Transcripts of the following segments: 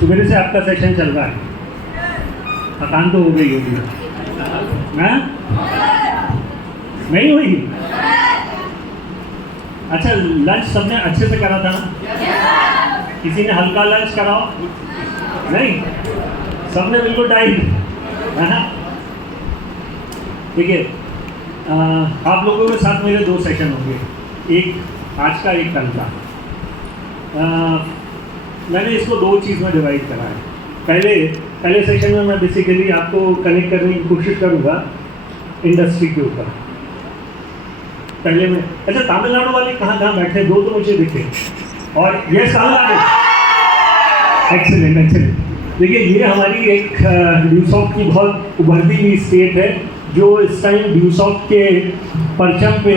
सुबह से आपका सेशन चल रहा है, थकान तो हो गई होगी ना? नहीं हुई? अच्छा, लंच सबने अच्छे से करा था ना? किसी ने हल्का लंच कराओ? नहीं, सबने बिल्कुल टाइट है ना? ठीक है, आप लोगों के साथ मेरे 2 सेशन होंगे, एक आज का, एक कल का। मैंने इसको 2 चीज़ में डिवाइड करा है। पहले सेशन में मैं बेसिकली आपको कनेक्ट करने की कोशिश करूँगा इंडस्ट्री के ऊपर। पहले में अच्छा, तमिलनाडु वाले कहाँ बैठे? 2 तो मुझे दिखे, और ये तमिलनाडु। एक्सीलेंट। देखिए, ये हमारी एक ड्यूसॉफ्ट की बहुत उभरती हुई स्टेट है, जो इस टाइम ड्यूसॉफ्ट के परचम पे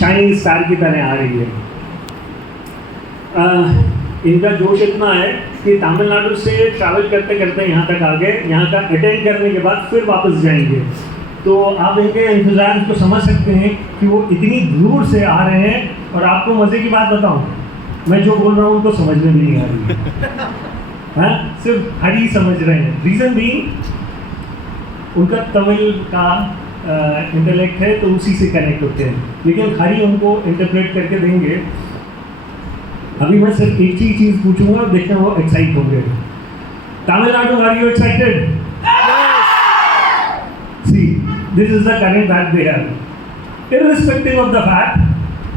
शाइनिंग स्टार की तरह आ रही है। इनका जोश इतना है कि तमिलनाडु से ट्रैवल करते करते यहाँ तक आ गए, यहाँ का अटेंड करने के बाद फिर वापस जाएंगे। तो आप इनके इंतज़ाम को समझ सकते हैं कि वो इतनी दूर से आ रहे हैं। और आपको मज़े की बात बताऊँ, मैं जो बोल रहा हूँ उनको समझ में नहीं आ रही है, हाँ, सिर्फ हरी समझ रहे हैं। रीज़न भी उनका तमिल का इंटेलेक्ट है, तो उसी से कनेक्ट होते हैं, लेकिन हरी उनको इंटरप्रेट करके देंगे। अभी मैं सिर्फ एक ही चीज़ पूछूंगा और देखना वो एक्साइट होंगे। Tamil Nadu, are you excited? See, this is the current that they have. Irrespective of the fact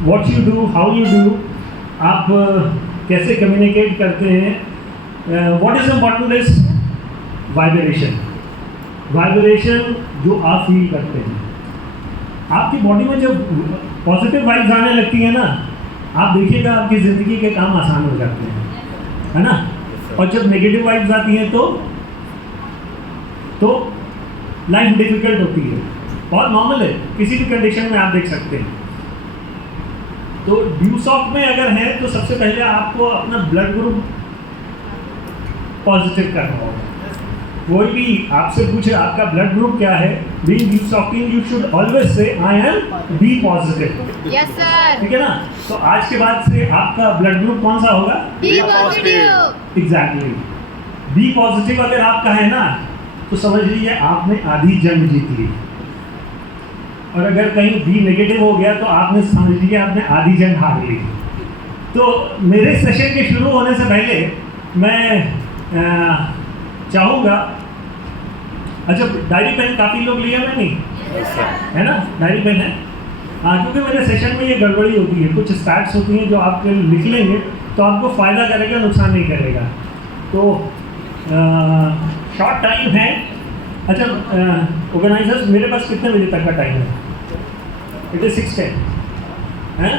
what you do, how you do, आप कैसे कम्युनिकेट करते हैं, what is important is vibration. Vibration जो आप फील करते हैं, आपकी बॉडी में जब पॉजिटिव वाइब्स आने लगती है ना, आप देखिएगा आपकी ज़िंदगी के काम आसान हो जाते हैं, है ना? और जब नेगेटिव वाइब्स आती हैं तो लाइफ डिफिकल्ट होती है। बहुत नॉर्मल है, किसी भी कंडीशन में आप देख सकते हैं। तो ड्यूसॉफ्ट में अगर है तो सबसे पहले आपको अपना ब्लड ग्रुप पॉजिटिव करना होगा। कोई भी आपसे पूछे आपका ब्लड ग्रुप क्या है, being Dusoftian you should always say I am B positive. Yes sir. ठीक है ना? तो आज के बाद से आपका ब्लड ग्रुप कौन सा होगा? B positive. Exactly, B positive अगर आपका है ना, तो समझ लीजिए आपने आधी जंग जीत ली। और अगर कहीं बी नेगेटिव हो गया तो आपने समझ लीजिए आपने आधी जंग हार ली। तो मेरे सेशन के शुरू होने से पहले मैं चाहूँगा, अच्छा डायरी पेन काफ़ी लोग लिए हुए नहीं है ना? डायरी पेन है? हाँ, क्योंकि मेरे सेशन में ये गड़बड़ी होती है, कुछ स्टैट्स होती हैं जो आप लिख लेंगे तो आपको फ़ायदा करेगा, नुकसान नहीं करेगा। तो शॉर्ट टाइम है। अच्छा, ऑर्गेनाइजर्स, मेरे पास कितने बजे तक का टाइम है? इट इज 6:10 है?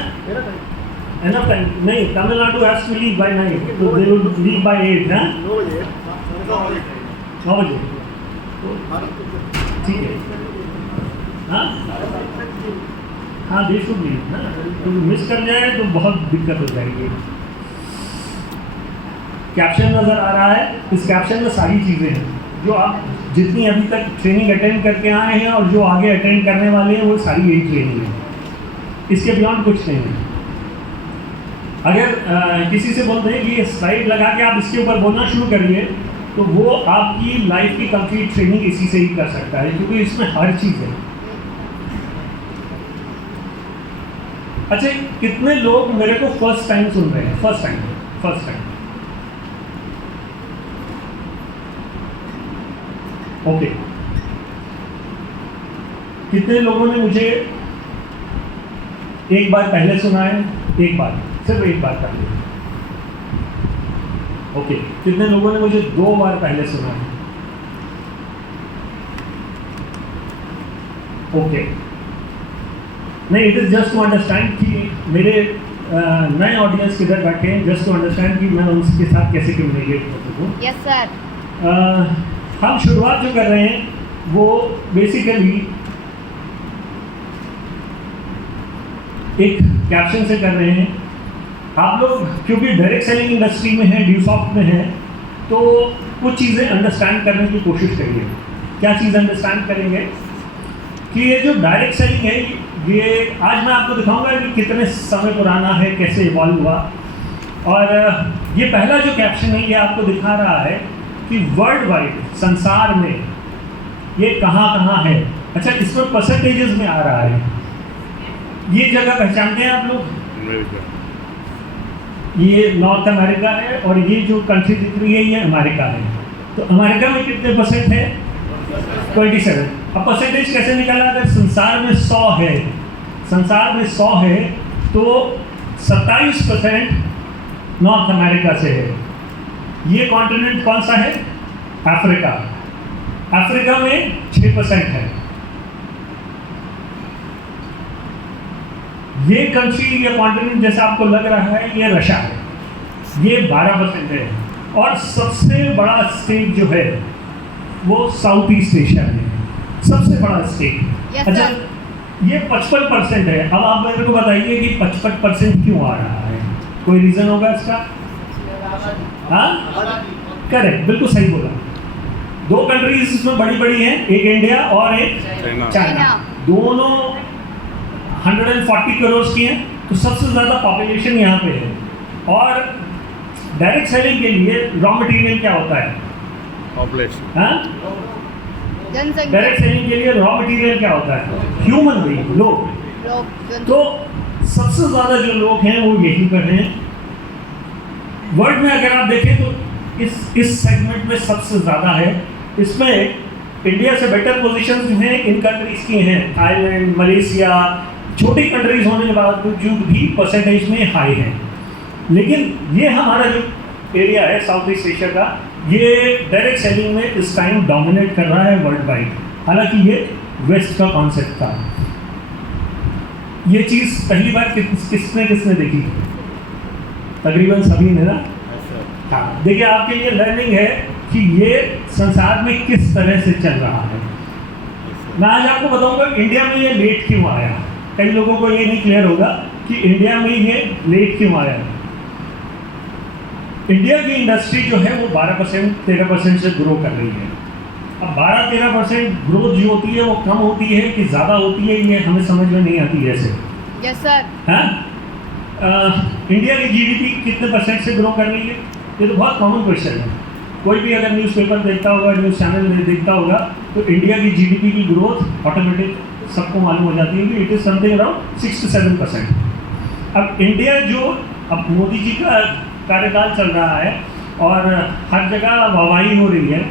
एनफ टाइम नहीं, Tamil Nadu has to leave by 9, तो दे विल लीव बाय 8 है? 9 बजे ठीक है। हाँ, दे शुड लीव ना, तो मिस कर जाए तो बहुत दिक्कत हो जाएगी। कैप्शन नज़र आ रहा है, इस कैप्शन में सारी चीज़ें हैं जो आप जितनी अभी तक ट्रेनिंग अटेंड करके आए हैं और जो आगे अटेंड करने वाले हैं, वो सारी यही ट्रेनिंग है, इसके बियॉन्ड कुछ नहीं है। अगर किसी से बोलते हैं कि ये स्लाइड लगा के आप इसके ऊपर बोलना शुरू करिए, तो वो आपकी लाइफ की कंप्लीट ट्रेनिंग इसी से ही कर सकता है, क्योंकि इसमें हर चीज़ है। अच्छा, कितने लोग मेरे को फर्स्ट टाइम सुन रहे हैं? First time okay. कितने लोगों ने मुझे एक बार पहले सुना है? एक बार, सिर्फ एक बार पहले। ओके, कितने लोगों ने मुझे 2 बार पहले सुना है? ओके, नहीं, it is just to understand कि मेरे नए ऑडियंस किधर बैठे हैं, जस्ट टू अंडरस्टैंड कि मैं उनके साथ कैसे कम्युनिकेट कर सकूँ। Yes sir. हम शुरुआत जो कर रहे हैं वो बेसिकली एक कैप्शन से कर रहे हैं आप लोग क्योंकि डायरेक्ट सेलिंग इंडस्ट्री में है, ड्यूसॉफ्ट में है, तो कुछ चीज़ें अंडरस्टैंड करने की कोशिश करिए। क्या चीज़ अंडरस्टैंड करेंगे कि ये जो डायरेक्ट सेलिंग है, ये आज मैं आपको दिखाऊंगा कि कितने समय पुराना है, कैसे इवॉल्व हुआ। और ये पहला जो कैप्शन है ये आपको दिखा रहा है कि वर्ल्ड वाइड संसार में ये कहाँ कहाँ है। अच्छा, इसमें परसेंटेजेस में आ रहा है। ये जगह पहचानते हैं आप लोग? ये नॉर्थ अमेरिका है और ये जो कंट्री दिख रही है ये अमेरिका है। तो अमेरिका में कितने परसेंट है? 27। अब परसेंटेज कैसे निकाला? अगर संसार में 100 है, संसार में 100 है तो 27% नॉर्थ अमेरिका से है। ये कॉन्टिनेंट कौन सा है? अफ्रीका। अफ्रीका में 6% है। ये कंट्री या कॉन्टिनेंट जैसा आपको लग रहा है ये रशिया है, ये 12% है। और सबसे बड़ा स्टेट जो है वो साउथ ईस्ट एशिया में है, सबसे बड़ा स्टेट। Yes, अच्छा, sir. ये 55% है। अब आप मेरे को बताइए कि 55% क्यों आ रहा है? कोई रीजन होगा इसका? हाँ, करेक्ट, बिल्कुल सही बोला। दो कंट्रीज इसमें बड़ी बड़ी हैं, एक इंडिया और एक चाइना। दोनों 140 करोड़ की हैं, तो सबसे ज़्यादा पॉपुलेशन यहाँ पे है। और डायरेक्ट सेलिंग के लिए रॉ मटेरियल क्या होता है? पॉपुलेशन। हाँ, जनसंख्या, डायरेक्ट सेलिंग के लिए रॉ मटेरियल क्या होता है? ह्यूमन बीइंग, लोग। लोग, तो सबसे ज़्यादा जो लोग हैं वो यही पर हैं। वर्ल्ड में अगर आप देखें तो इस सेगमेंट में सबसे ज़्यादा है। इसमें इंडिया से बेटर पोजीशन जो हैं इन कंट्रीज की हैं, थाईलैंड, मलेशिया, छोटी कंट्रीज होने के बावजूद भी परसेंटेज में हाई है। लेकिन ये हमारा जो एरिया है साउथ ईस्ट एशिया का, ये डायरेक्ट सेलिंग में इस टाइम डोमिनेट कर रहा है वर्ल्ड वाइड। हालांकि ये वेस्ट का कॉन्सेप्ट था। ये चीज़ पहली बार किसने देखी? तकरीबन सभी ने ना। हाँ, देखिए आपके लिए लर्निंग है कि ये संसार में किस तरह से चल रहा है। मैं आज आपको बताऊंगा इंडिया में ये लेट क्यों आया। कई लोगों को ये नहीं क्लियर होगा कि इंडिया में ये लेट क्यों आया। इंडिया की इंडस्ट्री जो है वो 12% 13% से ग्रो कर रही है। अब 12-13% ग्रोथ जो होती है वो कम होती है कि ज़्यादा होती है, ये हमें समझ में नहीं आती ऐसे। Yes sir. हाँ, इंडिया की जीडीपी कितने परसेंट से ग्रो कर रही है? ये तो बहुत कॉमन क्वेश्चन है। कोई भी अगर न्यूज़पेपर देखता होगा, न्यूज़ चैनल देखता होगा, तो इंडिया की जीडीपी की ग्रोथ ऑटोमेटिक सबको मालूम हो जाती है कि it is something around 6 to 7%। अब इंडिया जो अब मोदी जी का कार्यकाल चल रहा है और हर जगह वाहवाही हो रही है,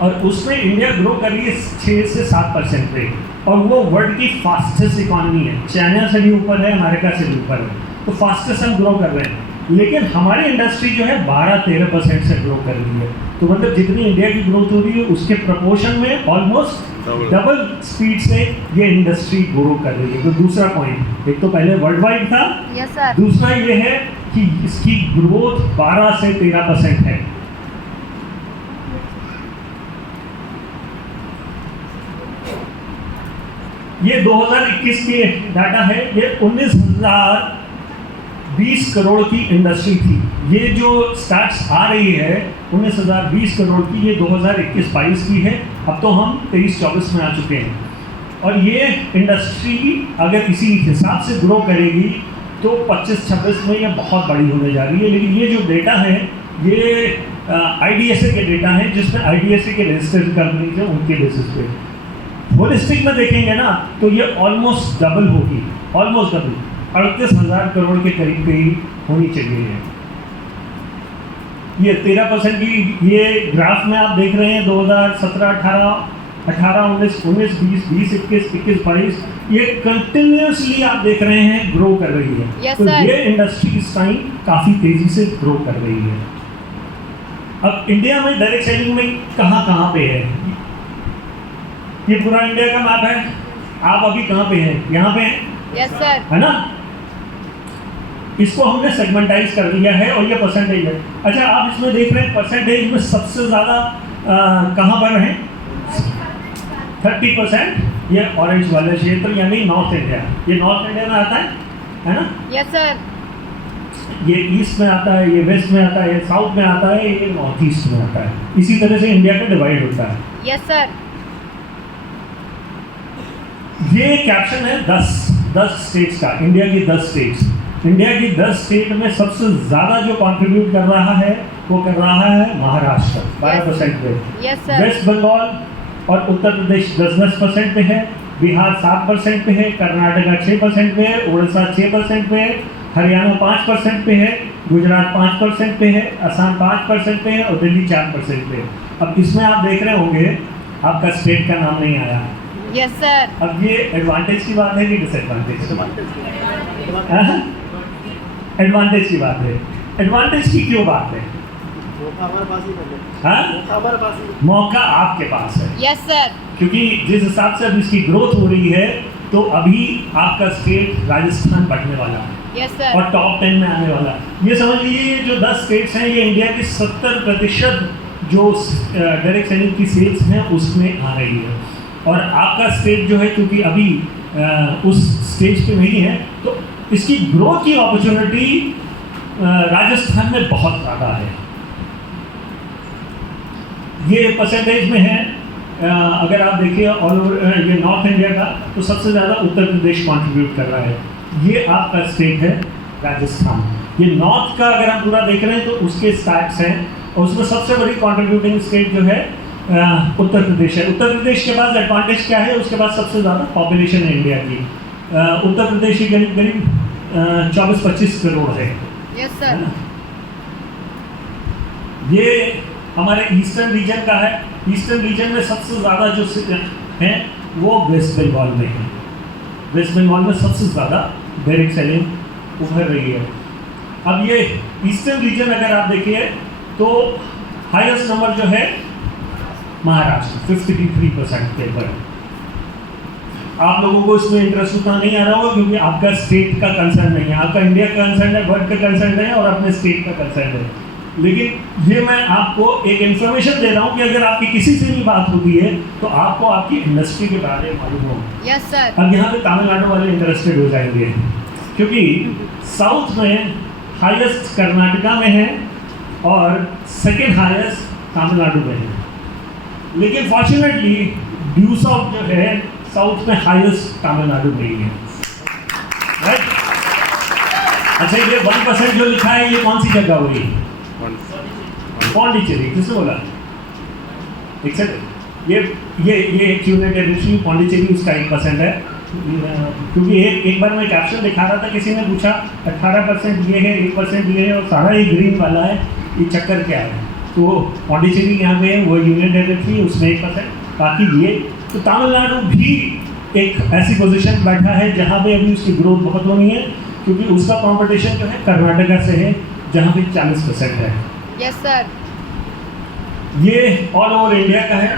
और उसमें इंडिया ग्रो कर रही है 6 से 7% पे, और वो वर्ल्ड की फास्टेस्ट इकॉनमी है। चाइना से भी ऊपर है, अमेरिका से भी ऊपर है, तो फास्टेस्ट हम ग्रो कर रहे हैं। लेकिन हमारी इंडस्ट्री जो है 12-13% से ग्रो कर रही है। तो मतलब जितनी इंडिया की ग्रोथ हो रही है उसके प्रपोर्शन में ऑलमोस्ट डबल स्पीड से ये इंडस्ट्री ग्रो कर रही है। तो दूसरा पॉइंट, एक तो पहले वर्ल्ड वाइड था, यस सर। दूसरा ये है कि इसकी ग्रोथ 12 से 13% है। ये 2021 की डाटा है। ये 19,020 करोड़ की इंडस्ट्री थी। ये जो स्टैट्स आ रही है 19,020 करोड़ की, ये 2021-22 की है। अब तो हम 23-24 में आ चुके हैं। और ये इंडस्ट्री अगर इसी हिसाब से ग्रो करेगी तो 25-26 में ये बहुत बड़ी होने जा रही है। लेकिन ये जो डेटा है ये IDSA के डेटा हैं, जिसमें IDSA के रजिस्टर्ड कंपनीज हैं उनके बेसिस पे। होलिस्टिक में देखेंगे ना तो ये ऑलमोस्ट डबल होगी, ऑलमोस्ट डबल 38,000 करोड़ के करीब होनी चाहिए। ये 13% की ये ग्राफ में आप देख रहे हैं 2017, 18, 19, 20, 21, 22 ये कंटिन्यूसली आप देख रहे हैं ग्रो कर रही है। Yes, तो sir. ये इंडस्ट्री इस टाइम काफ़ी तेज़ी से ग्रो कर रही है। अब इंडिया में डायरेक्ट सेलिंग में कहाँ पे है? ये पूरा इंडिया का मैप है। आप अभी कहाँ पे हैं? यहाँ पे हैं, यस सर। है ना? इसको हमने सेगमेंटाइज कर दिया है और ये परसेंटेज है। अच्छा, आप इसमें देख रहे हैं परसेंटेज में सबसे ज़्यादा कहाँ पर है? 30%। ये ऑरेंज वाला क्षेत्र यानी नॉर्थ इंडिया, ये नॉर्थ इंडिया में आता है ना? Yes sir. ये ईस्ट में आता है, ये वेस्ट में आता है, ये साउथ में आता है, ये नॉर्थ ईस्ट में आता है। इसी तरह से इंडिया का डिवाइड होता है। Yes sir. ये कैप्शन है 10 स्टेट्स का, इंडिया की 10 स्टेट्स। इंडिया की 10 स्टेट में सबसे ज़्यादा जो कंट्रीब्यूट कर रहा है वो कर रहा है महाराष्ट्र 12% पे। Yes sir. वेस्ट बंगाल और उत्तर प्रदेश 10% पे है, बिहार 7% पे है, कर्नाटका 6% पे है, उड़ीसा 6% पे है, हरियाणा 5% पे है, गुजरात 5% पे है, असम 5% पे है और दिल्ली 4% पे है। अब इसमें आप देख रहे होंगे आपका स्टेट का नाम नहीं आया। Yes sir. अब ये एडवांटेज की बात है कि डिसएडवांटेज? एडवांटेज की बात है। एडवांटेज की क्यों बात है? मौका आपके पास है। Yes sir. क्योंकि जिस हिसाब से अब इसकी ग्रोथ हो रही है तो अभी आपका स्टेट राजस्थान बढ़ने वाला है। Yes sir. और टॉप 10 में आने वाला है। ये समझ लीजिए जो 10 स्टेट्स हैं ये इंडिया की 70% जो डायरेक्ट सेलिंग की सेल्स हैं उसमें आ रही है। और आपका स्टेट जो है क्योंकि अभी उस स्टेज पे नहीं है तो इसकी ग्रोथ की अपॉर्चुनिटी राजस्थान में बहुत ज़्यादा है। ये परसेंटेज में है। अगर आप देखिए ऑल ओवर ये नॉर्थ इंडिया का तो सबसे ज़्यादा उत्तर प्रदेश कंट्रीब्यूट कर रहा है। ये आपका स्टेट है राजस्थान। ये नॉर्थ का अगर हम पूरा देख रहे हैं तो उसके स्टैट्स हैं और उसमें सबसे बड़ी कंट्रीब्यूटिंग स्टेट जो है उत्तर प्रदेश है। उत्तर प्रदेश के बाद एडवांटेज क्या है? उसके बाद सबसे ज़्यादा पॉपुलेशन है इंडिया की। उत्तर प्रदेश की करीब 24-25 करोड़ है। Yes sir. ये हमारे ईस्टर्न रीजन का है। ईस्टर्न रीजन में सबसे ज़्यादा जो हैं वो वेस्ट बंगाल में है। वेस्ट बंगाल में सबसे ज़्यादा डायरेक्ट सेलिंग उभर रही है। अब ये ईस्टर्न रीजन अगर आप देखिए तो हाईएस्ट नंबर जो है महाराष्ट्र 53% के ऊपर। आप लोगों को इसमें इंटरेस्ट उतना नहीं आ रहा होगा क्योंकि आपका स्टेट का कंसर्न नहीं है, आपका इंडिया का कंसर्न है, वर्ल्ड का कंसर्न है और अपने स्टेट का कंसर्न है। लेकिन ये मैं आपको एक इन्फॉर्मेशन दे रहा हूँ कि अगर आपकी किसी से भी बात होती है तो आपको आपकी इंडस्ट्री के बारे में मालूम हो। Yes sir. अब यहाँ पे तमिलनाडु वाले इंटरेस्टेड हो जाएंगे क्योंकि साउथ में हाईएस्ट कर्नाटका में है और सेकेंड हाईएस्ट तमिलनाडु में है। लेकिन फॉर्चुनेटली ड्यू साउथ जो है साउथ में हाईएस्ट तमिलनाडु में ही है। राइट? अच्छा ये 1% जो लिखा है ये कौन सी जगह हुई? पौंडीचेरी। किसने बोला? एक सेकंड, ये एक यूनिट टेरिटरी पौंडीचेरी उसका 1% है। क्योंकि एक बार मैं कैप्शन दिखा रहा था, किसी ने पूछा 18% ये है, 1% ये है और सारा ये ग्रीन वाला है, ये चक्कर क्या है? तो पौंडीचेरी यहाँ पे वो यूनियन टेरिटरी उसमें 1%। बाकी ये तो तमिलनाडु भी एक ऐसी पोजीशन बैठा है जहाँ पे अभी उसकी ग्रोथ बहुत होनी है क्योंकि उसका कंपटीशन जो है कर्नाटका से है जहाँ पे 40% है। Yes sir. ये ऑल ओवर इंडिया का है।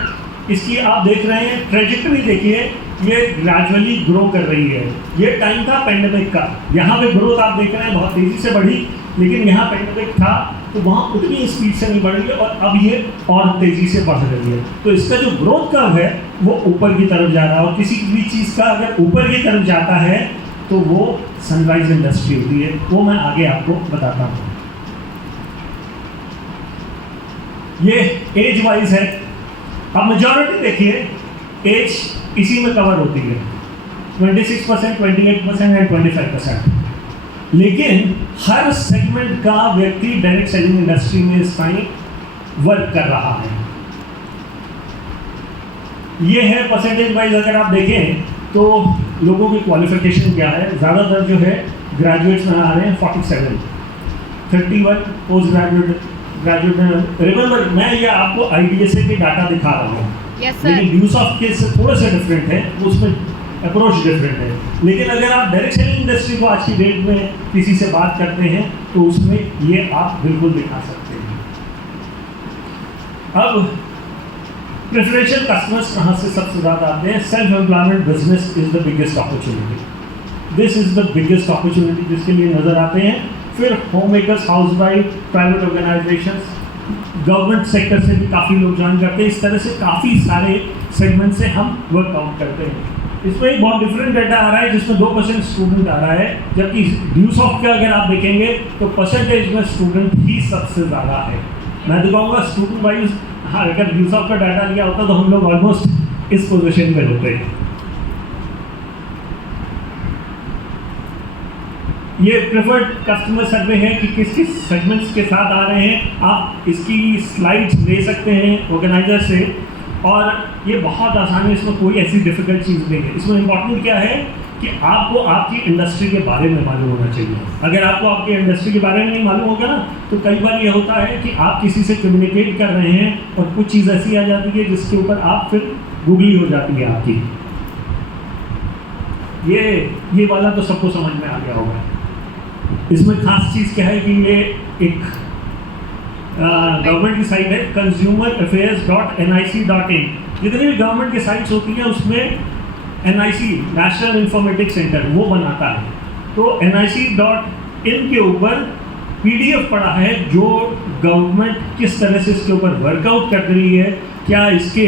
इसकी आप देख रहे हैं ट्रेजेक्टरी देखिए, ये ग्रेजुअली ग्रो कर रही है। ये टाइम था पेंडेमिक का, यहाँ पे ग्रोथ आप देख रहे हैं बहुत तेज़ी से बढ़ी, लेकिन यहाँ पेंडेमिक था तो वहाँ उतनी स्पीड से नहीं बढ़ रही है और अब ये और तेज़ी से बढ़ रही है। तो इसका जो ग्रोथ कर्व है वो ऊपर की तरफ जा रहा है और किसी भी चीज़ का अगर ऊपर की तरफ जाता है तो वो सनराइज इंडस्ट्री होती है। वो मैं आगे आपको बताता हूँ। ये एज वाइज है। अब मेजॉरिटी देखिए एज इसी में कवर होती है, 26%, 28% एंड 25%। लेकिन हर सेगमेंट का व्यक्ति डायरेक्ट सेलिंग इंडस्ट्री में इस टाइम वर्क कर रहा है। ये है परसेंटेज वाइज। अगर आप देखें तो लोगों की क्वालिफिकेशन क्या है, ज़्यादातर जो है ग्रेजुएट्स में आ रहे हैं 47, 31 पोस्ट ग्रेजुएट। रिमेंबर मैं ये आपको IDSA के डाटा दिखा रहा हूँ। Yes sir. लेकिन ड्यूस ऑफ केस से थोड़ा सा डिफरेंट है, उसमें अप्रोच डिफरेंट है। लेकिन अगर आप डायरेक्ट सेलिंग इंडस्ट्री को आज की डेट में किसी से बात करते हैं तो उसमें ये आप बिल्कुल दिखा सकते हैं। अब प्रेफरेंशियल कस्टमर्स कहाँ से सबसे ज़्यादा आते हैं? Self employment business is the biggest opportunity. This is the biggest opportunity जिसके लिए नज़र आते हैं। फिर home makers, house wife, private organisations, government sector से भी काफ़ी लोग ज्वाइन करते हैं। इस तरह से काफ़ी सारे सेगमेंट से हम वर्कआउट करते हैं। इसमें एक बहुत डिफरेंट डाटा आ रहा है जिसमें 2% स्टूडेंट आ रहा है, जबकि ड्यूसॉफ्ट का अगर आप देखेंगे तो परसेंटेज में स्टूडेंट ही सबसे ज़्यादा है। मैं तो कहूँगा स्टूडेंट वाइज, हाँ, अगर ड्यूसॉफ्ट का डाटा लिया होता तो हम लोग ऑलमोस्ट इस पोजीशन पे होते। ये प्रेफर्ड कस्टमर सर्वे है कि किस किस सेगमेंट्स के साथ आ रहे हैं। आप इसकी स्लाइड्स ले सकते हैं ऑर्गेनाइजर से, और ये बहुत आसान है, इसमें कोई ऐसी डिफिकल्ट चीज़ नहीं है। इसमें इम्पॉर्टेंट क्या है कि आपको आपकी इंडस्ट्री के बारे में मालूम होना चाहिए। अगर आपको आपकी इंडस्ट्री के बारे में नहीं मालूम होगा ना, तो कई बार ये होता है कि आप किसी से कम्युनिकेट कर रहे हैं और कुछ चीज़ ऐसी आ जाती है जिसके ऊपर आप फिर गूगली हो जाती है आपकी। ये वाला तो सबको समझ में आ गया होगा। इसमें खास चीज़ क्या है कि ये एक गवर्नमेंट की साइट है, consumerAffairs.nic.in। जितनी भी गवर्नमेंट की साइट्स होती हैं उसमें NIC, नेशनल इंफॉर्मेटिक्स सेंटर, वो बनाता है। तो NIC.in के ऊपर PDF पड़ा है जो गवर्नमेंट किस तरह से इसके ऊपर वर्कआउट कर रही है, क्या इसके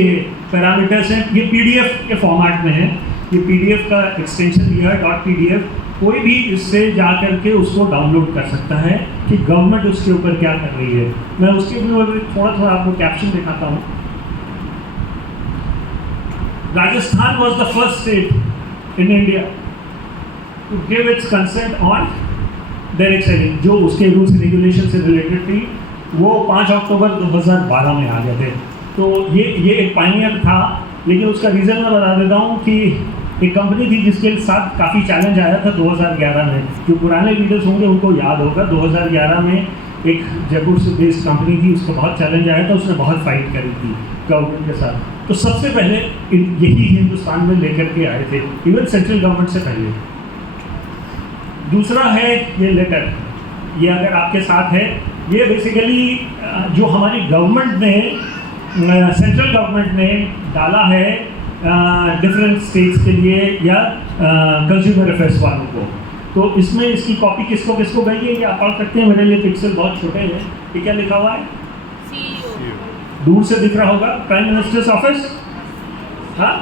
पैरामीटर्स हैं। ये PDF के फॉर्मेट में है, ये PDF का एक्सटेंशन दिया है .pdf। कोई भी इससे जा कर के उसको डाउनलोड कर सकता है कि गवर्नमेंट उसके ऊपर क्या कर रही है। मैं उसके भी थोड़ा आपको कैप्शन दिखाता हूँ। Rajasthan was the first state in India to give its consent on direct selling. जो उसके रूल्स रेगुलेशन से रिलेटेड थी वो 5 अक्टूबर 2012 में आ गए थे। तो ये एक पायनियर था, लेकिन उसका रीज़न मैं बता देता हूँ कि एक कंपनी थी जिसके साथ काफ़ी चैलेंज आया था 2011 में। जो पुराने लीडर्स होंगे उनको याद होगा, 2011 में एक जयपुर से बेस्ड कंपनी थी, उसको बहुत चैलेंज आया था, उसने बहुत फाइट करी थी गवर्नमेंट के साथ। तो सबसे पहले यही हिंदुस्तान में लेकर के आए थे, इवन सेंट्रल गवर्नमेंट से पहले। दूसरा है ये लेटर, ये अगर आपके साथ है, ये बेसिकली जो हमारी गवर्नमेंट ने, सेंट्रल गवर्नमेंट ने डाला है डिफरेंट स्टेट्स के लिए या कंज्यूमर अफेयर्स वालों को। तो इसमें इसकी कॉपी किसको किसको गई है ये आप पढ़ सकते हैं। मेरे लिए पिक्सल बहुत छोटे हैं। ये क्या लिखा हुआ है? CEO। दूर से दिख रहा होगा, प्राइम मिनिस्टर्स ऑफिस। हाँ,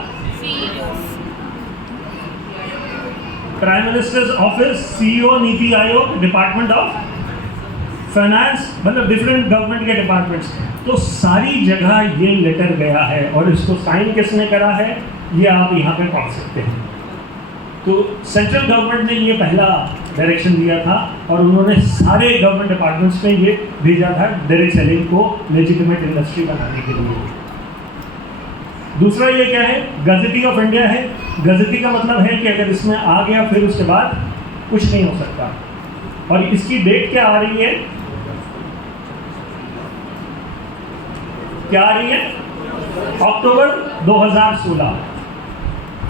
prime minister's office, CEO, NITI Aayog, department of finance, मतलब डिफरेंट गवर्नमेंट के डिपार्टमेंट्स। तो सारी जगह ये लेटर गया है, और इसको साइन किसने करा है ये आप यहाँ पे पढ़ सकते हैं। तो सेंट्रल गवर्नमेंट ने ये पहला डायरेक्शन दिया था, और उन्होंने सारे गवर्नमेंट डिपार्टमेंट्स में ये भेजा था डायरेक्ट सेलिंग को लेजिटिमेट इंडस्ट्री बनाने के लिए। दूसरा ये क्या है? गज़ेटी ऑफ इंडिया है। गज़ेटी का मतलब है कि अगर इसमें आ गया फिर उसके बाद कुछ नहीं हो सकता। और इसकी डेट क्या आ रही है? क्या आ रही है? अक्टूबर 2016।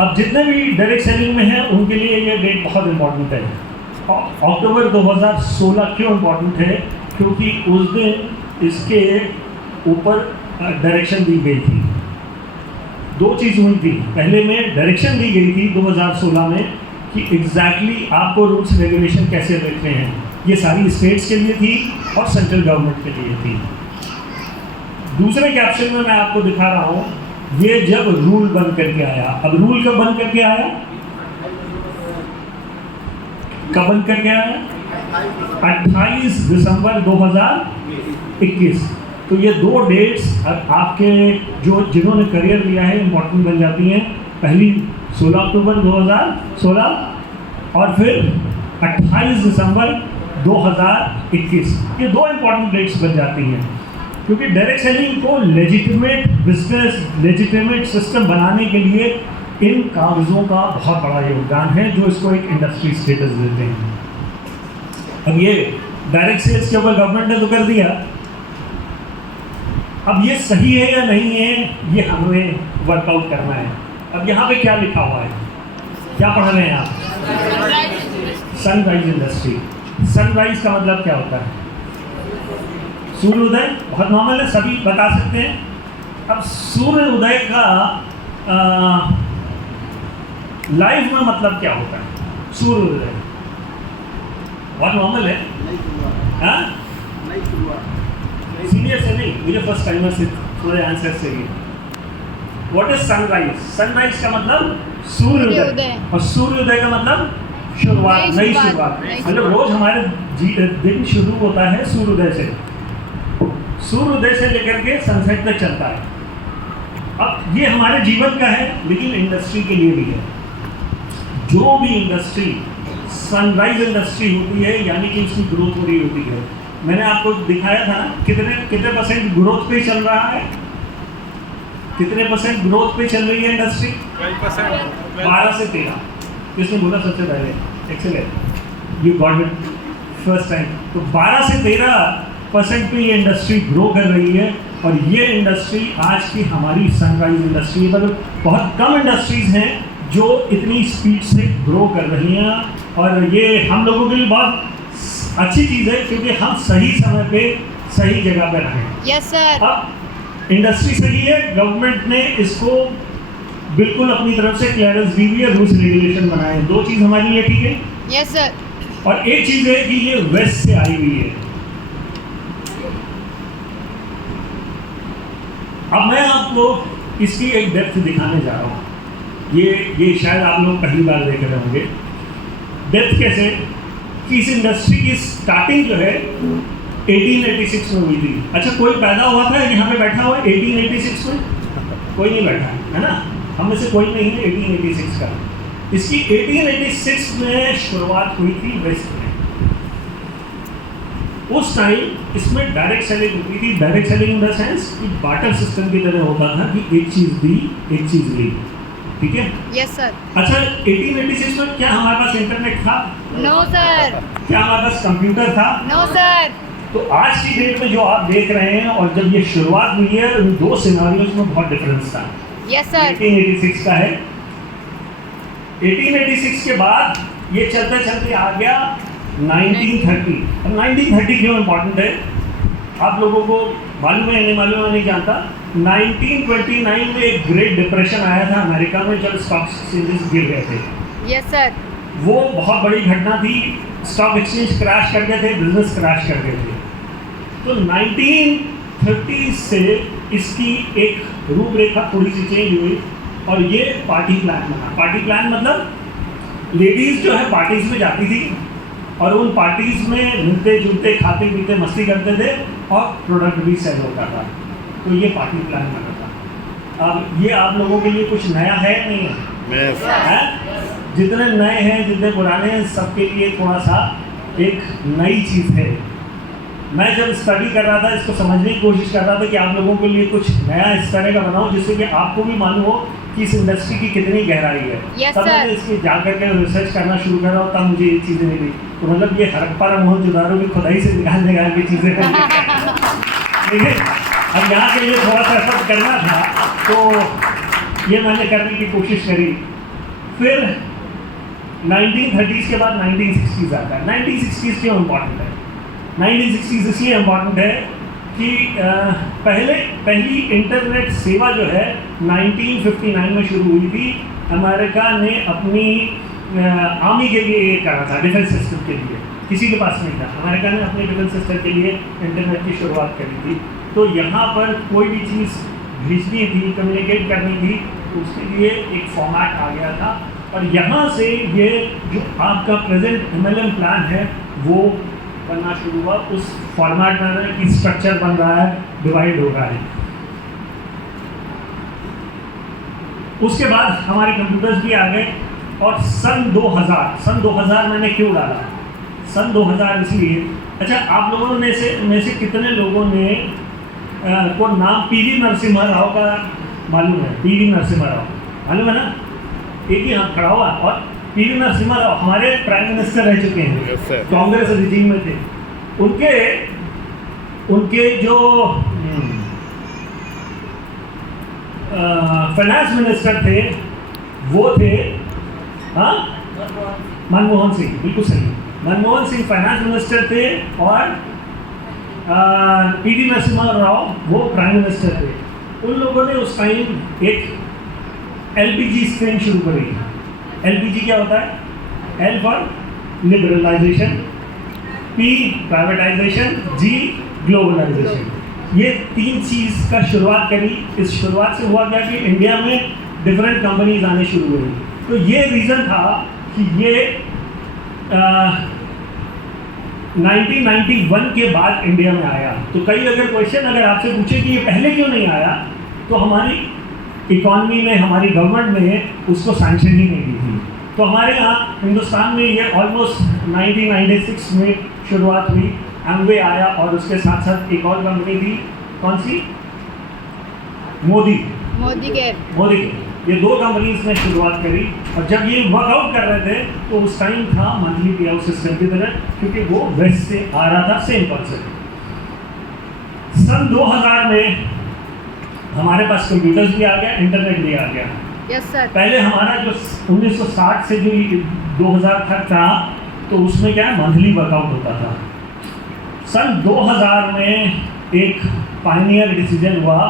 अब जितने भी डायरेक्ट सेलिंग में हैं उनके लिए ये डेट बहुत इंपॉर्टेंट है। अक्टूबर 2016 क्यों इंपॉर्टेंट है? क्योंकि उस दिन इसके ऊपर डायरेक्शन दी गई थी। दो चीज़ हुई थी। पहले में डायरेक्शन दी गई थी 2016 में कि एग्जैक्टली आपको रूल्स रेगुलेशन कैसे देखने हैं। ये सारी स्टेट्स के लिए थी और सेंट्रल गवर्नमेंट के लिए थी। दूसरे कैप्शन में मैं आपको दिखा रहा हूँ, ये जब रूल बन करके आया। अब रूल कब बन करके आया? कब बन करके आया? 28 दिसंबर 2021। तो ये दो डेट्स आपके जिन्होंने करियर लिया है इम्पोर्टेंट बन जाती हैं। पहली 16 अक्टूबर 2016 और फिर 28 दिसंबर 2021। ये दो इम्पोर्टेंट डेट्स बन जाती हैं, क्योंकि डायरेक्ट सेलिंग को लेजिटिमेट बिजनेस, लेजिटिमेट सिस्टम बनाने के लिए इन कागजों का बहुत बड़ा योगदान है, जो इसको एक इंडस्ट्री स्टेटस देते हैं। अब ये डायरेक्ट सेल्स के ऊपर गवर्नमेंट ने तो कर दिया, अब ये सही है या नहीं है ये हमें वर्कआउट करना है। अब यहाँ पे क्या लिखा हुआ है? क्या पढ़ रहे हैं आप? Sunrise industry. सनराइज का मतलब क्या होता है? सूर्योदय। बहुत नॉर्मल है, सभी बता सकते हैं। अब सूर्योदय का लाइफ में मतलब क्या होता है? सूर्योदय बहुत नॉर्मल है। हाँ, सीनियर से नहीं, मुझे फर्स्ट टाइमर से थोड़े आंसर चाहिए। What is sunrise? सनराइज का मतलब सूर्योदय। सूर्योदय। और सूर्योदय का मतलब शुरुआत, नई शुरुआत। मतलब रोज हमारे दिन शुरू होता है सूर्योदय से। सूर्योदय से लेकर के सनसेट तक चलता है। अब ये हमारे जीवन का है, लेकिन इंडस्ट्री के लिए भी है। जो भी इंडस्ट्री सनराइज इंडस्ट्री होती है, यानी कि उसकी ग्रोथ हो रही होती है। मैंने आपको दिखाया था ना कितने परसेंट ग्रोथ पे चल रहा है, कितने परसेंट ग्रोथ पे चल रही है इंडस्ट्री? 12 से 13। किसने बोला सबसे पहले? Excellent, you got it first time. तो 12 से 13% पे ये इंडस्ट्री ग्रो कर रही है। और ये इंडस्ट्री आज की हमारी सनराइज इंडस्ट्री, मतलब बहुत कम इंडस्ट्रीज हैं जो इतनी स्पीड से ग्रो कर रही हैं। और ये हम लोगों के लिए बहुत अच्छी चीज़ है, क्योंकि हम सही समय पे सही जगह पर रहें। Yes sir. अब इंडस्ट्री सही है, गवर्नमेंट ने इसको बिल्कुल अपनी तरफ से क्लियरेंस दी हुई है, रूल्स रेगुलेशन बनाए हैं। 2 चीज़ हमारे लिए ठीक है। Yes sir. और एक चीज़ है कि ये वेस्ट से आई हुई है। अब मैं आपको इसकी एक डेप्थ दिखाने जा रहा हूँ। ये शायद आप लोग पहली बार देख रहे होंगे। डेप्थ कैसे कि इस इंडस्ट्री की स्टार्टिंग जो है 1886 में हुई थी। अच्छा, कोई पैदा हुआ था यहाँ पे बैठा हुआ 1886 में? कोई नहीं बैठा है ना, हम में से कोई नहीं है 1886 का। इसकी 1886 में शुरुआत हुई थी वेस्ट में। उस टाइम इसमें डायरेक्ट सेलिंग होती थी। Direct selling in the sense कि बार्टर सिस्टम की तरह होता था कि एक चीज़ दी, एक चीज़ ली। ठीक है? Yes sir. अच्छा, 1886 में क्या हमारे पास इंटरनेट था? No sir. क्या हमारे पास कंप्यूटर था? No sir. तो आज की डेट में जो आप देख रहे हैं और जब ये शुरुआत हुई है, उन 2 सिनारियोज में बहुत डिफरेंस था। Yes sir. 1886 का है। 1886 के बाद ये चलते चलते आ गया 1930। अब 1930 क्यों इम्पोर्टेंट है आप लोगों को मालूम है नहीं मालूम है नहीं जानता। 1929 में एक ग्रेट डिप्रेशन आया था अमेरिका में, जब स्टॉक एक्सचेंजेस गिर गए थे। Yes sir. वो बहुत बड़ी घटना थी। स्टॉक एक्सचेंज क्रैश कर गए थे, बिजनेस क्रैश कर गए थे। तो 1930 से इसकी एक रूपरेखा थोड़ी सी चेंज हुई और ये पार्टी प्लान बना। पार्टी प्लान मतलब लेडीज़ जो है पार्टीज में जाती थी और उन पार्टीज में मिलते जुलते खाते पीते मस्ती करते थे और प्रोडक्ट भी सेल होता था। तो ये पार्टी प्लान बना था। अब ये आप लोगों के लिए कुछ नया है नहीं है? है? जितने नए हैं जितने पुराने हैं सबके लिए थोड़ा सा एक नई चीज़ है। मैं जब स्टडी कर रहा था, इसको समझने की कोशिश कर रहा था कि आप लोगों के लिए कुछ नया इस तरह का बनाऊं जिससे कि आपको भी मालूम हो कि इस इंडस्ट्री की कितनी गहराई है। Yes, तब मैंने इसकी जा करके रिसर्च करना शुरू करा और तब मुझे ये चीज़ें मिली। तो मतलब ये हड़प्पा मोहनजोदाड़ो की खुदाई से निकालने की चीज़ें ठीक है। अब यहाँ के लिए थोड़ा सा एफर्ट करना था, तो ये मैंने करने की कोशिश करी। फिर 1930s के बाद 1960s आता है। 1960s क्यों इम्पॉर्टेंट है? 1960s इसलिए इम्पॉर्टेंट है कि पहली इंटरनेट सेवा जो है 1959 में शुरू हुई थी। अमेरिका ने अपनी आर्मी के लिए ये करा था, डिफेंस सिस्टम के लिए। किसी के पास नहीं था। अमेरिका ने अपने डिफेंस सिस्टम के लिए इंटरनेट की शुरुआत करी थी। तो यहाँ पर कोई भी चीज़ भेजनी थी, कम्युनिकेट करनी थी, तो उसके लिए एक फॉर्मेट आ गया था। और यहाँ से ये जो आपका प्रेजेंट MLM प्लान है वो बनना शुरू हुआ। उस फॉर्मेट में कि स्ट्रक्चर बन रहा है, डिवाइड हो रहा है। उसके बाद हमारे कंप्यूटर्स भी आ गए और सन 2000 मैंने क्यों डाला? सन 2000 इसलिए, अच्छा आप लोगों में से कितने लोगों ने को नाम PV नरसिम्हा राव का मालूम है? PV नरसिम्हा राव मालूम है ना? एक ही हाथ खड़ा हुआ। और PV नरसिम्हा राव हमारे प्राइम मिनिस्टर रह चुके हैं, कांग्रेस रिजीम में थे। उनके जो फाइनेंस मिनिस्टर थे वो थे मनमोहन सिंह। बिल्कुल सही, मनमोहन सिंह फाइनेंस मिनिस्टर थे और PV नरसिम्हा राव वो प्राइम मिनिस्टर थे। उन लोगों ने उस टाइम एक LPG स्कीम शुरू करी। LPG क्या होता है? L for liberalization, P privatization, G globalization. ये 3 चीज़ का शुरुआत करी। इस शुरुआत से हुआ क्या कि इंडिया में डिफरेंट कंपनीज आने शुरू हुई। तो ये रीज़न था कि ये 1991 के बाद इंडिया में आया। तो कई अगर क्वेश्चन अगर आपसे पूछे कि ये पहले क्यों नहीं आया, तो हमारी इकॉनमी ने, हमारी गवर्नमेंट ने उसको सैंक्शन ही नहीं दी थी। तो हमारे यहाँ हिंदुस्तान में ये ऑलमोस्ट 1996 में शुरुआत हुई, एमवे आया और उसके साथ साथ एक और कंपनी थी, कौन सी? मोदी के, ये दो कंपनीज ने शुरुआत करी। और जब ये वर्कआउट कर रहे थे तो उस टाइम था मंथली पे आउट सिस्टम की तरह, क्योंकि वो वेस्ट से आ रहा था, सेम कॉन्सेप्ट। सन 2000 में हमारे पास कंप्यूटर्स भी आ गया, इंटरनेट भी आ गया। Yes sir. पहले हमारा जो 1960 से जो 2000 तक था, तो उसमें क्या है, मंथली वर्कआउट होता था। सन 2000 में एक पायनियर डिसीजन हुआ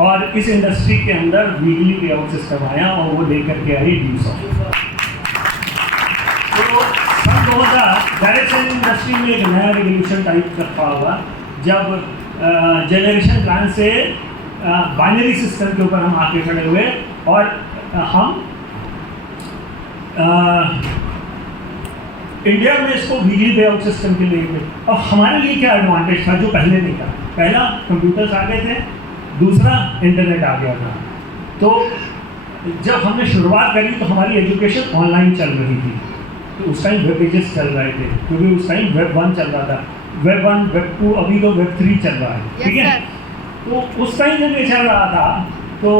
और इस इंडस्ट्री के अंदर वीकली पे आउट सिस्टम आया और वो लेकर के आई ड्यूसॉफ्ट। तो सन 2000 डायरेक्ट सेलिंग इंडस्ट्री में एक नया रेवोल्यूशन टाइप रखा होगा, जब जनरेशन प्लान से बाइनरी सिस्टम के ऊपर हम आके खड़े हुए और हम इंडिया में इसको वीकली पे आउट सिस्टम के लिए थे। अब हमारे लिए क्या एडवांटेज था जो पहले नहीं था? पहला, कंप्यूटर्स आ गए थे, दूसरा इंटरनेट आ गया था। तो जब हमने शुरुआत करी तो हमारी एजुकेशन ऑनलाइन चल रही थी। तो उस टाइम वेब पेजेस चल रहे थे, क्योंकि उस टाइम वेब 1 चल रहा था, वेब 1, वेब 2, अभी तो वेब 3 चल रहा है, ठीक है। तो उस टाइम जब ये चल रहा था तो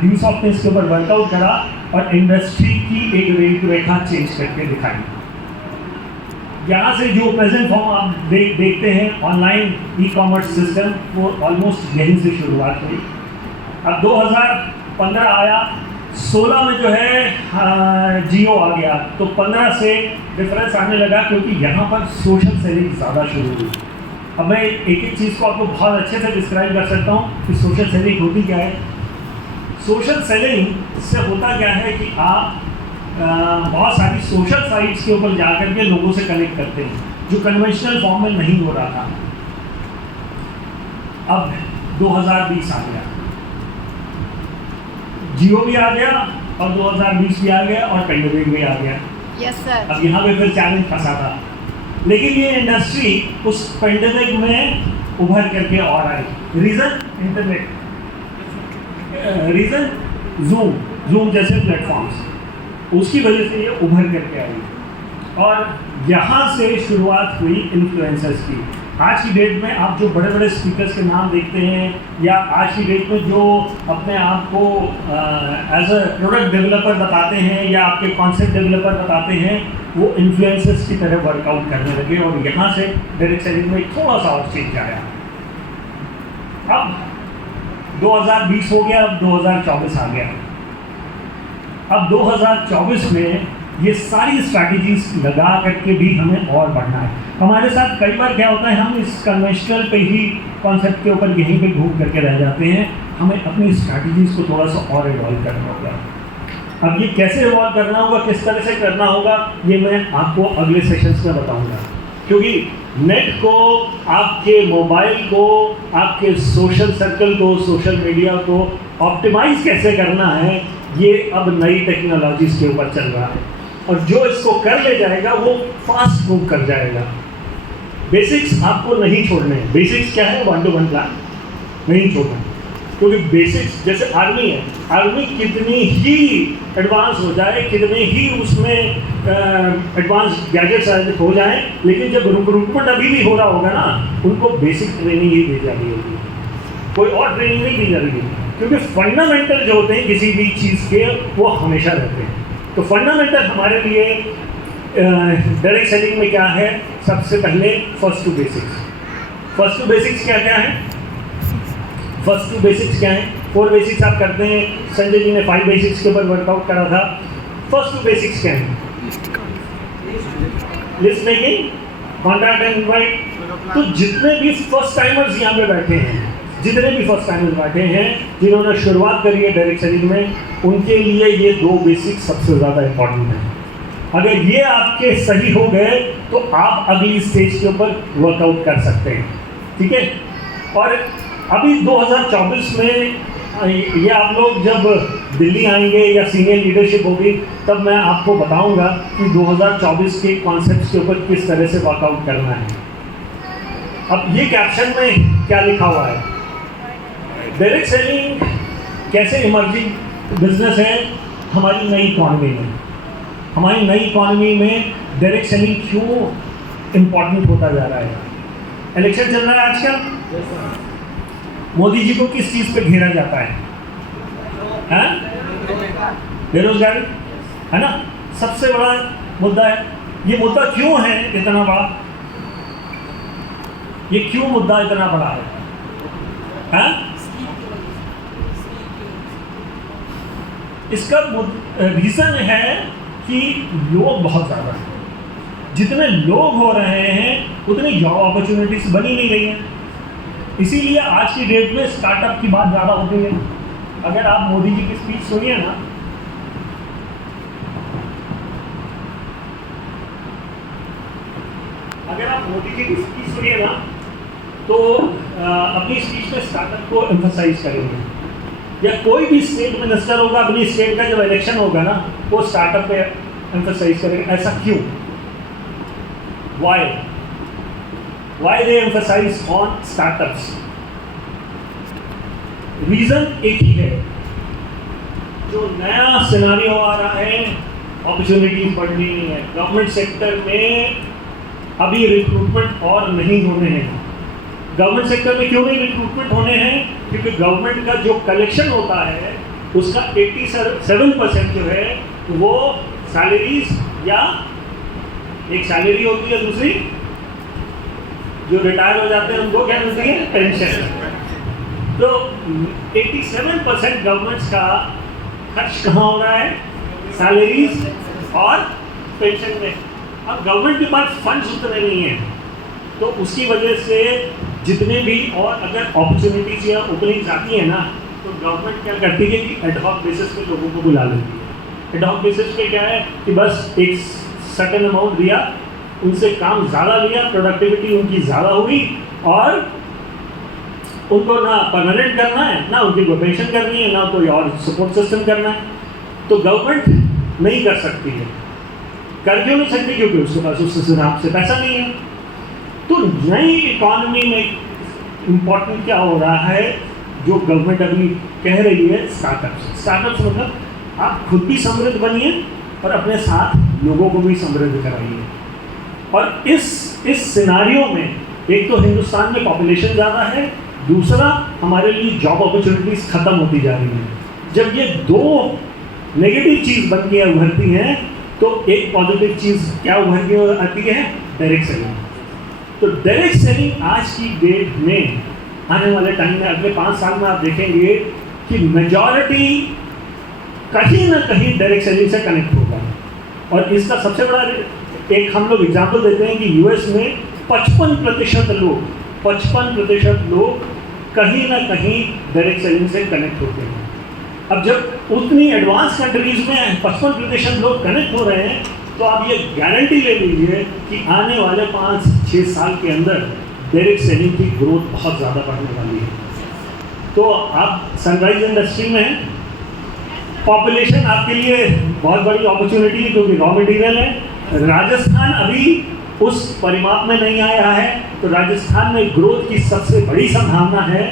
ड्यूसॉफ्ट ने इसके ऊपर वर्कआउट करा और इंडस्ट्री की एक रेखा चेंज करके दिखाई। यहाँ से जो प्रेजेंट फॉर्म आप देखते हैं, ऑनलाइन ई कॉमर्स सिस्टम, वो ऑलमोस्ट यहीं से शुरुआत हुई। अब 2015 आया, 16 में जो है जियो आ गया, तो 15 से डिफरेंस आने लगा, क्योंकि यहाँ पर सोशल सेलिंग ज़्यादा शुरू हुई। अब मैं एक एक चीज़ को आपको बहुत अच्छे से डिस्क्राइब कर सकता हूँ कि सोशल सेलिंग होती क्या है। सोशल सेलिंग से होता क्या है कि आप बहुत सारी सोशल साइट्स के ऊपर जाकर के लोगों से कनेक्ट करते हैं, जो कन्वेंशनल फॉर्म में नहीं हो रहा था। अब 2020 आ गया, जियो भी आ गया और 2020 भी आ गया और पेंडेमिक भी आ गया। Yes sir. अब यहाँ पे फिर चैलेंज फंसा था, लेकिन ये इंडस्ट्री उस पेंडेमिक में उभर करके और आई। रीज़न इंटरनेट, रीज़न जूम जैसे प्लेटफॉर्म्स, उसकी वजह से ये उभर करके आई और यहाँ से शुरुआत हुई इन्फ्लुएंसर्स की। आज की डेट में आप जो बड़े बड़े स्पीकर्स के नाम देखते हैं, या आज की डेट में जो अपने आप को एज अ प्रोडक्ट डेवलपर बताते हैं या आपके कॉन्सेप्ट डेवलपर बताते हैं, वो इन्फ्लुएंसर्स की तरह वर्कआउट करने लगे और यहाँ से डायरेक्ट सेलिंग में थोड़ा सा और चेंज आया। अब 2020 हो गया, अब 2024 आ गया। अब 2024 में ये सारी स्ट्रैटेजीज लगा करके भी हमें और बढ़ना है। हमारे साथ कई बार क्या होता है, हम इस कन्वेंशनल पे ही कॉन्सेप्ट के ऊपर यहीं पे घूम करके रह जाते हैं। हमें अपनी स्ट्रैटेजीज को थोड़ा सा और इवॉल्व करना होगा। अब ये कैसे इवॉल्व करना होगा, किस तरह से करना होगा, ये मैं आपको अगले सेशंस में बताऊंगा। क्योंकि नेट को, आपके मोबाइल को, आपके सोशल सर्कल को, सोशल मीडिया को ऑप्टिमाइज कैसे करना है, ये अब नई टेक्नोलॉजीज के ऊपर चल रहा है। और जो इसको कर ले जाएगा वो फास्ट मूव कर जाएगा। बेसिक्स आपको नहीं छोड़ने हैं। बेसिक्स क्या है? 1-to-1 प्लान नहीं छोड़ना, क्योंकि बेसिक्स जैसे आर्मी है, आर्मी कितनी ही एडवांस हो जाए, कितने ही उसमें एडवांस गैजेट्स हो जाएं, लेकिन जब रिक्रूटमेंट अभी भी हो रहा होगा ना, उनको बेसिक ट्रेनिंग ही दी जा रही होगी, कोई और ट्रेनिंग नहीं दी जा रही है। क्योंकि फंडामेंटल जो होते हैं किसी भी चीज़ के, वो हमेशा रहते हैं। तो फंडामेंटल हमारे लिए डायरेक्ट सेलिंग में क्या है? सबसे पहले first to basics. First to basics क्या क्या है? फर्स्ट टू बेसिक्स क्या है? 4 बेसिक्स आप करते हैं, संजय जी ने 5 बेसिक्स के ऊपर वर्कआउट करा था। फर्स्ट टू बेसिक्स क्या है? List making, contact and invite. तो जितने भी फर्स्ट टाइमर्स यहाँ पे बैठे हैं, जितने भी फर्स्ट टाइमर्स बैठे हैं, जिन्होंने शुरुआत करी है डायरेक्ट सेलिंग में, उनके लिए ये 2 बेसिक सबसे ज़्यादा इम्पॉर्टेंट है। अगर ये आपके सही हो गए तो आप अगली स्टेज के ऊपर वर्कआउट कर सकते हैं, ठीक है। और अभी 2024 में ये आप लोग जब दिल्ली आएंगे या सीनियर लीडरशिप होगी तब मैं आपको बताऊंगा कि 2024 के कॉन्सेप्ट्स के ऊपर किस तरह से वर्कआउट करना है। अब ये कैप्शन में क्या लिखा हुआ है, डायरेक्ट सेलिंग कैसे इमर्जिंग बिजनेस है हमारी नई इकॉनमी में। हमारी नई इकॉनमी में डायरेक्ट सेलिंग क्यों इम्पोर्टेंट होता जा रहा है। इलेक्शन चल रहा है आजकल, मोदी जी को किस चीज़ पे घेरा जाता है? बेरोजगारी है ना, सबसे बड़ा मुद्दा है। ये मुद्दा क्यों है इतना बड़ा? ये क्यों मुद्दा इतना बड़ा है? इसका रीजन है कि लोग बहुत ज़्यादा हैं। जितने लोग हो रहे हैं उतनी जॉब अपॉर्चुनिटीज बनी नहीं रही हैं। इसीलिए आज की डेट में स्टार्टअप की बात ज़्यादा होती है। अगर आप मोदी जी की स्पीच सुनिए ना, अगर आप मोदी जी की स्पीच सुनिए ना तो अपनी स्पीच में स्टार्टअप को एम्फसाइज करेंगे। या कोई भी स्टेट मिनिस्टर होगा, अपनी स्टेट का जब इलेक्शन होगा ना, वो स्टार्टअप पे एम्फसाइज करेंगे। ऐसा क्यों? Why they emphasize on startups? Reason एक ही है, जो नया सिनारियो आ रहा है, अपॉर्चुनिटीज बढ़नी है। गवर्नमेंट सेक्टर में अभी रिक्रूटमेंट और नहीं होने हैं। गवर्नमेंट सेक्टर में क्यों नहीं रिक्रूटमेंट होने हैं? क्योंकि गवर्नमेंट का जो कलेक्शन होता है उसका 87% जो है वो सैलरीज, या एक सैलरी होती है, दूसरी जो रिटायर हो जाते हैं उनको क्या मिलती है? पेंशन। तो 87% गवर्नमेंट का खर्च कहाँ हो रहा है? सैलरीज और पेंशन में। अब गवर्नमेंट के पास फंड्स उतने नहीं हैं, तो उसकी वजह से जितने भी और अगर अपॉर्चुनिटीज या ओपनिंग्स आती है ना, तो गवर्नमेंट क्या करती है कि एडहॉक बेसिस पे लोगों को बुला लेती है। एडहॉक बेसिस पे क्या है कि बस एक सर्टेन अमाउंट दिया, उनसे काम ज़्यादा लिया, प्रोडक्टिविटी उनकी ज़्यादा हुई, और उनको ना परमानेंट करना है, ना उनकी कोई पेंशन करनी है, ना कोई और सपोर्ट सिस्टम करना है। तो गवर्नमेंट नहीं कर सकती है। कर क्यों नहीं सकती? क्योंकि उसके पास उस हिसाब से पैसा नहीं है। तो नई इकॉनमी में इम्पोर्टेंट क्या हो रहा है, जो गवर्नमेंट अभी कह रही है, स्टार्टअप्स। स्टार्टअप्स मतलब आप खुद भी समृद्ध बनिए और अपने साथ लोगों को भी समृद्ध कराइए। और इस सिनारियो में एक तो हिंदुस्तान में पॉपुलेशन ज़्यादा है, दूसरा हमारे लिए जॉब अपॉर्चुनिटीज़ ख़त्म होती जा रही हैं। जब ये दो नेगेटिव चीज़ बन के उभरती हैं तो एक पॉजिटिव चीज़ क्या उभर के आती है? Direct selling. तो डायरेक्ट सेलिंग आज की डेट में, आने वाले टाइम में, अगले 5 साल में आप देखेंगे कि मेजॉरिटी कहीं ना कहीं डायरेक्ट सेलिंग से कनेक्ट होगा। और इसका सबसे बड़ा एक हम लोग एग्जाम्पल देते हैं कि यूएस में 55% लोग कहीं ना कहीं डायरेक्ट सेलिंग से कनेक्ट होते हैं। अब जब उतनी एडवांस कंट्रीज में 55% लोग कनेक्ट हो रहे हैं, तो आप ये गारंटी ले लीजिए कि आने वाले 5-6 साल के अंदर डायरेक्ट सेलिंग की ग्रोथ बहुत ज़्यादा बढ़ने वाली है। तो आप सनराइज इंडस्ट्री में पॉपुलेशन आपके लिए बहुत बड़ी अपॉर्चुनिटी है, क्योंकि रॉ मटेरियल है। राजस्थान अभी उस परिमाप में नहीं आया है, तो राजस्थान में ग्रोथ की सबसे बड़ी संभावना है।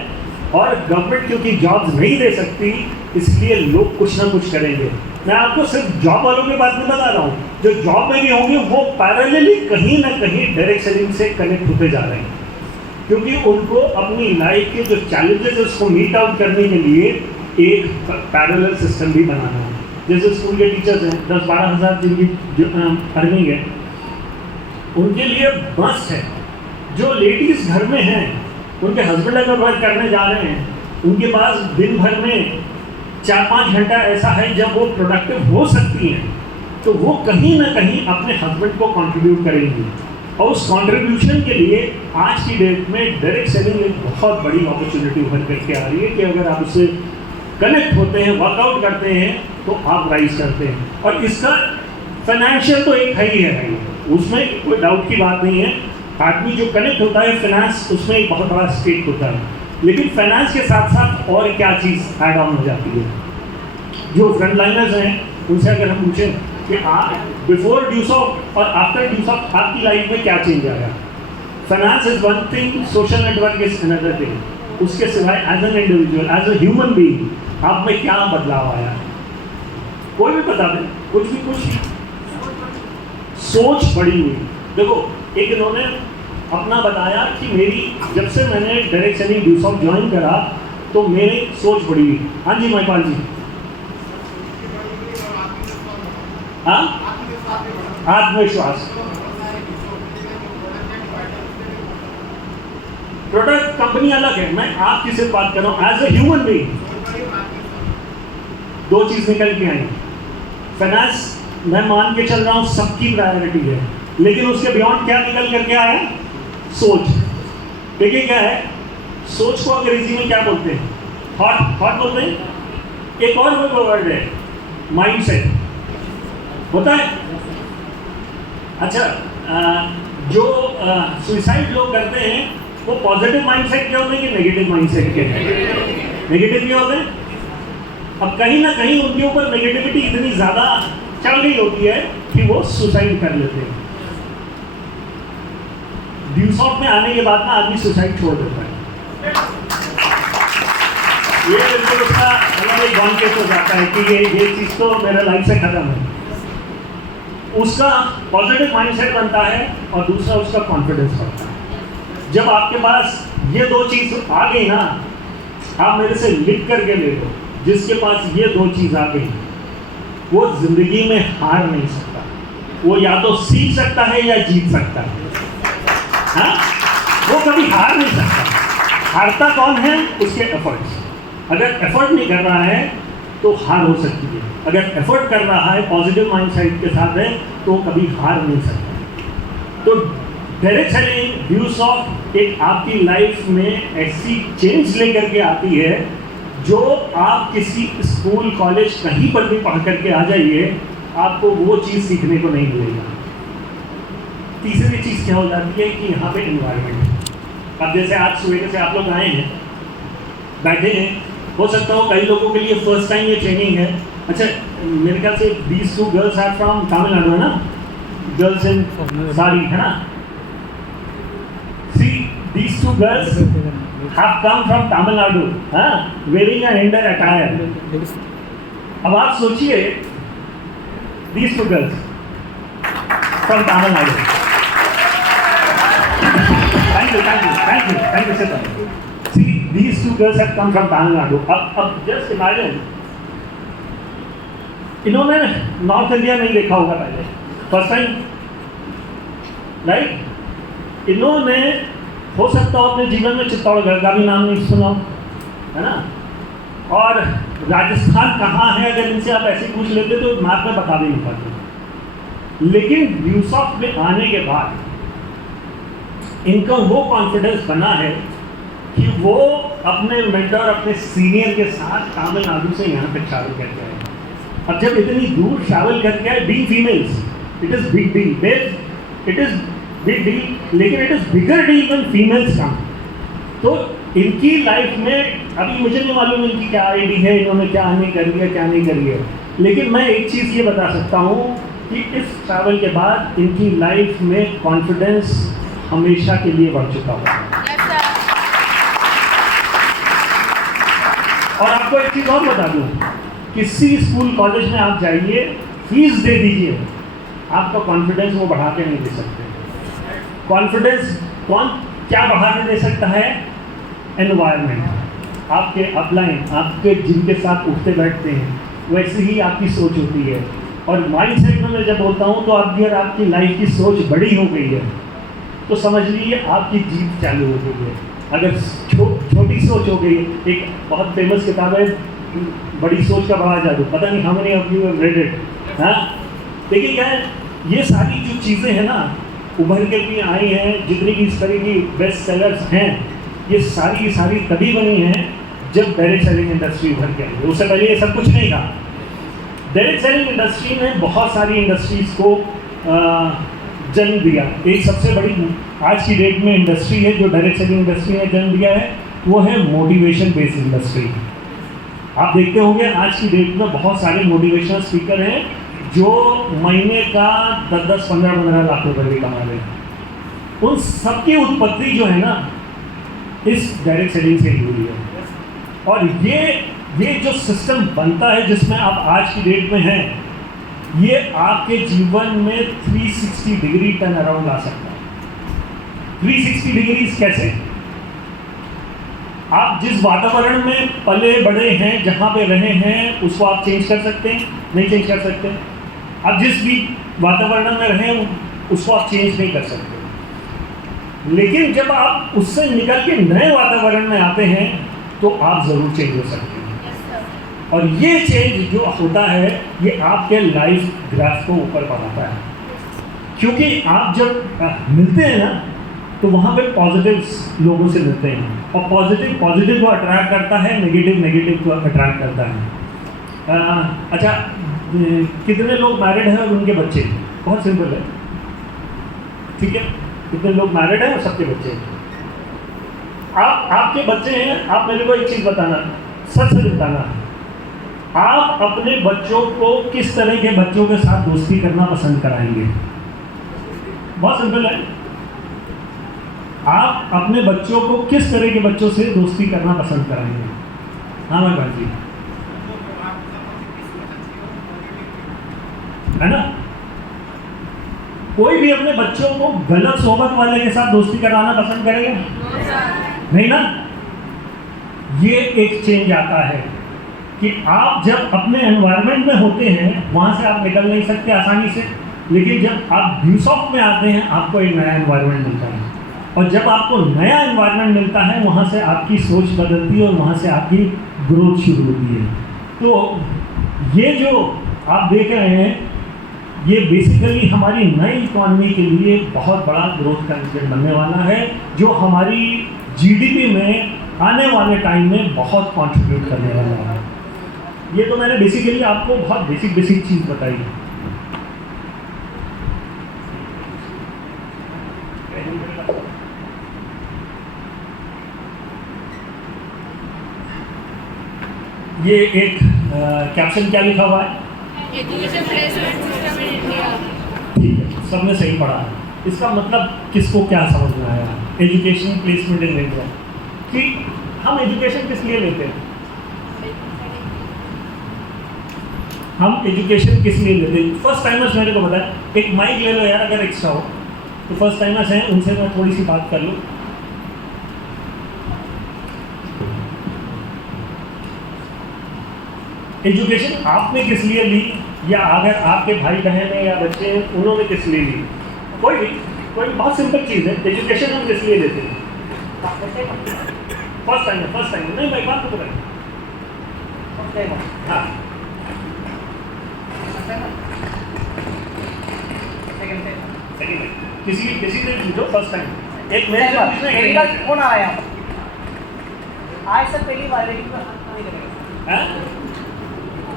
और गवर्नमेंट क्योंकि जॉब्स नहीं दे सकती, इसलिए लोग कुछ ना कुछ करेंगे। मैं आपको सिर्फ जॉब वालों के बात में बता रहा हूँ, जो जॉब में भी होंगे वो पैरेलली कहीं ना कहीं डायरेक्ट सेलिंग से कनेक्ट होते जा रहे हैं, क्योंकि उनको अपनी लाइफ के जो चैलेंजेस है उसको मीट आउट करने के लिए एक पैरेलल सिस्टम भी बनाना है। जैसे स्कूल के टीचर्स हैं, 10-12 हज़ार जिनकी अर्निंग है, उनके लिए मस्ट है। जो लेडीज़ घर में हैं, उनके हस्बैंड अगर वर्क करने जा रहे हैं, उनके पास दिन भर में 4-5 घंटा ऐसा है जब वो प्रोडक्टिव हो सकती हैं, तो वो कहीं ना कहीं अपने हस्बैंड को कंट्रीब्यूट करेंगी। और उस कंट्रीब्यूशन के लिए आज की डेट में डायरेक्ट सेलिंग एक बहुत बड़ी अपॉर्चुनिटी उभर करके आ रही है कि अगर आप उससे कनेक्ट होते हैं, वर्कआउट करते हैं, तो आप राइज करते हैं। और इसका फाइनेंशियल तो एक है ही है, उसमें कोई डाउट की बात नहीं है। आदमी जो कनेक्ट होता है फाइनेंस, उसमें एक बहुत बड़ा स्टेक होता है। लेकिन फाइनेंस के साथ साथ और क्या चीज़ ऐड ऑन हो जाती है? जो फ्रंट लाइनर्स हैं उनसे अगर हम पूछें कि बिफोर ड्यूसॉफ्ट और आफ्टर ड्यूसॉफ्ट आपकी लाइफ में क्या चेंज आया? Finance is one thing, social network is another thing. उसके सिवाय as an individual, as a human being आप में क्या बदलाव आया? कोई भी बता दे, कुछ भी, कुछ सोच बड़ी हुई। देखो, एक इन्होंने अपना बताया कि मेरी जब से मैंने डायरेक्ट सेलिंग ड्यूसॉफ्ट ज्वाइन करा तो मेरी सोच बड़ी हुई। हाँ जी महिपाल जी, हाँ, आत्मविश्वास। प्रोडक्ट कंपनी अलग है, मैं आपकी सिर्फ बात कर रहा हूँ एज ए ह्यूमन बीइंग। दो चीज निकल के आई। फाइनेंस मैं मान के चल रहा हूँ सबकी प्रायोरिटी है, लेकिन उसके बियॉन्ड क्या निकल करके आया? सोच। देखिए क्या है सोच को अंग्रेजी में क्या बोलते हैं? थॉट बोलते हैं। एक और वर्ड है माइंडसेट, होता है। अच्छा, जो सुसाइड लोग करते हैं वो पॉजिटिव माइंडसेट के होते हैं कि नेगेटिव माइंडसेट के? नेगेटिव के होते हैं। अब कहीं ना कहीं उनके ऊपर नेगेटिविटी इतनी ज़्यादा चल गई होती है कि वो सुसाइड कर लेते हैं। ड्यूसॉफ्ट में आने के बाद ना आदमी सुसाइड छोड़ देता है। ये बिल्कुल उसका मतलब एक वन केस हो जाता है कि ये चीज़ तो मेरा लाइफ से खत्म है। उसका पॉजिटिव माइंडसेट बनता है और दूसरा उसका कॉन्फिडेंस बनता है। जब आपके पास ये दो चीज़ आ गई ना, आप मेरे से लिख करके ले लो, जिसके पास ये दो चीज़ आ गई वो जिंदगी में हार नहीं सकता। वो या तो सीख सकता है या जीत सकता है। हाँ, वो कभी हार नहीं सकता। हारता कौन है? उसके एफर्ट्स। अगर एफर्ट नहीं कर रहा है तो हार हो सकती है, अगर एफर्ट कर रहा है पॉजिटिव माइंडसेट के साथ है तो कभी हार नहीं सकता। तो डायरेक्ट सेलिंग ड्यूसॉफ्ट एक आपकी लाइफ में ऐसी चेंज लेकर के आती है जो आप किसी स्कूल कॉलेज कहीं पर भी पढ़ करके आ जाइए, आपको वो चीज़ सीखने को नहीं मिलेगा। तीसरी चीज़ क्या हो जाती है कि यहाँ पे एनवायरनमेंट। अब जैसे आज सुबह से आप लोग आए हैं, बैठे हैं, हो सकता हो कई लोगों के लिए फर्स्ट टाइम ये ट्रेनिंग है। अच्छा, मेरे ख्याल से these two girls are from Tamil Nadu, है ना? गर्ल्स इन साड़ी, है ना? See, these two girls have come from Tamil Nadu, wearing an Indian attire. अब आप सोचिए, these two girls from Tamil Nadu. Thank you, sit down. See, these two girls have come from Tamil Nadu. अब just imagine, इन्होंने north India नहीं देखा होगा पहले, first time, right? इन्होंने हो सकता हो अपने जीवन में चित्तौड़गढ़ का भी नाम नहीं सुना, है ना? और राजस्थान कहाँ है अगर इनसे आप ऐसे पूछ लेते तो मैप में बता भी नहीं पाते। लेकिन ड्यूसॉफ्ट में आने के बाद इनका वो कॉन्फिडेंस बना है कि वो अपने मेंटर, अपने सीनियर के साथ तमिलनाडु से यहाँ तक ट्रैवल करके आए। अब जब इतनी दूर ट्रैवल करके आए, being females, it is big deal, it is big deal, लेकिन it is bigger deal when females come. तो इनकी लाइफ में अभी मुझे नहीं मालूम इनकी क्या आईडी है, इन्होंने क्या नहीं करी है, क्या नहीं करी है, लेकिन मैं एक चीज़ ये बता सकता हूँ कि इस ट्रैवल के बाद इनकी लाइफ में कॉन्फिडेंस हमेशा के लिए बढ़ चुका हुआ है। और आपको एक चीज़ और बता दूँ, किसी स्कूल कॉलेज में आप जाइए, फीस दे दीजिए, आपका कॉन्फिडेंस वो बढ़ा के नहीं दे सकते। कॉन्फिडेंस कौन क्या बढ़ा के दे सकता है? एनवायरनमेंट, आपके अपलाइन, आपके जिनके साथ उठते बैठते हैं, वैसे ही आपकी सोच होती है। और माइंडसेट में मैं जब बोलता हूँ तो अगर आपकी लाइफ की सोच बड़ी हो गई है तो समझ लीजिए आपकी जीत चालू हो गई है। अगर छोटी सोच हो गई, एक बहुत फेमस किताब है बड़ी सोच का बड़ा जादू, पता नहीं how many of you have read it, हाँ? लेकिन क्या है, ये सारी जो चीज़ें हैं ना उभर के भी आई हैं, जितनी भी इस तरह की बेस्ट सेलर्स हैं, ये सारी की सारी तभी बनी हैं जब डायरेक्ट सेलिंग इंडस्ट्री उभर के आई। उससे पहले ये सब कुछ नहीं था। डायरेक्ट सेलिंग इंडस्ट्री ने बहुत सारी इंडस्ट्रीज़ को जन्म दिया। एक सबसे बड़ी आज की डेट में इंडस्ट्री है जो डायरेक्ट सेलिंग इंडस्ट्री ने जन्म दिया है, वो है मोटिवेशन बेस्ड इंडस्ट्री। आप देखते होंगे आज की डेट में बहुत सारे मोटिवेशनल स्पीकर हैं जो महीने का 10-10, 15-15 लाख रुपए भी कमा रहे हैं। उन सबकी उत्पत्ति जो है ना इस डायरेक्ट सेलिंग से ही हुई है। और ये जो सिस्टम बनता है जिसमें आप आज की डेट में हैं, ये आपके जीवन में 360 डिग्री टर्न अराउंड ला सकता है। 360 डिग्री कैसे? आप जिस वातावरण में पले बड़े हैं, जहाँ पे रहे हैं, उसको आप चेंज कर सकते हैं? नहीं चेंज कर सकते। आप जिस भी वातावरण में रहे उसको आप चेंज नहीं कर सकते। लेकिन जब आप उससे निकल के नए वातावरण में आते हैं तो आप ज़रूर चेंज हो सकते हैं। और ये चेंज जो होता है ये आपके लाइफ ग्राफ को ऊपर बढ़ाता है, क्योंकि आप जब मिलते हैं ना तो वहाँ पे पॉजिटिव लोगों से मिलते हैं, और पॉजिटिव को अट्रैक्ट करता है, नेगेटिव को अट्रैक्ट करता है। अच्छा, कितने लोग मैरिड हैं और उनके बच्चे? बहुत सिंपल है, ठीक है। कितने लोग मैरिड हैं और सबके बच्चे हैं? आपके बच्चे हैं, आप मेरे को एक चीज़ बताना, सच बताना, आप अपने बच्चों को किस तरह के बच्चों के साथ दोस्ती करना पसंद कराएंगे? बहुत सिंपल है। आप अपने बच्चों को किस तरह के बच्चों से दोस्ती करना पसंद कराएंगे? हाँ मैं बात जी, है ना? कोई भी अपने बच्चों को गलत सोबत वाले के साथ दोस्ती कराना पसंद करेगा? नहीं ना। ये एक चेंज आता है कि आप जब अपने एनवायरनमेंट में होते हैं वहां से आप निकल नहीं सकते आसानी से, लेकिन जब आप ब्यूसॉफ्ट में आते हैं आपको एक नया एनवायरनमेंट मिलता है, और जब आपको नया एनवायरनमेंट मिलता है वहाँ से आपकी सोच बदलती है और वहाँ से आपकी ग्रोथ शुरू होती है। तो ये जो आप देख रहे हैं ये बेसिकली हमारी नई इकॉनमी के लिए बहुत बड़ा ग्रोथ का इंजन बनने वाला है, जो हमारी जीडीपी में आने वाले टाइम में बहुत कंट्रीब्यूट करने वाला है। ये तो मैंने बेसिकली आपको बहुत बेसिक चीज़ बताई। ये एक कैप्शन क्या लिखा हुआ है? Education placement system in India. ठीक है, सबने सही पढ़ा है। इसका मतलब किसको क्या समझ में आया? एजुकेशन प्लेसमेंट इन इंडिया कि हम एजुकेशन किस लिए लेते हैं? हम एजुकेशन किस लिए लेते हैं? फर्स्ट टाइमर्स मेरे को बताया, एक माइक ले लो यार अगर एक्स्ट्रा हो तो। फर्स्ट टाइमर्स हैं, उनसे मैं थोड़ी सी बात कर लूँ। एजुकेशन आपने किस लिए ली, या अगर आपके भाई बहन है या बच्चे हैं उन्होंने किस लिए ली? कोई बहुत सिंपल चीज़ है, एजुकेशन हम किस लिए लेते हैं? फर्स्ट टाइम नहीं, मैं बात तो करें। हाँ, सेकंड किसी ने पूछो फर्स्ट टाइम। एक मेरे कौन आ रहा है आज से पहली बार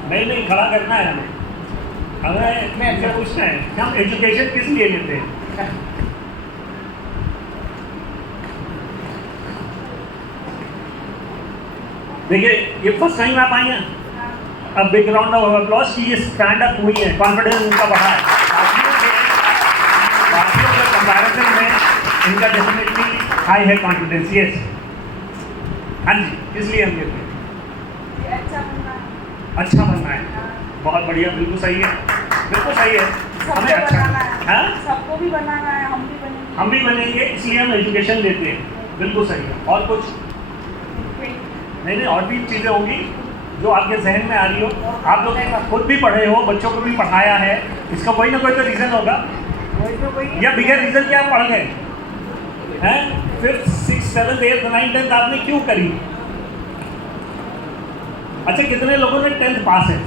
नहीं खड़ा करना है हमें क्या पूछना है कि हम एजुकेशन किस लिए लेते हैं? देखिए ये फर्स्ट टाइम आप आई हैं, अब बिग राउंड ऑफ अप्लॉज की ये स्टैंड अप हुई है, कॉन्फिडेंस उनका बढ़ा है। बाकियों के कंपैरिजन में इनका डेफिनेटली हाई है कॉन्फिडेंस। यस, हाँ जी, किस लिए हम लेते हैं? अच्छा बनना है। बहुत बढ़िया, बिल्कुल सही है, बिल्कुल सही है। हमें अच्छा है, सबको भी बनाना है, हम भी बनेंगे, इसलिए हम एजुकेशन लेते हैं। बिल्कुल सही है। और कुछ नहीं, और भी चीज़ें होंगी जो आपके जहन में आ रही हो। आप लोग खुद भी पढ़े हो, बच्चों को भी पढ़ाया है, इसका कोई ना कोई तो रीज़न होगा, या बिगर रीज़न क्या आप पढ़ गए हैं? 5th 6th 7th 8th 9th 10th आपने क्यों करी? अच्छा, कितने लोगों ने 10th पास है?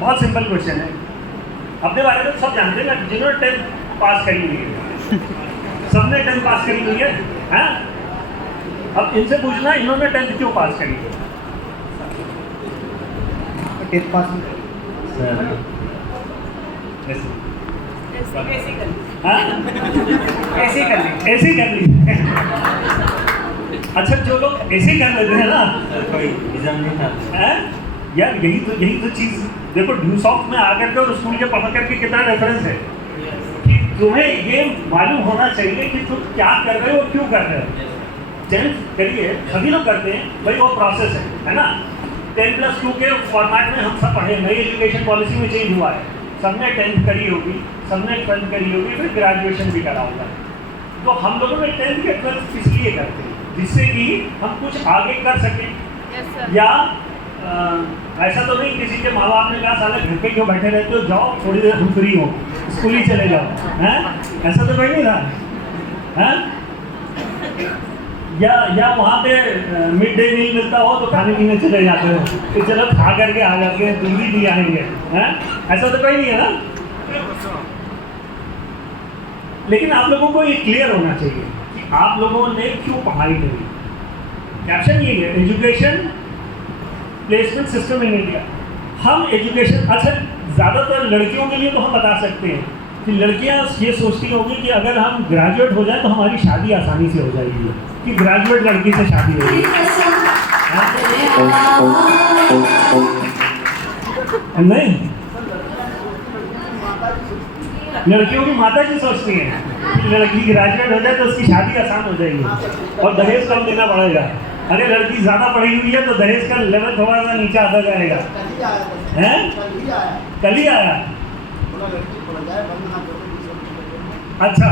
बहुत सिंपल क्वेश्चन है। अपने बारे में सब जानते हैं, जिन्होंने 10th पास करी हुई है, सबने 10th पास करी हुई है, हैं? अब इनसे पूछना इन्होंने 10th क्यों पास करी? 10th पास ऐसे ही कर ली। अच्छा जो लोग ऐसे कर लेते हैं ना, कोई एग्जाम नहीं था। हैं? यार यही तो चीज़ देखो, ड्यू सॉफ्ट में आकर के और स्कूल के पढ़ करके कितना रेफरेंस है कि तुम्हें ये मालूम होना चाहिए कि तुम क्या कर रहे हो और क्यों कर रहे हो। 10th करिए, सभी लोग करते हैं भाई, वो प्रोसेस है ना। 10+2 के फॉर्मेट में हम सब पढ़े, नई एजुकेशन पॉलिसी में चेंज हुआ है, सबने 10th करी होगी, सबने 12th करी होगी, फिर ग्रेजुएशन भी करा होगा। तो हम लोगों में 10th या 12th इसलिए करते हैं जिससे कि हम कुछ आगे कर सकें, यस सर। या ऐसा तो नहीं किसी के माँ बाप ने कहा साला घर पे क्यों बैठे रहते हो, जाओ थोड़ी देर हम फ्री हो, स्कूल ही चले जाओ, हैं? ऐसा तो कोई नहीं था, हैं? या वहाँ पे मिड डे मील मिलता हो तो खाने पीने चले जाते हो कि चलो खा करके आ जाते हैं, तुम भी आएंगे, हैं? ऐसा तो कोई नहीं है ना। लेकिन आप लोगों को ये क्लियर होना चाहिए कि आप लोगों ने क्यों पढ़ाई करी। कैप्शन ये है, education placement system in India. हम एजुकेशन, अच्छा ज़्यादातर लड़कियों के लिए तो हम बता सकते हैं कि लड़कियां ये सोचती होंगी कि अगर हम ग्रेजुएट हो जाए तो हमारी शादी आसानी से हो जाएगी, कि ग्रेजुएट लड़की से शादी होगी। नहीं, लड़कियों की माता जी सोचती हैं कि लड़की ग्रेजुएट हो जाए तो उसकी शादी आसान हो जाएगी और दहेज कम देना पड़ेगा। अगर लड़की ज़्यादा पढ़ी हुई है तो दहेज का लेवल थोड़ा सा नीचे आता जाएगा। हैं? कल ही आया। अच्छा,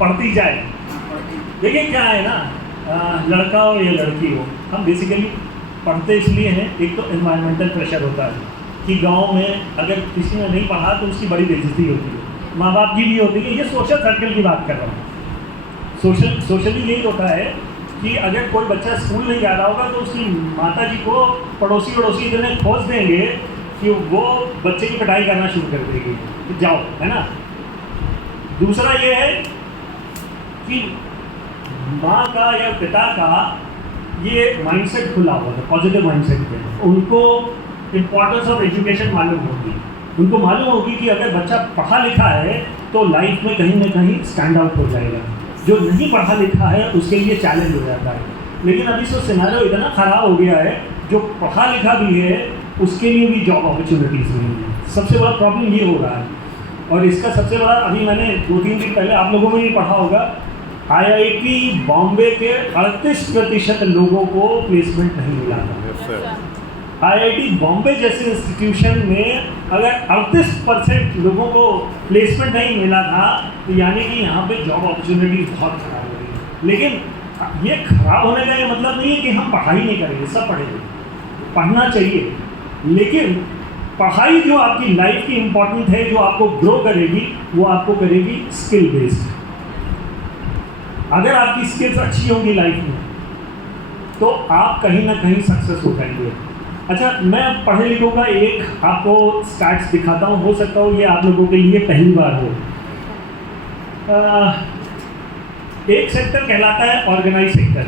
पढ़ती जाए। देखिए क्या है ना, लड़का हो या लड़की हो, हम बेसिकली पढ़ते इसलिए हैं, एक तो एनवायरमेंटल प्रेशर होता है कि गांव में अगर किसी ने नहीं पढ़ा तो उसकी बड़ी बेइज्जती होती है, माँ बाप की भी होती है। ये सोशल सर्कल की बात कर रहा हूँ। सोशली यही होता है कि अगर कोई बच्चा स्कूल नहीं जा रहा होगा तो उसकी माता जी को पड़ोसी इतने खोज देंगे कि वो बच्चे की पिटाई करना शुरू कर देगी कि जाओ, है ना। दूसरा ये है कि माँ का या पिता का ये माइंडसेट खुला हुआ है, पॉजिटिव माइंडसेट पे उनको इम्पोर्टेंस ऑफ एजुकेशन मालूम होगी। उनको मालूम होगी कि अगर बच्चा पढ़ा लिखा है तो लाइफ में कहीं ना कहीं स्टैंड आउट हो जाएगा, जो नहीं पढ़ा लिखा है उसके लिए चैलेंज हो जाता है। लेकिन अभी तो सिनेरियो इतना ख़राब हो गया है, जो पढ़ा लिखा भी है उसके लिए भी जॉब अपॉर्चुनिटीज़ नहीं है। सबसे बड़ा प्रॉब्लम ये हो रहा है। और इसका सबसे बड़ा, अभी मैंने 2-3 दिन पहले आप लोगों में भी पढ़ा होगा, IIT बॉम्बे के 38% लोगों को प्लेसमेंट नहीं मिला था। IIT बॉम्बे जैसे इंस्टीट्यूशन में अगर 38% लोगों को प्लेसमेंट नहीं मिला था तो यानी कि यहाँ पे जॉब अपॉर्चुनिटीज बहुत खराब हो गई। लेकिन ये खराब होने का ये मतलब नहीं है कि हम पढ़ाई नहीं करेंगे, सब पढ़ेंगे, पढ़ना चाहिए, लेकिन पढ़ाई जो आपकी लाइफ की इम्पोर्टेंट है, जो आपको ग्रो करेगी, वो आपको करेगी स्किल बेस्ड। अगर आपकी स्किल्स अच्छी होंगी लाइफ में तो आप कहीं ना कहीं सक्सेस हो पाएंगे। अच्छा, मैं पढ़े लिखों का एक आपको स्टैट्स दिखाता हूँ, हो सकता हो ये आप लोगों के लिए पहली बार हो। एक सेक्टर कहलाता है ऑर्गेनाइज सेक्टर।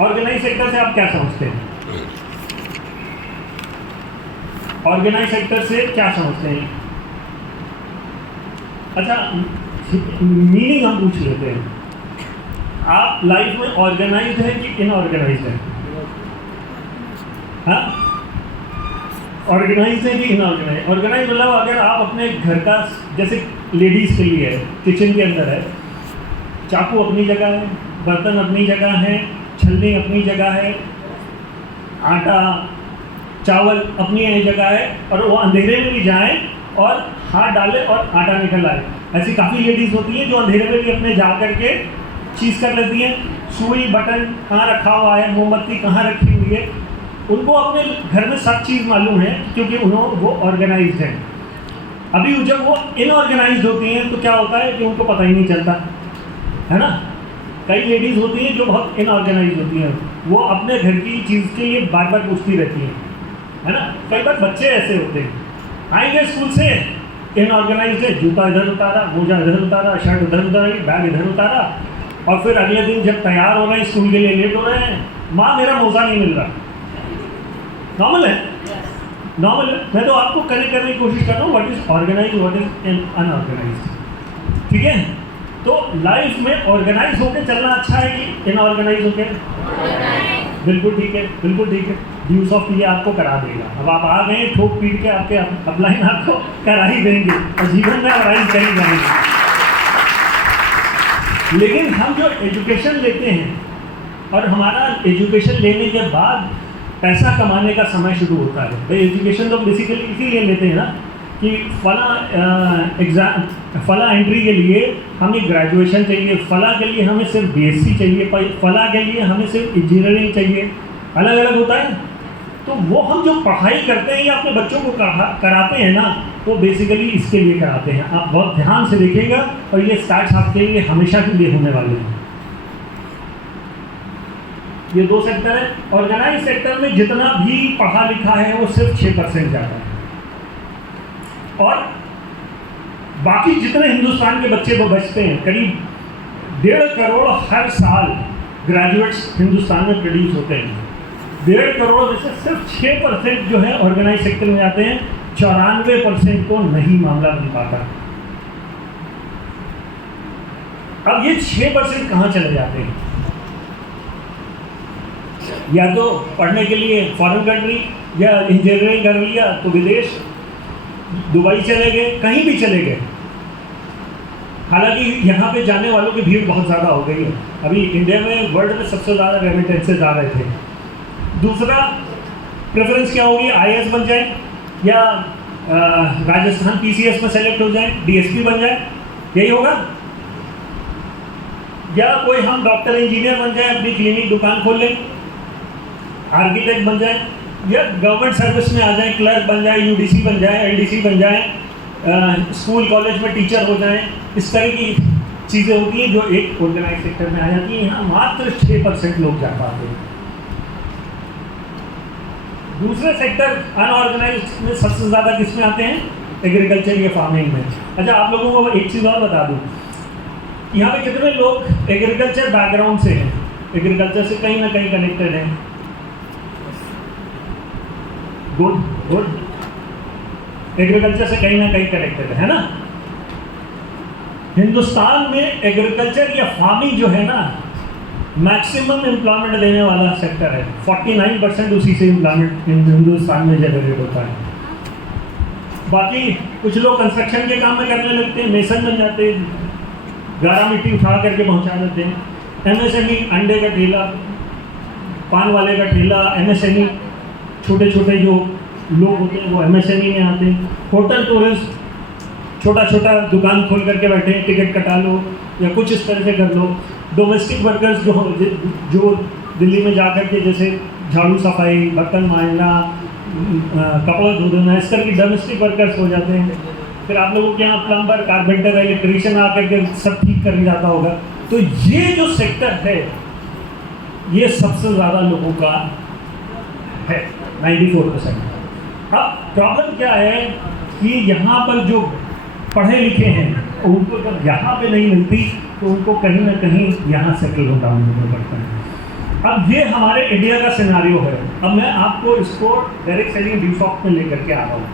ऑर्गेनाइज सेक्टर से आप क्या समझते हैं? ऑर्गेनाइज सेक्टर से क्या समझते हैं? अच्छा, मीनिंग हम पूछ लेते हैं। आप लाइफ में ऑर्गेनाइज्ड है कि इनऑर्गेनाइज्ड है? हाँ, ऑर्गेनाइज है कि इनऑर्गेनाइज? ऑर्गेनाइज मतलब अगर आप अपने घर का, जैसे लेडीज़ के लिए है, किचन के अंदर है, चाकू अपनी जगह है, बर्तन अपनी जगह है, छलनी अपनी जगह है, आटा चावल अपनी जगह है, और वो अंधेरे में भी जाएं और हाथ डाले और आटा निकल आए। ऐसी काफ़ी लेडीज़ होती हैं जो अंधेरे में भी अपने जा करके चीज़ कर लेती हैं। सुई बटन कहाँ रखा हुआ है, मोमबत्ती कहाँ रखी हुई है, उनको अपने घर में सब चीज़ मालूम है क्योंकि वो ऑर्गेनाइज्ड हैं। अभी जब वो इनऑर्गेनाइज्ड होती हैं तो क्या होता है कि उनको पता ही नहीं चलता, है ना। कई लेडीज़ होती हैं जो बहुत इनऑर्गेनाइज्ड होती हैं, वो अपने घर की चीज़ के लिए बार बार पूछती रहती हैं, है ना। कई बार बच्चे ऐसे होते हैं, आएंगे स्कूल से इनऑर्गेनाइज्ड है, जूता इधर उतारा, मोजा इधर उतारा, शर्ट उधर उतारी, बैग इधर उतारा, और फिर अगले दिन जब तैयार हो रहे हैं स्कूल के लिए, लेट हो रहे हैं, माँ मेरा मोजा नहीं मिल रहा। नॉर्मल है, नॉर्मल है। मैं तो आपको कनेक्ट करने की कोशिश कर रहा हूँ, what is organize, what is unorganize, ठीक है। तो लाइफ में ऑर्गेनाइज होकर चलना अच्छा है कि इनऑर्गेनाइज होकर? बिल्कुल ठीक है, बिल्कुल ठीक है। यूज ऑफ ये आपको करा देगा। अब आप आ गए ठोक पीट के, आपके अपलाइन आपको करा ही देंगे और जीवन में ऑर्गेनाइज कर ही जाएंगे। लेकिन हम जो एजुकेशन लेते हैं और हमारा एजुकेशन लेने के बाद पैसा कमाने का समय शुरू होता है। भाई एजुकेशन तो बेसिकली इसीलिए लेते हैं ना कि फला एंट्री के लिए हमें ग्रेजुएशन चाहिए, फला के लिए हमें सिर्फ बीएससी चाहिए, फला के लिए हमें सिर्फ इंजीनियरिंग चाहिए, अलग अलग होता है। तो वो हम जो पढ़ाई करते हैं या अपने बच्चों को कराते हैं ना, वो बेसिकली इसके लिए कराते हैं। आप बहुत ध्यान से देखिएगा और ये स्टार्ट आपके लिए हमेशा के लिए होने वाले हैं। ये दो सेक्टर है। ऑर्गेनाइज सेक्टर में जितना भी पढ़ा लिखा है वो सिर्फ 6% जाता है, और बाकी जितने हिंदुस्तान के बच्चे वो बचते हैं, करीब 1.5 करोड़ हर साल ग्रेजुएट्स हिंदुस्तान में प्रोड्यूस होते हैं। 1.5 करोड़ में से सिर्फ 6% जो है ऑर्गेनाइज सेक्टर में जाते हैं, 94% को नहीं मामला बन पाता। अब ये 6% कहाँ चले जाते हैं? या तो पढ़ने के लिए फॉरेन कंट्री, या इंजीनियरिंग कर लिया तो विदेश, दुबई चले गए, कहीं भी चले गए। हालांकि यहाँ पे जाने वालों की भीड़ बहुत ज़्यादा हो गई है। अभी इंडिया में वर्ल्ड में सबसे ज़्यादा रेमिटेंसेज आ रहे थे। दूसरा प्रेफरेंस क्या होगी? आईएएस बन जाए, या राजस्थान पीसीएस में सेलेक्ट हो जाए, डीएसपी बन जाए, यही होगा। या कोई हम डॉक्टर इंजीनियर बन जाए, अपनी क्लिनिक दुकान खोल लें, आर्किटेक्ट बन जाए, या गवर्नमेंट सर्विस में आ जाए, क्लर्क बन जाए, यूडीसी बन जाए, एलडीसी बन जाए, स्कूल कॉलेज में टीचर हो जाए। इस तरह की चीज़ें होती हैं जो एक ऑर्गेनाइज सेक्टर में आ जाती हैं। यहाँ मात्र 6% लोग जा पाते हैं। दूसरे सेक्टर अनऑर्गेनाइज में सबसे ज़्यादा किस में आते हैं? एग्रीकल्चर या फार्मिंग में। अच्छा, आप लोगों को एक चीज़ और बता दूँ, यहाँ पे कितने लोग एग्रीकल्चर बैकग्राउंड से हैं, एग्रीकल्चर से कहीं ना कहीं कनेक्टेड हैं? गुड गुड, एग्रीकल्चर से कहीं ना कहीं कनेक्टेड है ना। हिंदुस्तान में एग्रीकल्चर या फार्मिंग जो है ना, मैक्सिमम एम्प्लॉयमेंट देने वाला सेक्टर है। 49% उसी से एम्प्लॉयमेंट हिंदुस्तान में जनरेट होता है। बाकी कुछ लोग कंस्ट्रक्शन के काम में करने लगते हैं, मेसन बन जाते हैं, गारा मिट्टी उठा करके पहुंचा देते हैं। एमएसएमई, अंडे का ठेला, पान वाले का ठेला, एमएसएमई, छोटे छोटे जो लोग होते हैं वो एमएसएमई में आते हैं। होटल टूरिस्ट, छोटा छोटा दुकान खोल करके बैठे हैं, टिकट कटा लो या कुछ इस तरह से कर लो। डोमेस्टिक वर्कर्स जो दिल्ली में जाकर के जैसे झाड़ू सफाई, बर्तन मांजना, कपड़ा धो देना, इस तरह की डोमेस्टिक वर्कर्स हो जाते हैं। फिर आप लोगों के यहाँ प्लम्बर, कारपेंटर, इलेक्ट्रीशियन आकर के सब ठीक कर जाता होगा। तो ये जो सेक्टर है ये सबसे ज़्यादा लोगों का है, 94%। अब प्रॉब्लम क्या है कि यहाँ पर जो पढ़े लिखे हैं उनको जब यहाँ पे नहीं मिलती तो उनको कहीं ना कहीं यहाँ सेटल होना पड़ता है। अब ये हमारे इंडिया का सिनारियो है। अब मैं आपको इसको डायरेक्ट सेलिंग ड्यूसॉफ्ट में लेकर के आ रहा हूँ।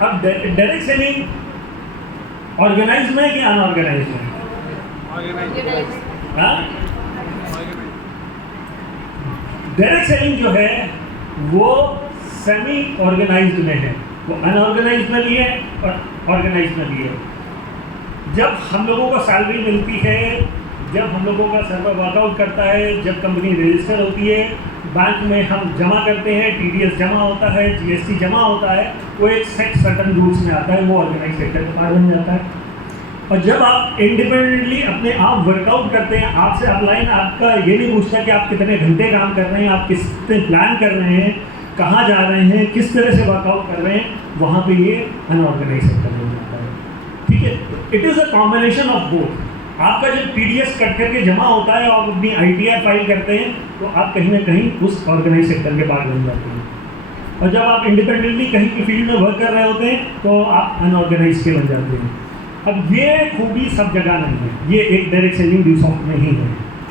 अब डायरेक्ट सेलिंग ऑर्गेनाइज में कि अनऑर्गेनाइज में? डायरेक्ट सेलिंग जो है वो सेमी ऑर्गेनाइज्ड में है, वो अनऑर्गेनाइज्ड में भी है और ऑर्गेनाइज्ड में भी है। जब हम लोगों को सैलरी मिलती है, जब हम लोगों का सर्वर वर्कआउट करता है, जब कंपनी रजिस्टर होती है, बैंक में हम जमा करते हैं, टीडीएस जमा होता है, जीएसटी जमा होता है, वो एक सेट सर्टन रूल्स में आता है, वो ऑर्गेनाइज सेक्टर का पार्ट बन जाता है। और जब आप इंडिपेंडेंटली अपने आप वर्कआउट करते हैं, आपसे अपलाइन आपका ये नहीं पूछता कि आप कितने घंटे काम कर रहे हैं, आप कितने प्लान कर रहे हैं, कहाँ जा रहे हैं, किस तरह से वर्कआउट कर रहे हैं, वहाँ पे ये अनऑर्गेनाइज सेक्टर हो जाता है। ठीक है, it is a combination of both. आपका जब टीडीएस कट करके जमा होता है और अपनी आईटीआर फाइल करते हैं तो आप कहीं ना कहीं उस ऑर्गेनाइज सेक्टर के पार्ट बन जाते हैं, और जब आप इंडिपेंडेंटली कहीं की फील्ड में वर्क कर रहे होते हैं तो आप अनऑर्गेनाइज के बन जाते हैं। अब ये खूबी सब जगह नहीं है, ये एक डायरेक्ट सेलिंग ड्यूसॉफ्ट में ही है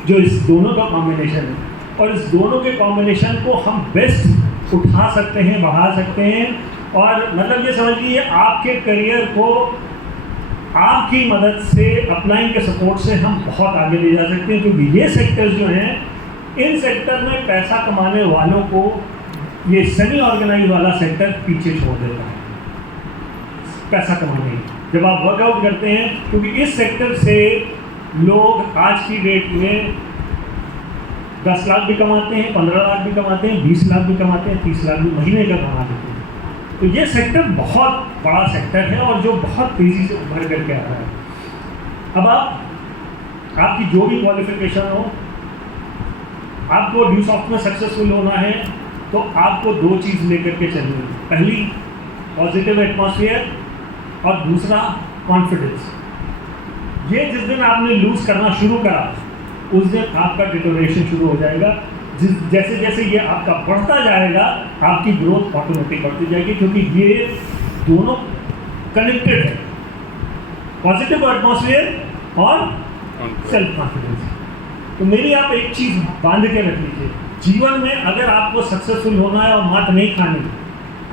जो इस दोनों का कॉम्बिनेशन है, और इस दोनों के कॉम्बिनेशन को हम बेस्ट उठा सकते हैं, बढ़ा सकते हैं। और मतलब ये समझ लीजिए आपके करियर को आपकी मदद से, अपलाइन के सपोर्ट से हम बहुत आगे ले जा सकते हैं, क्योंकि ये सेक्टर्स जो हैं, इन सेक्टर में पैसा कमाने वालों को ये सेमी ऑर्गेनाइज वाला सेक्टर पीछे छोड़ देता है पैसा कमाने में। जब आप वर्कआउट करते हैं, क्योंकि इस सेक्टर से लोग आज की डेट में 10 लाख भी कमाते हैं, 15 लाख भी कमाते हैं, 20 लाख भी कमाते हैं, 30 लाख भी महीने का कमा लेते हैं। तो ये सेक्टर बहुत बड़ा सेक्टर है और जो बहुत तेज़ी से उभर करके आ रहा है। अब आपकी जो भी क्वालिफिकेशन हो, आपको ड्यूसॉफ्ट में सक्सेसफुल होना है तो आपको 2 चीज़ लेकर के चलनी है। पहली पॉजिटिव एटमॉस्फेयर और दूसरा कॉन्फिडेंस। ये जिस दिन आपने लूज़ करना शुरू करा, उस दिन आपका डिटोरेशन शुरू हो जाएगा। जैसे जैसे ये आपका बढ़ता जाएगा, आपकी ग्रोथ ऑटोमेटिक बढ़ती जाएगी, क्योंकि ये दोनों कनेक्टेड है, पॉजिटिव एटमॉस्फेयर और सेल्फ कॉन्फिडेंस। तो मेरी आप एक चीज़ बांध के रख लीजिए, जीवन में अगर आपको सक्सेसफुल होना है और मात नहीं खानी,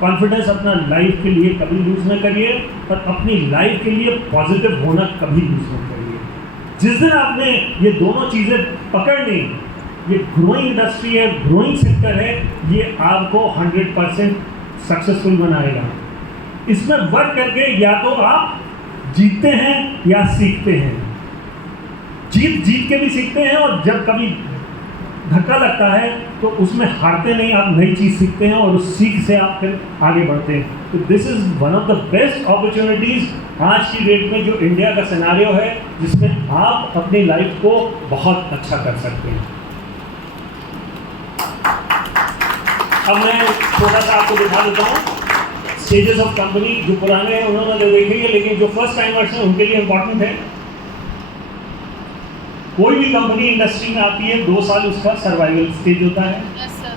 कॉन्फिडेंस अपना लाइफ के लिए कभी लूज़ न करिए और अपनी लाइफ के लिए पॉजिटिव होना कभी लूज़ न करिए। जिस दिन आपने ये दोनों चीज़ें पकड़ ली, ये ग्रोइंग इंडस्ट्री है, ग्रोइंग सेक्टर है, ये आपको 100% सक्सेसफुल बनाएगा। इसमें वर्क करके या तो आप जीतते हैं या सीखते हैं। जीत के भी सीखते हैं, और जब कभी धक्का लगता है तो उसमें हारते नहीं, आप नई चीज़ सीखते हैं और उस सीख से आप फिर आगे बढ़ते हैं। तो this is one of the best opportunities आज की डेट में जो इंडिया का सिनेरियो है, जिसमें आप अपनी लाइफ को बहुत अच्छा कर सकते हैं। अब मैं थोड़ा सा आपको दिखा देता हूँ स्टेजेस ऑफ कंपनी। जो पुराने हैं उन्होंने तो देखी है, लेकिन जो फर्स्ट टाइमर्स हैं उनके लिए इम्पॉर्टेंट है। कोई भी कंपनी इंडस्ट्री में आती है, 2 साल उसका सर्वाइवल स्टेज होता है। Yes, sir.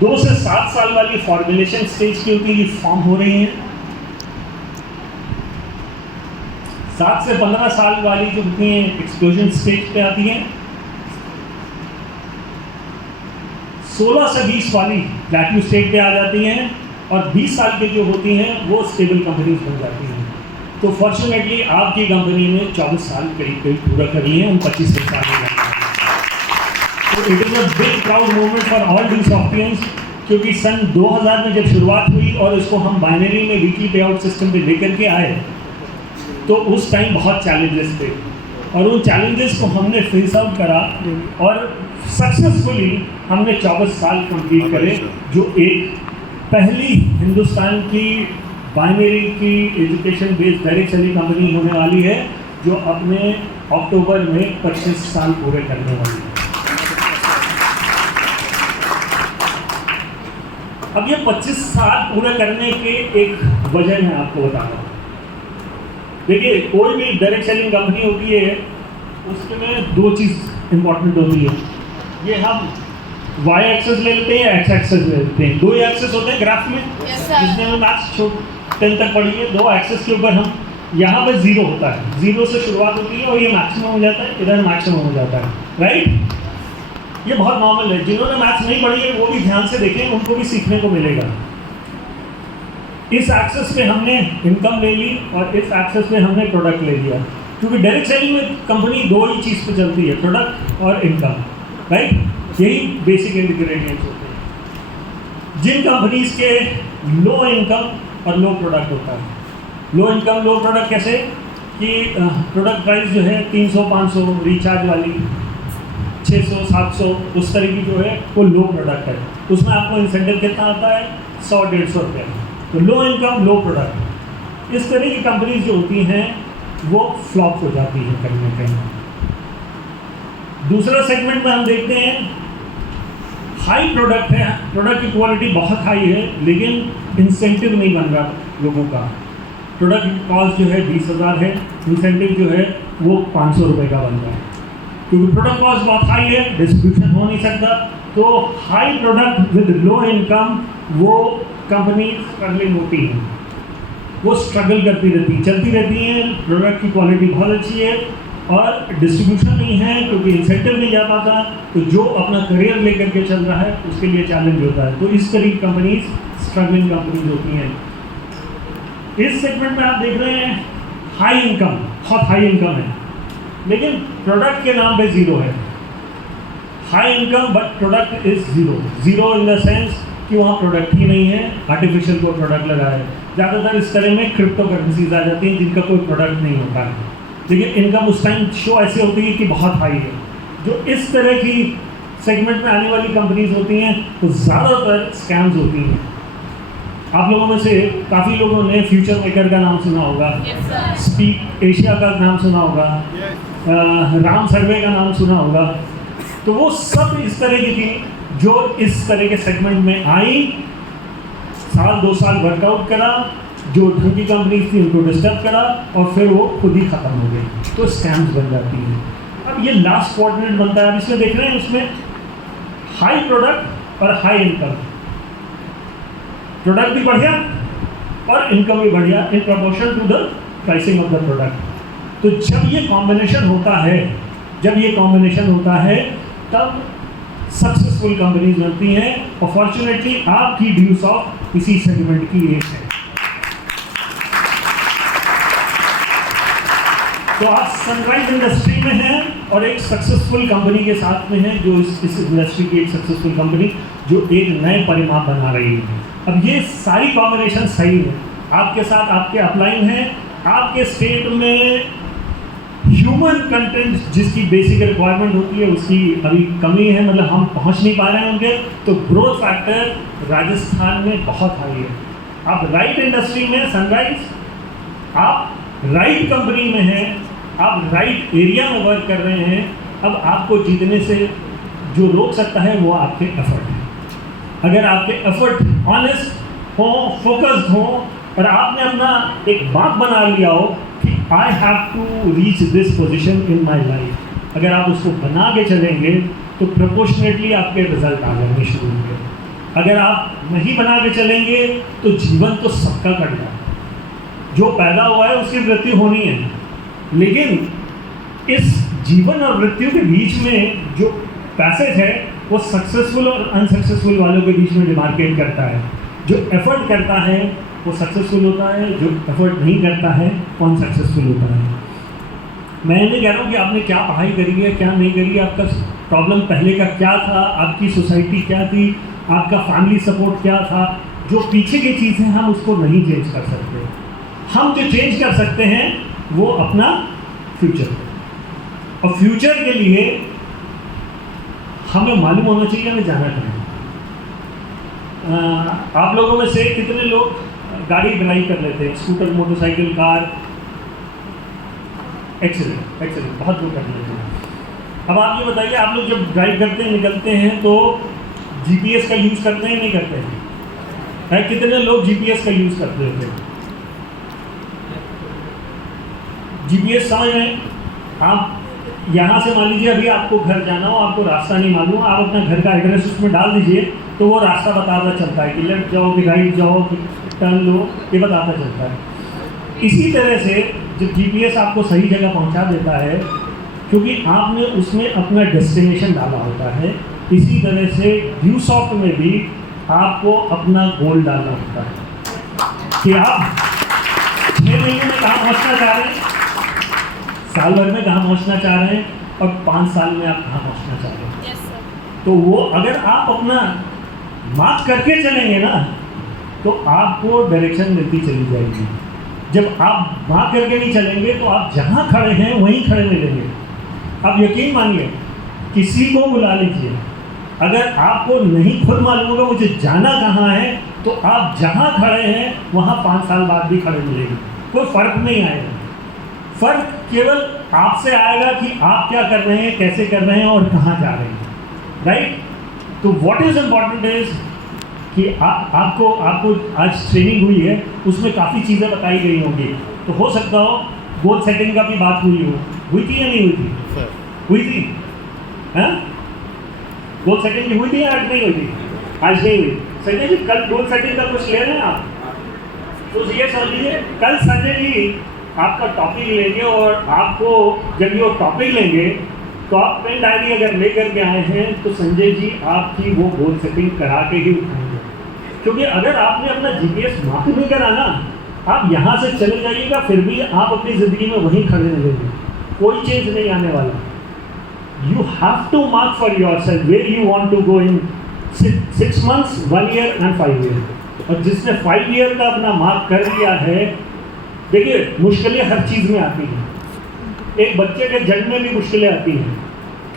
2 से 7 साल वाली फॉर्मुलेशन स्टेज की होती है, ये फॉर्म हो रही है। 7 से 15 साल वाली जो होती हैं एक्सप्लोजन स्टेज पे आती हैं। 16 से 20 वाली प्लैट्यू स्टेज पे आ जाती हैं, और 20 साल की जो होती हैं वो स्टेबल कंपनीज बन जाती हैं। तो फॉर्चुनेटली आपकी कंपनी ने 24 साल करीब पूरा कर लिए हैं, उन 25 साल में जाते हैं। तो it is a big proud moment for all Dusoftians, क्योंकि सन 2000 में जब शुरुआत हुई और इसको हम बाइनरी में वीकली पे आउट सिस्टम पे लेकर के आए, तो उस टाइम बहुत चैलेंजेस थे, और उन चैलेंजेस को हमने फेस आउट करा और सक्सेसफुली हमने 24 साल कंप्लीट करे, जो एक पहली हिंदुस्तान की बाइनरी की education based direct selling company होने वाली है, जो अपने अक्टूबर में 25 साल पूरे करने वाली है। अब ये 25 साल पूरे करने के एक वजह मैं आपको बता रहा हूँ। देखिए, कोई भी डायरेक्ट सेलिंग कंपनी होती है, उसमें 2 चीज़ इंपॉर्टेंट होती है। ये हम वाई एक्सेस ले लेते हैं, एक्स एक्सेस ले लेते हैं। 2 एक्सेस होते हैं ग्राफ में, जिसमें हम मैथ्स 10 तक पढ़ी है। 2 एक्सेस के ऊपर हम यहाँ पर 0 होता है, 0 से शुरुआत होती है और ये मैक्सिमम हो जाता है, इधर मैक्सिमम हो जाता है, राइट। ये बहुत नॉर्मल है। जिन्होंने मैथ्स नहीं पढ़ी है वो भी ध्यान से देखें, उनको भी सीखने को मिलेगा। इस एक्सेस पे हमने इनकम ले ली और इस एक्सेस पे हमने प्रोडक्ट ले लिया, क्योंकि डायरेक्ट सेलिंग में कंपनी 2 ही चीज़ पे चलती है, प्रोडक्ट और इनकम, राइट। यही बेसिक इंग्रेडिएंट्स होते हैं। जिन कंपनीज के लो इनकम और लो प्रोडक्ट होता है, लो इनकम लो प्रोडक्ट कैसे कि प्रोडक्ट प्राइस जो है 300-500 रिचार्ज वाली, 600-700 उस तरह की जो है वो लो प्रोडक्ट है। उसमें आपको इंसेंटिव कितना आता है? 100-150 रुपये। तो लो इनकम लो प्रोडक्ट, इस तरह की कंपनीज जो होती हैं वो फ्लॉप हो जाती है कहीं ना कहीं। दूसरा सेगमेंट में हम देखते हैं हाई प्रोडक्ट है, प्रोडक्ट की क्वालिटी बहुत हाई है, लेकिन इंसेंटिव नहीं बन रहा लोगों का। प्रोडक्ट की कॉस्ट जो है 20,000 है, इंसेंटिव जो है वो 500 रुपये का बन रहा है, क्योंकि प्रोडक्ट कॉस्ट बहुत हाई है, डिस्ट्रीब्यूशन हो नहीं सकता। तो high product with low income वो कंपनी स्ट्रगलिंग होती है, वो स्ट्रगल करती रहती है, चलती रहती हैं। प्रोडक्ट की क्वालिटी बहुत अच्छी है और डिस्ट्रीब्यूशन नहीं है क्योंकि इंसेंटिव नहीं जा पाता, तो जो अपना करियर लेकर के चल रहा है उसके लिए चैलेंज होता है। तो इस तरह की कंपनीज स्ट्रगलिंग कंपनीज होती हैं। इस सेगमेंट में आप देख रहे हैं हाई इनकम, बहुत हाई इनकम है, लेकिन प्रोडक्ट के नाम पे जीरो है। High income but product is zero. Zero in the sense कि वहाँ प्रोडक्ट ही नहीं है, आर्टिफिशियल कोई प्रोडक्ट लगा है। ज़्यादातर इस तरह में क्रिप्टो करेंसीज आ जाती हैं जिनका कोई प्रोडक्ट नहीं होता है, लेकिन इनकम उस टाइम शो ऐसे होती है कि बहुत हाई है। जो इस तरह की सेगमेंट में आने वाली कंपनीज होती हैं तो ज़्यादातर स्कैम्स होती हैं। आप लोगों में से काफ़ी लोगों ने फ्यूचर मेकर का नाम सुना होगा, स्पीक एशिया का नाम सुना होगा, राम सर्वे का नाम सुना होगा। तो वो सब इस तरह की थी जो इस तरह के सेगमेंट में आई, साल 2 साल वर्कआउट करा, जो ढंग की कंपनी थी उनको डिस्टर्ब करा और फिर वो खुद ही ख़त्म हो गई। तो स्कैम्स बन जाती हैं। अब ये लास्ट क्वाड्रेंट बनता है, अब इसमें देख रहे हैं, इसमें हाई प्रोडक्ट और हाई इनकम। प्रोडक्ट भी बढ़िया और इनकम भी बढ़िया in proportion to the pricing of the product. तो जब ये कॉम्बिनेशन होता है तब सक्सेसफुल कंपनीज बनती हैं। और फॉर्चुनेटली आपकी ड्यूस ऑफ इसी सेगमेंट की एक है। तो आप सनराइज इंडस्ट्री में हैं और एक सक्सेसफुल कंपनी के साथ में हैं, जो इस इंडस्ट्री की एक सक्सेसफुल कंपनी जो एक नए परिमाण बना रही है। अब ये सारी कॉम्बिनेशन सही है। आपके साथ आपके अपलाइन हैं, आपके स्टेट में ह्यूमन कंटेंट जिसकी बेसिक रिक्वायरमेंट होती है उसकी अभी कमी है, मतलब हम पहुंच नहीं पा रहे हैं उनके। तो ग्रोथ फैक्टर राजस्थान में बहुत हाई है। आप राइट इंडस्ट्री में सनराइज, आप राइट कंपनी में हैं, आप राइट एरिया में वर्क कर रहे हैं। अब आपको जीतने से जो रोक सकता है वो आपके एफर्ट है। अगर आपके एफर्ट ऑनेस्ट हो, फोकस्ड हो और आपने अपना एक बात बना लिया हो कि I have to reach this position in my life, अगर आप उसको बना के चलेंगे तो प्रोपोर्शनेटली आपके रिजल्ट आ जाएंगे शुरू में। अगर आप नहीं बना के चलेंगे तो जीवन तो सबका कट जाए। जो पैदा हुआ है उसकी मृत्यु होनी है, लेकिन इस जीवन और मृत्यु के बीच में जो पैसेज है वो सक्सेसफुल और अनसक्सेसफुल वालों के बीच में डिमार्केट करता है। जो एफर्ट करता है वो सक्सेसफुल होता है, जो एफर्ट नहीं करता है वो अनसक्सेसफुल होता है। मैं नहीं कह रहा हूँ कि आपने क्या पढ़ाई करी है क्या नहीं करी है, आपका प्रॉब्लम पहले का क्या था, आपकी सोसाइटी क्या थी, आपका फैमिली सपोर्ट क्या था। जो पीछे की चीज़ है हम उसको नहीं चेंज कर सकते। हम जो चेंज कर सकते हैं वो अपना फ्यूचर, और फ्यूचर के लिए हमें मालूम होना चाहिए हमें जाना कहाँ। आप लोगों में से कितने लोग गाड़ी ड्राइव कर लेते हैं, स्कूटर, मोटरसाइकिल, कार? एक्सीलेंट, बहुत लोग कर लेते हैं। अब आप ये बताइए, आप लोग जब ड्राइव करते हैं, निकलते हैं तो जीपीएस का यूज़ करते हैं नहीं करते हैं? कितने लोग जीपीएस का यूज़ करते हैं? जीपीएस समझ रहे हैं आप? यहाँ से मान लीजिए अभी आपको घर जाना हो, आपको रास्ता नहीं मालूम, आप अपना घर का एड्रेस उसमें डाल दीजिए तो वो रास्ता बताता चलता है कि लेफ्ट जाओ कि राइट जाओ कि टर्न लो, ये बताता चलता है। इसी तरह से जब जीपीएस आपको सही जगह पहुंचा देता है क्योंकि आपने उसमें अपना डेस्टिनेशन डाला होता है, इसी तरह से यूसॉफ्ट में भी आपको अपना गोल डालना होता है कि आप 6 महीने में कहाँ पहुँचना चाह रहे हैं, साल भर में कहाँ पहुँचना चाह रहे हैं और 5 साल में आप कहाँ पहुँचना चाह रहे हैं। तो वो अगर आप अपना मार्क करके चलेंगे ना तो आपको डायरेक्शन मिलती चली जाएगी। जब आप मार्क करके नहीं चलेंगे तो आप जहाँ खड़े हैं वहीं खड़े मिलेंगे। आप यकीन मानिए, किसी को बुला लीजिए, अगर आपको नहीं खुद मालूम होगा मुझे जाना कहाँ है तो आप जहाँ खड़े हैं वहाँ 5 साल बाद भी खड़े मिलेंगे, कोई फ़र्क नहीं आएगा। फ़र्क केवल आपसे आएगा कि आप क्या कर रहे हैं, कैसे कर रहे हैं और कहाँ जा रहे हैं, राइट। तो व्हाट इज़ इम्पॉर्टेंट इज़ कि आपको आज ट्रेनिंग हुई है, उसमें काफ़ी चीज़ें बताई गई होंगी, तो हो सकता हो गोल सेटिंग का भी बात हुई थी या नहीं हुई थी? हुई थी, हाँ? गोल सेटिंग की हुई थी या आज नहीं हुई थी? आज नहीं हुई। संजय जी कल गोल सेटिंग का कुछ ले रहे हैं आप? तो ये समझ लीजिए कल संजय जी आपका टॉपिक लेंगे और आपको जब ये टॉपिक लेंगे तो आप पेन डायरी अगर लेकर के आए हैं तो संजय जी आपकी वो गोल सेटिंग करा के ही उठाएंगे। क्योंकि अगर आपने अपना जीपीएस मार्क नहीं करा ना आप यहाँ से चले जाइएगा फिर भी आप अपनी ज़िंदगी में वहीं खड़े रहेंगे, कोई चेंज नहीं आने वाला। You have to mark for yourself where you want to go in 6 months, 1 year and 5 year। और जिसने 5 year का अपना मार्क कर लिया है, देखिए मुश्किलें हर चीज़ में आती हैं, एक बच्चे के जन्म में भी मुश्किलें आती हैं,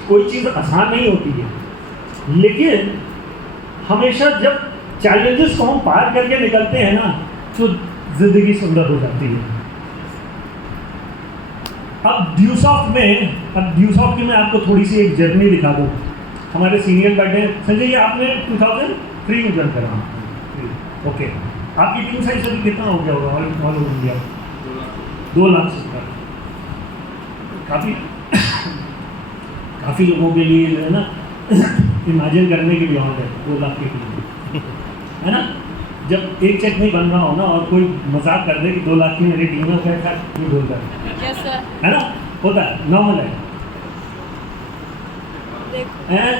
कोई चीज़ आसान नहीं होती है, लेकिन हमेशा जब चैलेंजेस को हम पार करके निकलते हैं ना तो ज़िंदगी सुंदर हो जाती है। अब ड्यूसॉफ्ट की मैं आपको थोड़ी सी एक जर्नी दिखा दूँ। हमारे सीनियर बैठे हैं। संजय जी, आपने 2003 में ज्वाइन करा? ओके। आपकी टीम साइज अभी कितना हो गया होगा ऑल ओवर इंडिया? 2 लाख से ऊपर। काफ़ी लोगों के लिए जो है ना इमेजिन करने के बियॉन्ड है 2 लाख की टीम, है ना। जब एक चेक नहीं बन रहा हो ना और कोई मजाक कर दे कि 2 लाख की मेरी टीम है, क्या नहीं बोलता है ना, होता है, नॉर्मल है,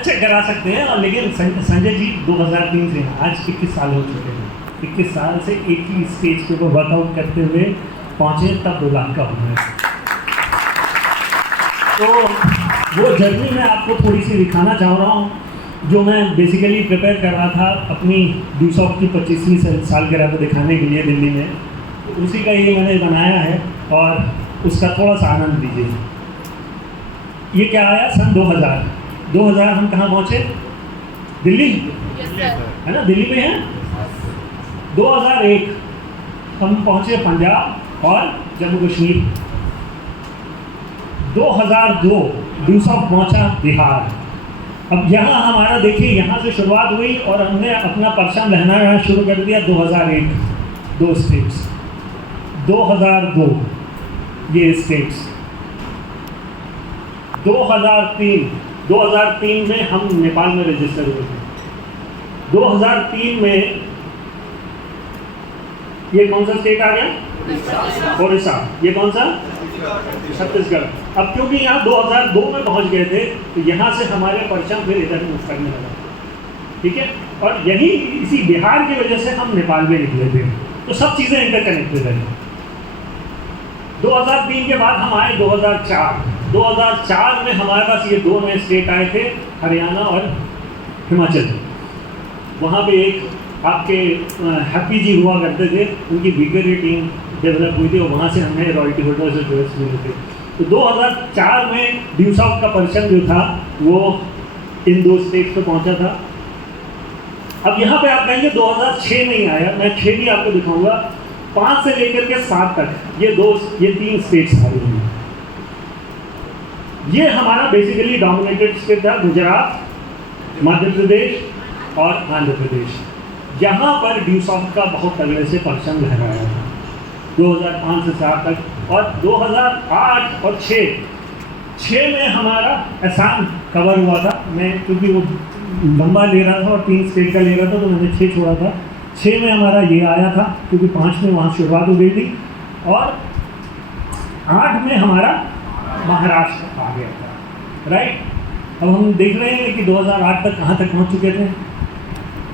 चेक करा सकते हैं। और लेकिन संजय जी 2003 से आज 21 साल हो चुके हैं, 21 साल से एक ही स्टेज पे वो वर्कआउट करते हुए पहुँचे, तब 2 लाख का होना है। तो वो जर्नी मैं आपको थोड़ी सी दिखाना चाह रहा हूँ, जो मैं बेसिकली प्रिपेयर कर रहा था अपनी ड्यूसॉफ्ट की 25वीं सालगिरह को दिखाने के लिए दिल्ली में। तो उसी का ये मैंने बनाया है और उसका थोड़ा सा आनंद लीजिए। ये क्या आया सन 2000 हम कहाँ पहुँचे? दिल्ली, है ना, दिल्ली में है। 2001 हम पहुँचे पंजाब और जम्मू कश्मीर। 2002 ड्यूसॉफ्ट पहुँचा बिहार। अब यहाँ हमारा देखिए, यहाँ से शुरुआत हुई और हमने अपना परचम लहराना शुरू कर दिया 2001, 2 स्टेट्स, 2002 ये स्टेट्स, 2003 में हम नेपाल में रजिस्टर हुए थे। 2003 में ये कौन सा स्टेट आ गया? ओडिशा। ये कौन सा? छत्तीसगढ़। अब क्योंकि यहाँ 2002 में पहुँच गए थे तो यहाँ से हमारे परचम फिर इधर मूव करने लगा, ठीक है। और यही इसी बिहार की वजह से हम नेपाल में निकले थे, तो सब चीज़ें इंटरकनेक्टेड है। 2003 के बाद हम आए 2004। 2004 में हमारे पास ये 2 नए स्टेट आए थे, हरियाणा और हिमाचल। वहाँ पे एक आपके हैप्पी जी हुआ करते थे, उनकी बीकर टीम डेवलप हुई थी और वहाँ से हमें रॉयल्टी होल्डर्स और जोड़े मिले थे। तो 2004 में ड्यूसॉफ्ट का परचम जो था वो इन 2 स्टेट्स पे पहुँचा था। अब यहाँ पे आप कहेंगे 2006 नहीं आया, मैं 6 भी आपको दिखाऊंगा। 5 से लेकर के 7 तक ये 3 स्टेट्स आ रही हैं। ये हमारा बेसिकली डोमिनेटेड स्टेट था, गुजरात, मध्य प्रदेश और आंध्र प्रदेश। यहाँ पर ड्यूसॉफ्ट का बहुत तगड़े से परचम लहराया था 2005 से 7 तक। और 2008 और 6 में हमारा असम कवर हुआ था। मैं क्योंकि वो लंबा ले रहा था और 3 स्टेट का ले रहा था तो मैंने 6 छोड़ा था। 6 में हमारा ये आया था क्योंकि 5 में वहाँ शुरुआत हो गई थी। और 8 में हमारा महाराष्ट्र आ गया था, राइट। अब हम देख रहे हैं कि 2008 तक कहाँ तक पहुँच चुके थे।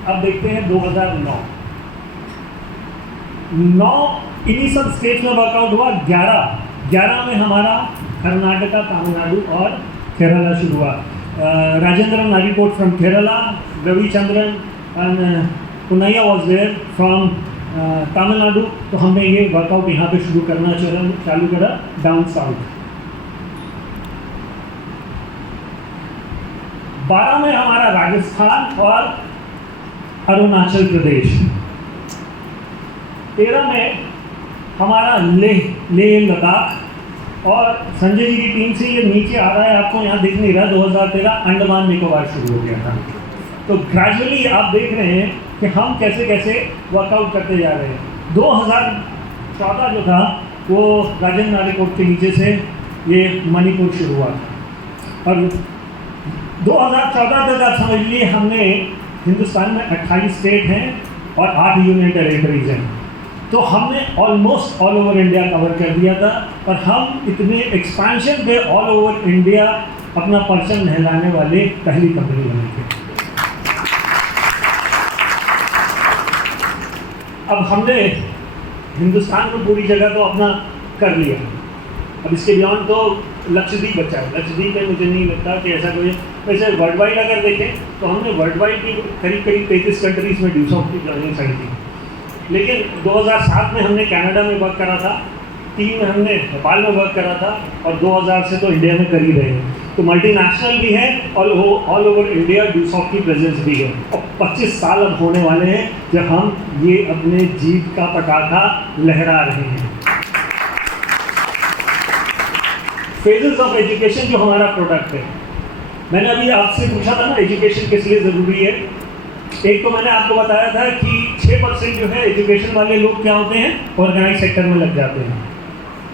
अब देखते हैं 2009 इन्हीं सब स्टेट्स में वर्कआउट हुआ। 11 में हमारा कर्नाटका, तमिलनाडु और केरला शुरू हुआ। Rajendran Narikot from Kerala, Ravichandran and Punaiya was there from Tamil Nadu. तो हमने ये वर्कआउट यहाँ पे शुरू करना चालू करा डाउन साउथ। 12 में हमारा राजस्थान और अरुणाचल प्रदेश। 13 में हमारा लेह लद्दाख। और संजय जी की टीम से ये नीचे आ रहा है, आपको यहाँ दिख नहीं रहा, 2013 अंडमान निकोबार शुरू हो गया था। तो ग्रेजुअली आप देख रहे हैं कि हम कैसे कैसे वर्कआउट करते जा रहे हैं। 2014 जो था वो राजेंद्र नारीकोट के नीचे से ये मणिपुर शुरू हुआ था। और 2014 तक आप समझ लीजिए हमने हिंदुस्तान में 28 स्टेट हैं और 8 यूनियन टेरिटरीज हैं। तो हमने almost all over India cover कर दिया था। और हम इतने एक्सपेंशन पे ऑल ओवर इंडिया अपना परचम लहराने वाले पहली कंपनी बनी थी। अब हमने हिंदुस्तान में पूरी जगह तो अपना कर लिया। अब इसके बियॉन्ड तो लक्षद्वीप बचा है। लक्षद्वीप में मुझे नहीं लगता कि ऐसा कोई, वैसे वर्ल्ड वाइड अगर देखें तो हमने वर्ल्ड वाइड की करीब 33 कंट्रीज़ में ड्यूसॉफ्ट की जॉइनिंग साइन थी। लेकिन 2007 में हमने कनाडा में वर्क करा था, 3 में हमने नेपाल में वर्क करा था, और 2000 से तो इंडिया में कर ही रहे हैं। तो मल्टीनेशनल भी है और ऑल ओवर इंडिया ड्यूसॉफ्ट की प्रेजेंस भी है। और 25 साल अब होने वाले हैं जब हम ये अपने जीत का पटाखा लहरा रहे हैं। फेजेस ऑफ एजुकेशन जो हमारा प्रोडक्ट है, मैंने अभी आपसे पूछा था ना एजुकेशन किस लिए ज़रूरी है। एक तो मैंने आपको बताया था कि 6% जो है एजुकेशन वाले लोग क्या होते हैं, ऑर्गेनाइज सेक्टर में लग जाते हैं।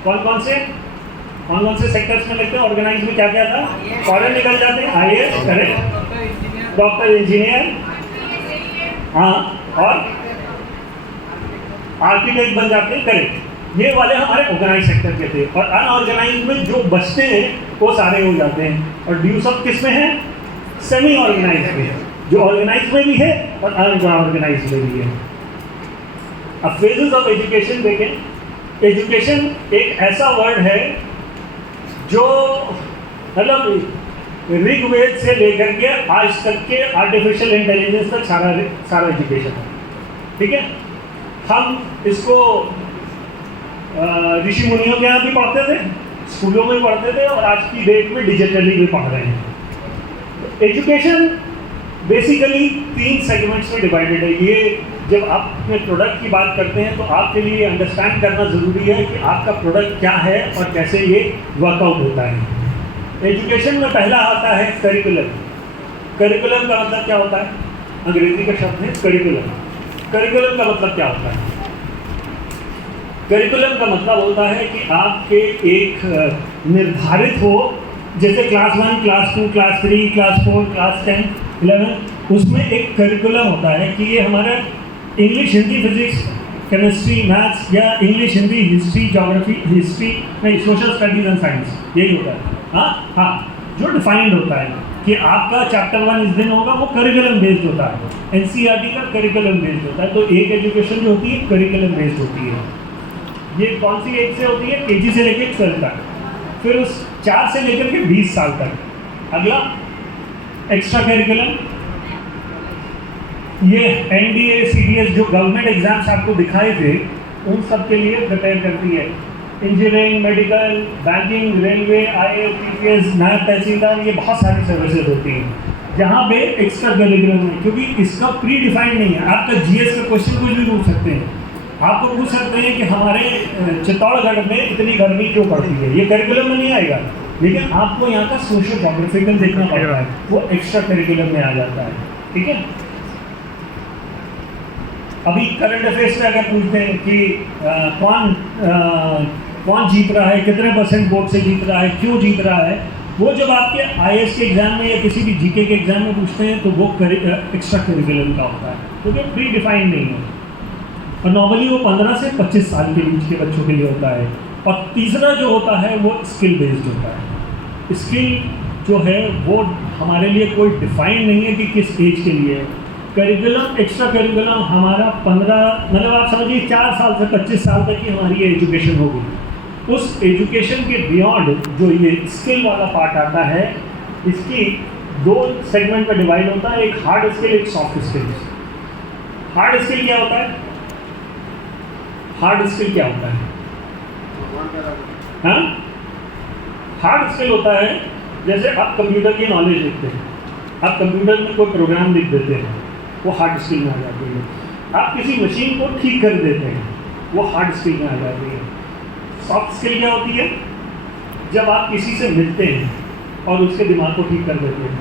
कौन कौन से सेक्टर्स में लगते हैं ऑर्गेनाइज में? क्या क्या था? फॉरेन निकल जाते हैं, IAS करेक्ट, डॉक्टर, इंजीनियर, हाँ, और आर्किटेक्ट बन जाते हैं, करेक्ट। ये वाले हमारे ऑर्गेनाइज सेक्टर के थे। और अनऑर्गेनाइज में जो बचते हैं वो सारे हो जाते हैं। और ड्यूसॉफ्ट किस में है? सेमी ऑर्गेनाइज में है, जो ऑर्गेनाइज में भी है और अनऑर्गेनाइज में भी है। अब फेजेस ऑफ एजुकेशन देखें। एजुकेशन एक ऐसा वर्ड है जो मतलब ऋग्वेद से लेकर के आज तक के आर्टिफिशियल इंटेलिजेंस तक सारा एजुकेशन है, ठीक है। हम इसको ऋषि मुनियों के यहाँ भी पढ़ते थे, स्कूलों में पढ़ते थे, और आज की डेट में डिजिटली भी पढ़ रहे हैं। एजुकेशन बेसिकली 3 सेगमेंट्स में डिवाइडेड है। ये जब आप अपने प्रोडक्ट की बात करते हैं तो आपके लिए अंडरस्टैंड करना ज़रूरी है कि आपका प्रोडक्ट क्या है और कैसे ये वर्कआउट होता है। एजुकेशन में पहला आता है करिकुलम। करिकुलम का मतलब क्या होता है? अंग्रेजी का शब्द है करिकुलम। करिकुलम का मतलब क्या होता है? करिकुलम का मतलब होता है कि आपके एक निर्धारित हो, जैसे class 1, class 2, class 3, class 4, class 10, 11, उसमें एक करिकुलम होता है कि ये हमारा English, Hindi, physics, chemistry, maths, या इंग्लिश, हिंदी, हिस्ट्री, ज्योग्राफी, नहीं, सोशल स्टडीज़ एंड साइंस, यही होता है। हाँ, जो डिफाइंड होता है कि आपका चैप्टर 1 इस दिन होगा, वो करिकुलम बेस्ड होता है। NCERT का करिकुलम बेस्ड होता है। तो एक एजुकेशन जो होती है करिकुलम बेस्ड होती है। ये कौन सी एज से होती है? KG से लेकर 12 तक, फिर उस 4 से लेकर के 20 साल तक। अगला एक्स्ट्रा करिकुलम, ये NDA, CDS जो गवर्नमेंट एग्जाम्स आपको दिखाए थे उन सब के लिए प्रिपेयर करती है। Engineering, medical, banking, railway, IAS, TPS, नायब तहसीलदार, ये बहुत सारी सर्विसेज होती हैं जहाँ पे एक्स्ट्रा करिकुलम है, क्योंकि इसका प्री डिफाइंड नहीं है। आपका GS का क्वेश्चन कुछ भी पूछ सकते हैं। आपको पूछ सकते हैं कि हमारे चित्तौड़गढ़ में इतनी गर्मी क्यों पड़ती है, ये करिकुलम में नहीं आएगा, लेकिन आपको यहाँ का सोशल जोग्राफिकल देखना पड़ता है, वो एक्स्ट्रा करिकुलम में आ जाता है, ठीक है। अभी करंट अफेयर्स में अगर पूछते हैं कि कौन जीत रहा है, कितने % वोट से जीत रहा है, क्यों जीत रहा है, वो जब आपके IAS के एग्जाम में या किसी भी GK के एग्जाम में पूछते हैं तो वो एक्स्ट्रा करिकुलम का होता है, क्योंकि प्री डिफाइंड नहीं है। और नॉर्मली वो 15 से 25 साल के बीच के बच्चों के लिए होता है। और तीसरा जो होता है वो स्किल बेस्ड होता है। स्किल जो है वो हमारे लिए कोई डिफाइंड नहीं है कि किस एज के लिए है। करिकुलम, एक्स्ट्रा करिकुलम हमारा 15, मतलब आप समझिए 4 साल से 25 साल तक की हमारी ये एजुकेशन होगी। उस एजुकेशन के बियॉन्ड जो ये स्किल वाला पार्ट आता है, इसकी 2 सेगमेंट में डिवाइड होता है, एक हार्ड स्किल, एक सॉफ्ट स्किल। हार्ड स्किल क्या होता है? हार्ड स्किल क्या होता है? हाँ, हार्ड स्किल होता है जैसे आप कंप्यूटर की नॉलेज लिखते हैं, आप कंप्यूटर में कोई प्रोग्राम लिख देते हैं, वो हार्ड स्किल में आ जाती है। आप किसी मशीन को ठीक कर देते हैं, वो हार्ड स्किल में आ जाती है। सॉफ्ट स्किल क्या होती है? जब आप किसी से मिलते हैं और उसके दिमाग को ठीक कर देते हैं,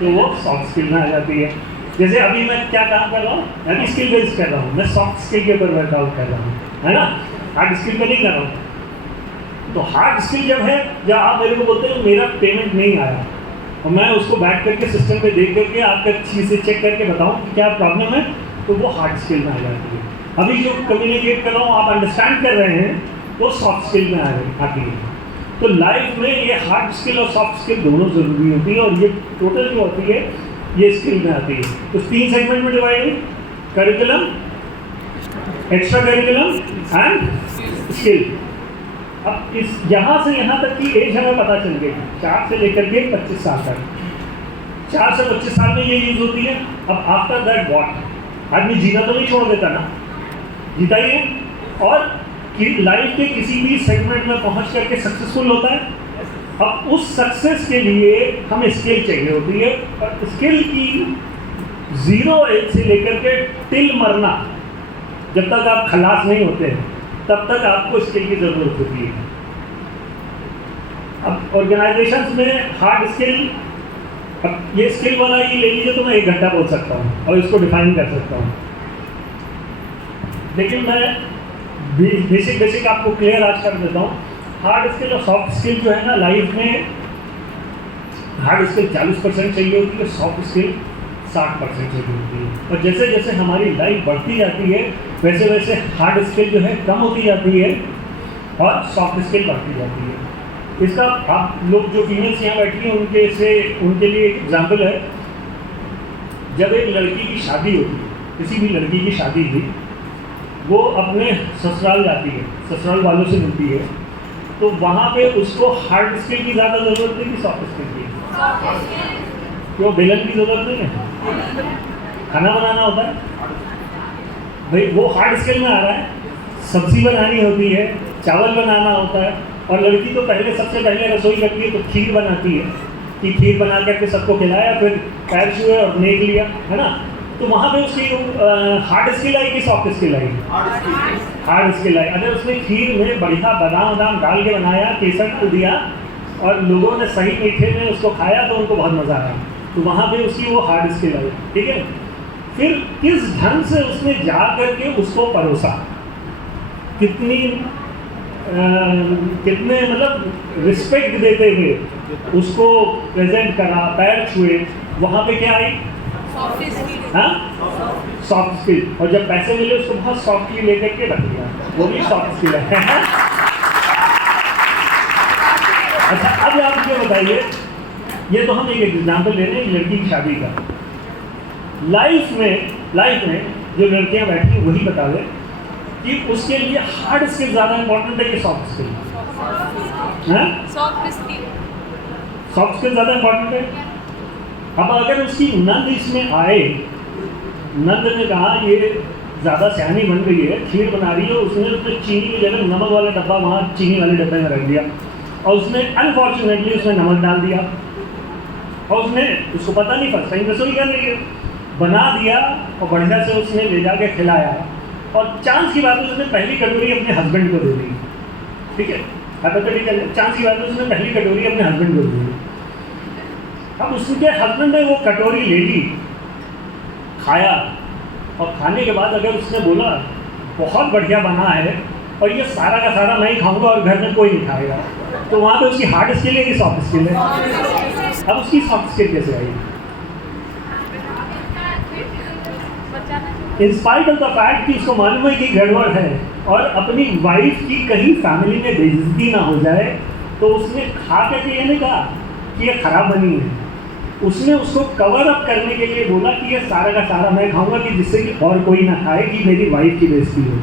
तो वो सॉफ्ट स्किल में आ जाती है। जैसे अभी मैं क्या काम कर रहा हूँ, मैं भी स्किल बेस्ड कर रहा हूँ, मैं सॉफ्ट स्किल के ऊपर वर्कआउट कर रहा हूँ, है ना, हार्ड स्किल पे नहीं कर रहा हूँ। तो हार्ड स्किल जब है, जब आप मेरे को बोलते हैं मेरा पेमेंट नहीं आया, और मैं उसको बैठ करके सिस्टम पे देख करके आपका चीज़ से चेक करके बताऊँ कि क्या प्रॉब्लम है, तो वो हार्ड स्किल में आ जाती है। अभी जो कम्युनिकेट कर रहा हूँ, आप अंडरस्टैंड कर रहे हैं, तो सॉफ्ट स्किल में आती है। तो लाइफ में ये हार्ड स्किल और सॉफ्ट स्किल दोनों ज़रूरी होती है, और ये टोटल जो होती है ये स्किल में आती है। तो 3 सेगमेंट में डिवाइड है, curriculum, extra curriculum and skill. अब इस यहाँ से यहाँ तक की एज हमें पता चल गई, 4 से लेकर के 25 साल तक। 4 से 25 साल में ये यूज होती है। अब आफ्टर दैट व्हाट? आदमी जीना तो नहीं छोड़ देता ना, जीता ही है, और लाइफ के किसी भी सेगमेंट में पहुंच करके सक्सेसफुल होता है। अब उस सक्सेस के लिए हमें स्किल चाहिए होती है, और स्किल की 0 एज से लेकर के टिल मरना, जब तक आप खलास नहीं होते हैं तब तक आपको स्किल की ज़रूरत होती है। अब ऑर्गेनाइजेशंस में हार्ड स्किल, अब ये स्किल वाला ही ले लीजिए तो मैं 1 घंटा बोल सकता हूँ और इसको डिफाइन कर सकता हूँ, लेकिन मैं बेसिक आपको क्लियर आज कर देता हूँ। हार्ड स्किल और सॉफ्ट स्किल जो है ना, लाइफ में हार्ड स्किल 40% चाहिए होती है, सॉफ्ट स्किल 60% चाहिए होती है। और जैसे जैसे हमारी लाइफ बढ़ती जाती है वैसे वैसे हार्ड स्किल जो है कम होती जाती है और सॉफ्ट स्किल बढ़ती जाती है। इसका आप लोग जो फीमेल्स यहाँ बैठी हैं उनके लिए एक एग्जाम्पल है। जब एक लड़की की शादी होती है, किसी भी लड़की की शादी हुई, वो अपने ससुराल जाती है, ससुराल वालों से मिलती है, तो वहाँ पे उसको हार्ड स्किल की ज़्यादा ज़रूरत है कि सॉफ्ट स्किल की? क्यों? बेलन की ज़रूरत नहीं है, खाना बनाना होता है भाई, वो हार्ड स्किल में आ रहा है। सब्जी बनानी होती है, चावल बनाना होता है, और लड़की तो सबसे पहले रसोई करती है तो खीर बनाती है कि खीर बना करके सबको खिलाया, फिर पैर छुए और नेक लिया, है ना। तो वहाँ पे उसकी हार्ड स्किल आई कि soft skill I? Hard skill I. अगर उसने खीर में बढ़िया बादाम डाल के बनाया, केसर डाल दिया और लोगों ने सही मीठे में उसको खाया तो उनको बहुत मज़ा आया, तो वहाँ पे उसकी वो हार्ड स्किल आई, ठीक है। फिर किस ढंग से उसने जा करके उसको परोसा, कितने मतलब रिस्पेक्ट देते हुए उसको प्रेजेंट करा, पैर छुए, वहाँ पे क्या आई? Soft skill. और जब पैसे मिले उसको बहुत सॉफ्टली लेकर के रख दिया, वो भी सॉफ्ट स्किल है। अच्छा, अब आप मुझे बताइए, ये तो हम एक एग्जाम्पल ले रहे हैं लड़की की शादी का। लाइफ में जो लड़कियां बैठी हैं वही बता दें कि उसके लिए हार्ड स्किल ज़्यादा इंपॉर्टेंट है कि सॉफ्ट स्किल? सॉफ्ट स्किल ज़्यादा इंपॉर्टेंट है। अब अगर उसकी नंद इसमें आए, नंद ने कहा ये ज़्यादा सयानी बन गई है, खीर बना रही है, उसने चीनी की जगह नमक वाला डब्बा वहाँ चीनी वाले डब्बे में रख दिया, और उसने अनफॉर्चुनेटली उसमें नमक डाल दिया, और उसको पता नहीं, फर्स्ट टाइम रसोई कर रही है, बना दिया और बढ़िया से उसने ले जाके खिलाया, और चांस की बात है उसने पहली कटोरी अपने हस्बैंड को दे दी, ठीक है, चांस की बात है उसने पहली कटोरी अपने हस्बैंड को दे दी। अब उसके हस्बैंड ने वो कटोरी ले ली, खाया, और खाने के बाद अगर उसने बोला बहुत बढ़िया बना है और ये सारा का सारा मैं ही खाऊंगा और घर में कोई नहीं खाएगा, तो वहाँ पे उसकी हार्ड स्किल है कि सॉफ्ट स्किल है? अब उसकी सॉफ्ट स्किल कैसे आई? In spite of the fact कि उसको मालूम है कि गड़बड़ है और अपनी वाइफ की कहीं फैमिली में बेइज्जती ना हो जाए, तो उसने खा करके ये नहीं कहा कि ये खराब बनी है, उसने उसको कवर अप करने के लिए बोला कि ये सारा का सारा मैं खाऊंगा, कि जिससे कि और कोई ना खाए, कि मेरी वाइफ की बेइज्जती हो।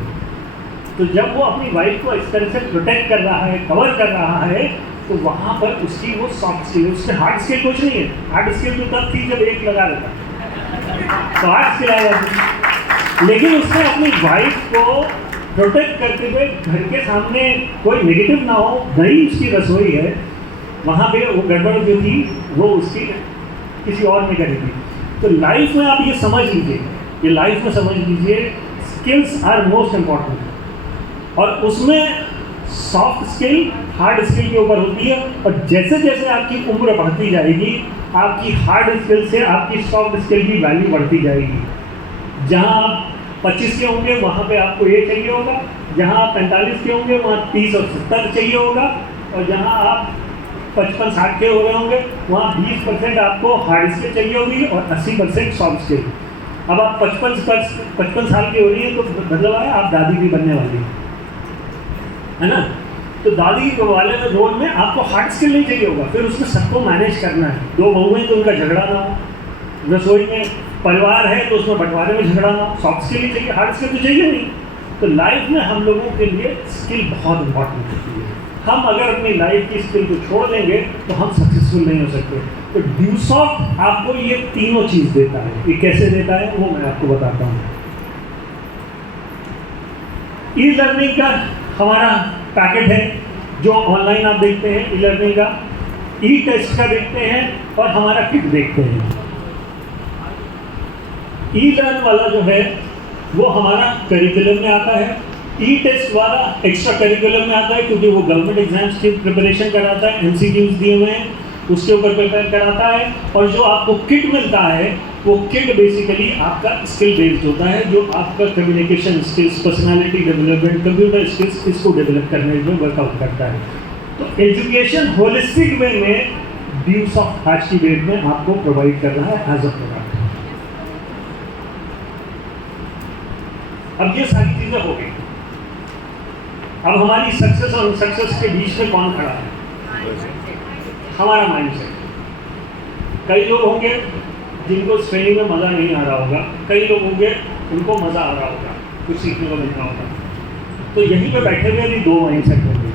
तो जब वो अपनी वाइफ को इस तरह से प्रोटेक्ट कर रहा है, कवर कर रहा है, तो वहाँ पर उसकी वो सॉफ्ट स्किल, उसमें हार्ड स्किल कुछ नहीं है। हार्ड स्किल तो तब थी जब एक लगा रहता, तो हार्ड स्किल आ जाती, लेकिन उसने अपनी वाइफ को प्रोटेक्ट करते हुए घर के सामने कोई नेगेटिव ना हो, नई उसकी रसोई है, वहाँ पे वो गड़बड़ जो थी वो उसकी किसी और ने करी थी। तो लाइफ में आप ये समझ लीजिए, ये लाइफ में समझ लीजिए, स्किल्स आर मोस्ट इम्पॉर्टेंट, और उसमें सॉफ्ट स्किल हार्ड स्किल के ऊपर होती है, और जैसे जैसे आपकी उम्र बढ़ती जाएगी आपकी हार्ड स्किल से आपकी सॉफ्ट स्किल की वैल्यू बढ़ती जाएगी। जहाँ आप 25 के होंगे वहाँ पे आपको ये चाहिए होगा, जहाँ आप 45 के होंगे वहाँ 30 और 70 चाहिए होगा, और जहाँ आप 55-60 के हो रहे होंगे वहाँ 20% आपको हार्ड स्किल चाहिए होगी और 80% सॉफ्ट स्किल। अब आप 55 साल की हो रही है तो मतलब है आप दादी भी बनने वाली है ना, तो दादी वाले में रोल में आपको हार्ड स्किल नहीं चाहिए होगा, फिर उसमें सबको मैनेज करना है, 2 बहू हैं तो उनका झगड़ा ना हो, रसोई में परिवार है तो उसमें बंटवारे में झगड़ा ना, सॉफ्ट स्किल ही चाहिए, हार्ड स्किल तो चाहिए नहीं। तो लाइफ में हम लोगों के लिए स्किल बहुत इंपॉर्टेंट होती है। हम अगर अपनी लाइफ की स्किल को छोड़ देंगे तो हम सक्सेसफुल नहीं हो सकते। तो ड्यूसॉफ्ट आपको ये तीनों चीज़ देता है। ये कैसे देता है वो मैं आपको बताता हूँ। ई लर्निंग का हमारा पैकेट है जो ऑनलाइन आप देखते हैं, ई लर्निंग का, ई टेस्ट का देखते हैं और हमारा किट देखते हैं। ई लर्न वाला जो है वो हमारा करिकुलम में आता है, ई टेस्ट वाला एक्स्ट्रा करिकुलम में आता है क्योंकि वो गवर्नमेंट एग्जाम्स की प्रिपरेशन कराता है, एमसीक्यूज दिए हुए हैं उसके ऊपर प्रिपेयर कराता है। और जो आपको किट मिलता है वो किट बेसिकली आपका स्किल बेस्ड होता है, जो आपका communication skills, personality development, computer skills, इसको डेवलप करने में वर्कआउट करता है। तो एजुकेशन होलिस्टिक वे में ड्यूसॉफ्ट आज की डेट में आपको प्रोवाइड कर रहा है एज अ प्रोडक्ट। अब ये सारी चीज़ें हो गई। अब हमारी सक्सेस और सक्सेस के बीच में कौन खड़ा है? हमारा माइंडसेट। कई लोग होंगे जिनको स्पेलिंग में मज़ा नहीं आ रहा होगा, कई लोग होंगे उनको मज़ा आ रहा होगा, कुछ सीखने को मिल रहा होगा। तो यहीं पे बैठे हुए भी दो माइंडसेट होंगे।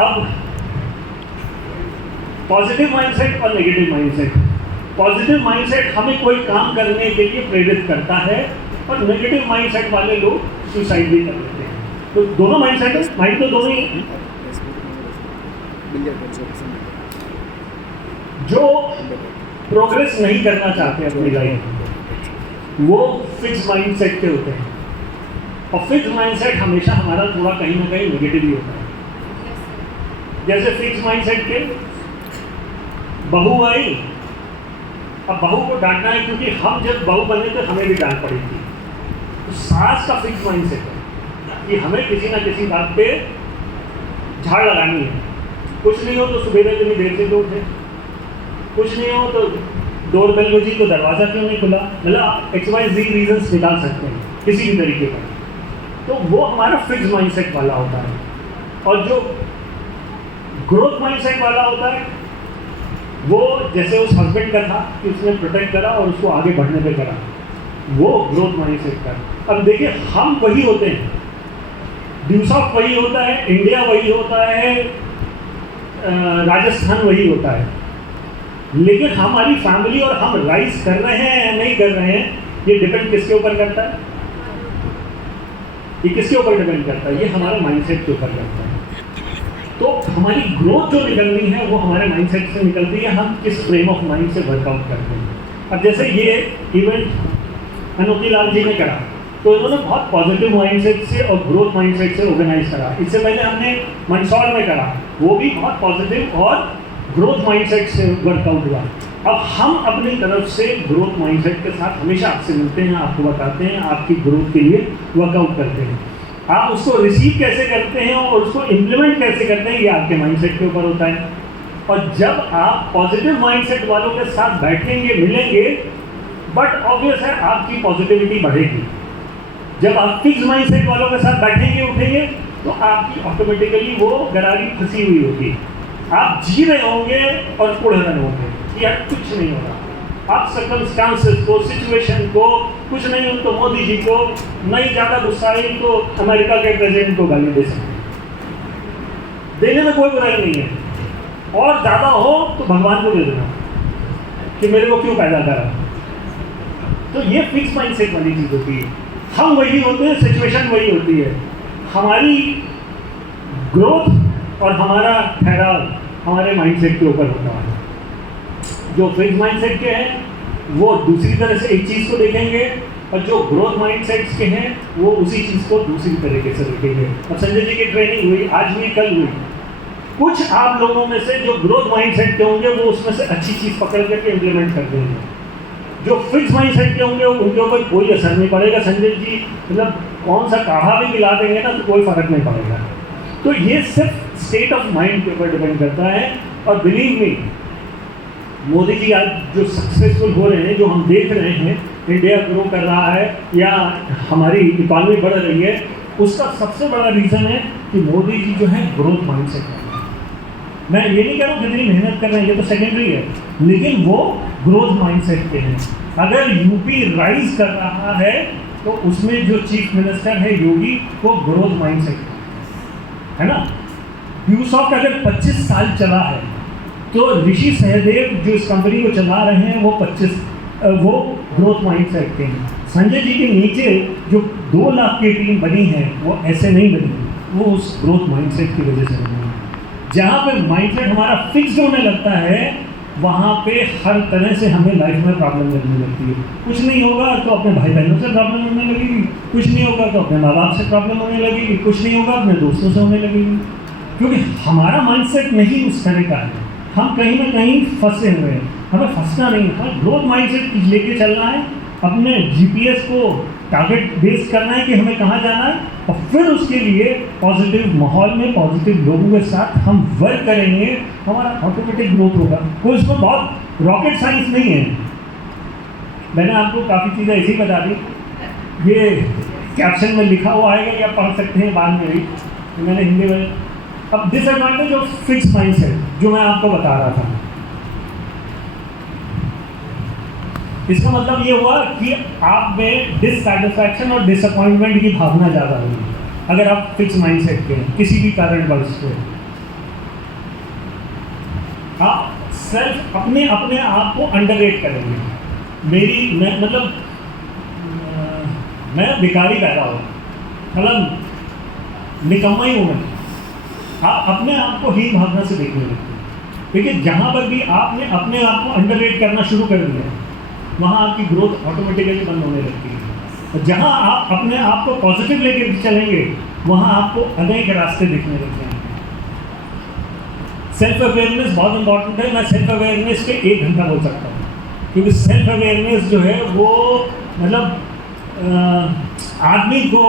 अब पॉजिटिव माइंडसेट और नेगेटिव माइंडसेट। पॉजिटिव माइंडसेट हमें कोई काम करने के लिए प्रेरित करता है और नेगेटिव माइंडसेट वाले लोग सुसाइड भी कर लेते हैं। तो दोनों माइंडसेट है, माइंड तो दोनों ही है। जो प्रोग्रेस नहीं करना चाहते अपनी लाइफ में वो फिक्स माइंडसेट के होते हैं, और फिक्स माइंडसेट हमेशा हमारा थोड़ा कहीं ना कहीं नेगेटिव ही होता है। जैसे फिक्स माइंडसेट के बहू आई, अब बहू को डांटना है क्योंकि हम जब बहू बने तो हमें भी डांट पड़ी थी। तो सास का फिक्स माइंडसेट है कि हमें किसी ना किसी बात पे झाड़ लगानी है। कुछ नहीं हो तो सुबह इतनी देर से तो उठे, कुछ नहीं हो तो डोर बेल बजी तो दरवाज़ा क्यों नहीं खुला, मतलब XYZ रीजंस निकाल सकते हैं किसी भी तरीके का। तो वो हमारा फिक्स माइंडसेट वाला होता है। और जो ग्रोथ माइंडसेट वाला होता है वो जैसे उस हस्बैंड का था कि उसने प्रोटेक्ट करा और उसको आगे बढ़ने पे करा, वो ग्रोथ माइंडसेट का। अब देखिए हम वही होते हैं, ड्यूसॉफ्ट वही होता है, इंडिया वही होता है, राजस्थान वही होता है, लेकिन हमारी फैमिली और हम राइज कर रहे हैं या नहीं कर रहे हैं ये डिपेंड किसके ऊपर करता है? ये किसके ऊपर डिपेंड करता है? ये हमारे माइंडसेट के ऊपर करता है। तो हमारी ग्रोथ जो निकलनी है वो हमारे माइंडसेट से निकलती है, हम किस फ्रेम ऑफ माइंड से वर्कआउट करते हैं। अब जैसे ये इवेंट अनोखी लाल जी ने करा तो इन्होंने बहुत पॉजिटिव माइंडसेट से और ग्रोथ माइंडसेट से ऑर्गेनाइज करा। इससे पहले हमने मंदसौर में करा, वो भी बहुत पॉजिटिव और ग्रोथ माइंडसेट से वर्कआउट हुआ। अब हम अपनी तरफ से ग्रोथ माइंडसेट के साथ हमेशा आपसे मिलते हैं, आपको बताते हैं, आपकी ग्रोथ के लिए वर्कआउट करते हैं। आप उसको रिसीव कैसे करते हैं और उसको इम्प्लीमेंट कैसे करते हैं ये आपके माइंडसेट के ऊपर होता है। और जब आप पॉजिटिव माइंडसेट वालों के साथ बैठेंगे, मिलेंगे, बट ऑब्वियस है आपकी पॉजिटिविटी बढ़ेगी। जब आप फिक्स माइंडसेट वालों के साथ बैठेंगे, उठेंगे, तो आपकी ऑटोमेटिकली वो गरारी फंसी हुई होगी। आप जी रहे होंगे और उड़ रहे होंगे कि यार कुछ नहीं हो रहा। आप सर्कमस्टांसेस को, सिचुएशन को, कुछ नहीं हो तो मोदी जी को, नहीं ज़्यादा गुस्सा आई तो अमेरिका के प्रेसिडेंट को गाली दे सकते हैं, देने में कोई बुराई नहीं है। और ज़्यादा हो तो भगवान को दे देना कि मेरे को क्यों पैदा करा। तो ये फिक्स माइंडसेट वाली चीज़ होती है। हम वही होते हैं, सिचुएशन वही होती है। हमारी ग्रोथ और हमारा ठहराव हमारे माइंडसेट के ऊपर होता है। जो फिक्स माइंडसेट के हैं वो दूसरी तरह से एक चीज़ को देखेंगे, और जो ग्रोथ माइंडसेट्स के हैं वो उसी चीज़ को दूसरी तरीके से देखेंगे। अब संजय जी की ट्रेनिंग हुई, आज हुई, कल हुई। कुछ आप लोगों में से जो ग्रोथ माइंडसेट के होंगे वो उसमें से अच्छी चीज़ पकड़ करके इम्प्लीमेंट कर देंगे। जो फिक्स माइंडसेट के होंगे उनके ऊपर कोई असर नहीं पड़ेगा। संजय जी मतलब कौन सा काढ़ा भी मिला देंगे ना तो कोई फर्क नहीं पड़ेगा। तो ये सिर्फ स्टेट ऑफ माइंड के ऊपर डिपेंड करता है। और बिलीव मी, मोदी जी आज जो सक्सेसफुल हो रहे हैं, जो हम देख रहे हैं, इंडिया ग्रो कर रहा है या हमारी इकॉनमी बढ़ रही है, उसका सबसे बड़ा रीज़न है कि मोदी जी जो है ग्रोथ माइंडसेट है। मैं ये नहीं कह रहा हूँ कितनी मेहनत कर रहे हैं, ये तो सेकेंडरी है, लेकिन वो ग्रोथ माइंडसेट के हैं। अगर यूपी राइज कर रहा है तो उसमें जो चीफ मिनिस्टर है योगी, वो ग्रोथ माइंडसेट है ना। यूसॉफ्ट अगर 25 साल चला है तो ऋषि सहदेव जो इस कंपनी को चला रहे हैं वो ग्रोथ माइंडसेट के हैं। संजय जी के नीचे जो 2 लाख की टीम बनी है वो ऐसे नहीं बनी, वो उस ग्रोथ माइंडसेट की वजह से बनी है। जहाँ पे माइंडसेट हमारा फिक्स होने लगता है वहाँ पे हर तरह से हमें लाइफ में प्रॉब्लम लगने लगती है। कुछ नहीं होगा तो अपने भाई बहनों से प्रॉब्लम होने लगेगी, कुछ नहीं होगा तो अपने माँ बाप से प्रॉब्लम होने लगेगी, कुछ नहीं होगा अपने दोस्तों से होने लगेगी, क्योंकि हमारा माइंडसेट नहीं उस तरह का है। हम कहीं ना कहीं फंसे हुए हैं, हमें फंसना नहीं है, हमें ग्रोथ माइंडसेट लेके चलना है। अपने जीपीएस को टारगेट बेस करना है कि हमें कहाँ जाना है, और फिर उसके लिए पॉजिटिव माहौल में पॉजिटिव लोगों के साथ हम वर्क करेंगे, हमारा ऑटोमेटिक ग्रोथ होगा। कोई इसमें बहुत रॉकेट साइंस नहीं है। मैंने आपको काफ़ी चीज़ें ऐसी बता दी, ये कैप्शन में लिखा हुआ आएगा या पढ़ सकते हैं बाद में भी, तो मैंने हिंदी में। अब डिसएडवांटेज ऑफ फिक्स माइंडसेट जो मैं आपको बता रहा था, इसका मतलब ये हुआ कि आप में डिससैटिस्फैक्शन और डिसअपॉइंटमेंट की भावना ज़्यादा होगी अगर आप फिक्स माइंडसेट के हैं किसी भी कारणवश से। आप सेल्फ अपने आप को अंडररेट करेंगे। मैं भिखारी पैदा हो, मतलब निकम्मा ही हूँ मैं। आप अपने आप को हीन भावना से देखने लगते हैं, क्योंकि जहाँ पर भी आपने अपने आप को अंडररेट करना शुरू कर दिया वहाँ आपकी ग्रोथ ऑटोमेटिकली बंद होने लगती है। और जहाँ आप अपने आप को पॉजिटिव लेकर चलेंगे वहाँ आपको अनेक रास्ते दिखने लग जाएंगे। सेल्फ अवेयरनेस बहुत इंपॉर्टेंट है। मैं सेल्फ अवेयरनेस पे 1 घंटा बोल सकता हूँ, क्योंकि सेल्फ अवेयरनेस जो है वो मतलब आदमी को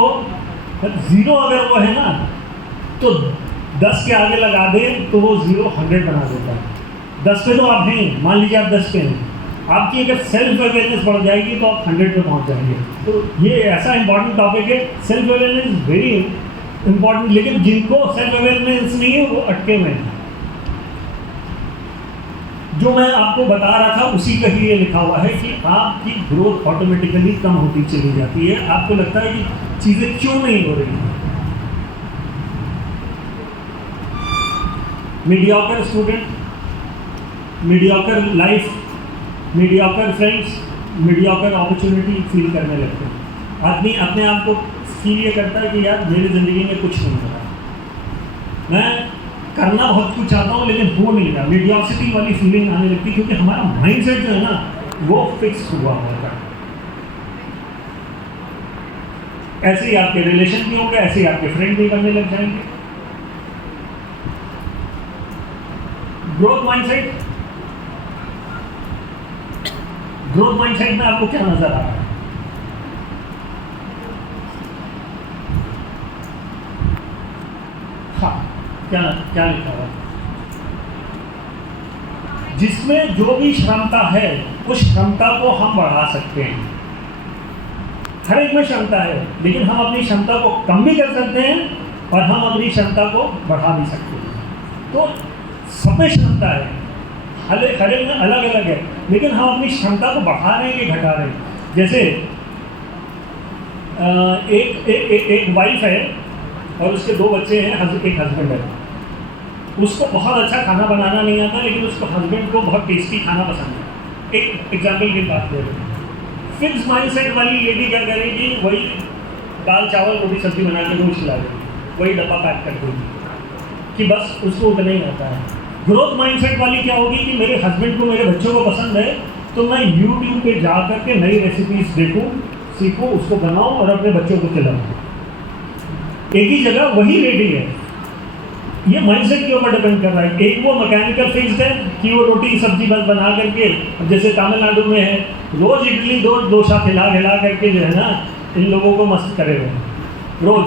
0 अगर वो है ना तो 10 के आगे लगा दे तो वो 0 100 बना देता है। 10 पे तो आप हैं, मान लीजिए आप 10 पे हैं, आपकी अगर सेल्फ अवेयरनेस बढ़ जाएगी तो आप 100 पे पहुंच जाएंगे। तो ये ऐसा इंपॉर्टेंट टॉपिक है, सेल्फ अवेयरनेस वेरी इंपॉर्टेंट। लेकिन जिनको सेल्फ अवेयरनेस नहीं है वो अटके हुए हैं। जो मैं आपको बता रहा था उसी का ही ये लिखा हुआ है कि आपकी ग्रोथ ऑटोमेटिकली कम होती चली जाती है। आपको लगता है कि चीज़ें क्यों नहीं हो रही हैं। Mediocre student, mediocre life, mediocre friends, mediocre opportunity feel करने लगते हैं। आदमी अपने आप को फील ये करता है कि यार मेरी ज़िंदगी में कुछ नहीं हो रहा, मैं करना बहुत कुछ चाहता हूँ लेकिन हो नहीं रहा। मीडियोसिटी वाली फीलिंग आने लगती है, क्योंकि हमारा माइंडसेट जो है ना वो फिक्स हुआ होता है। ऐसे ही आपके रिलेशन भी होंगे, ऐसे ही आपके फ्रेंड भी बनने लग जाएंगे। ग्रोथ माइंडसेट में आपको क्या नजर आ रहा है? हाँ, क्या लिखा हुआ? जिसमें जो भी क्षमता है उस क्षमता को हम बढ़ा सकते हैं। हर एक में क्षमता है, लेकिन हम अपनी क्षमता को कम भी कर सकते हैं और हम अपनी क्षमता को बढ़ा भी सकते हैं। तो सब में क्षमता है, हर एक में अलग अलग है, लेकिन हम अपनी क्षमता को बढ़ा रहे हैं कि घटा रहे हैं। जैसे एक वाइफ है और उसके 2 बच्चे हैं, एक हस्बैंड है। उसको बहुत अच्छा खाना बनाना नहीं आता, लेकिन उसको हस्बैंड को बहुत टेस्टी खाना पसंद है। एक एग्जाम्पल की बात करें, फिक्स माइंडसेट वाली लेडी क्या करेगी, वही दाल चावल रोटी सब्जी बना के रोज खिला देगी, वही डब्बा पैक कर देगी कि बस उसको उतना ही आता है। ग्रोथ माइंडसेट वाली क्या होगी कि मेरे हस्बैंड को मेरे बच्चों को पसंद है तो मैं यूट्यूब पे जा करके नई रेसिपीज देखूँ, सीखूँ, उसको बनाऊँ और अपने बच्चों को खिलाऊँ। एक ही जगह वही रेडी है। ये माइंडसेट के ऊपर डिपेंड कर रहा है। एक वो मैकेनिकल फिक्स्ड है कि वो रोटी सब्जी बस बना करके, जैसे तमिलनाडु में है रोज इडली डोसा खिला करके जो है ना इन लोगों को मस्त करे हुए रोज।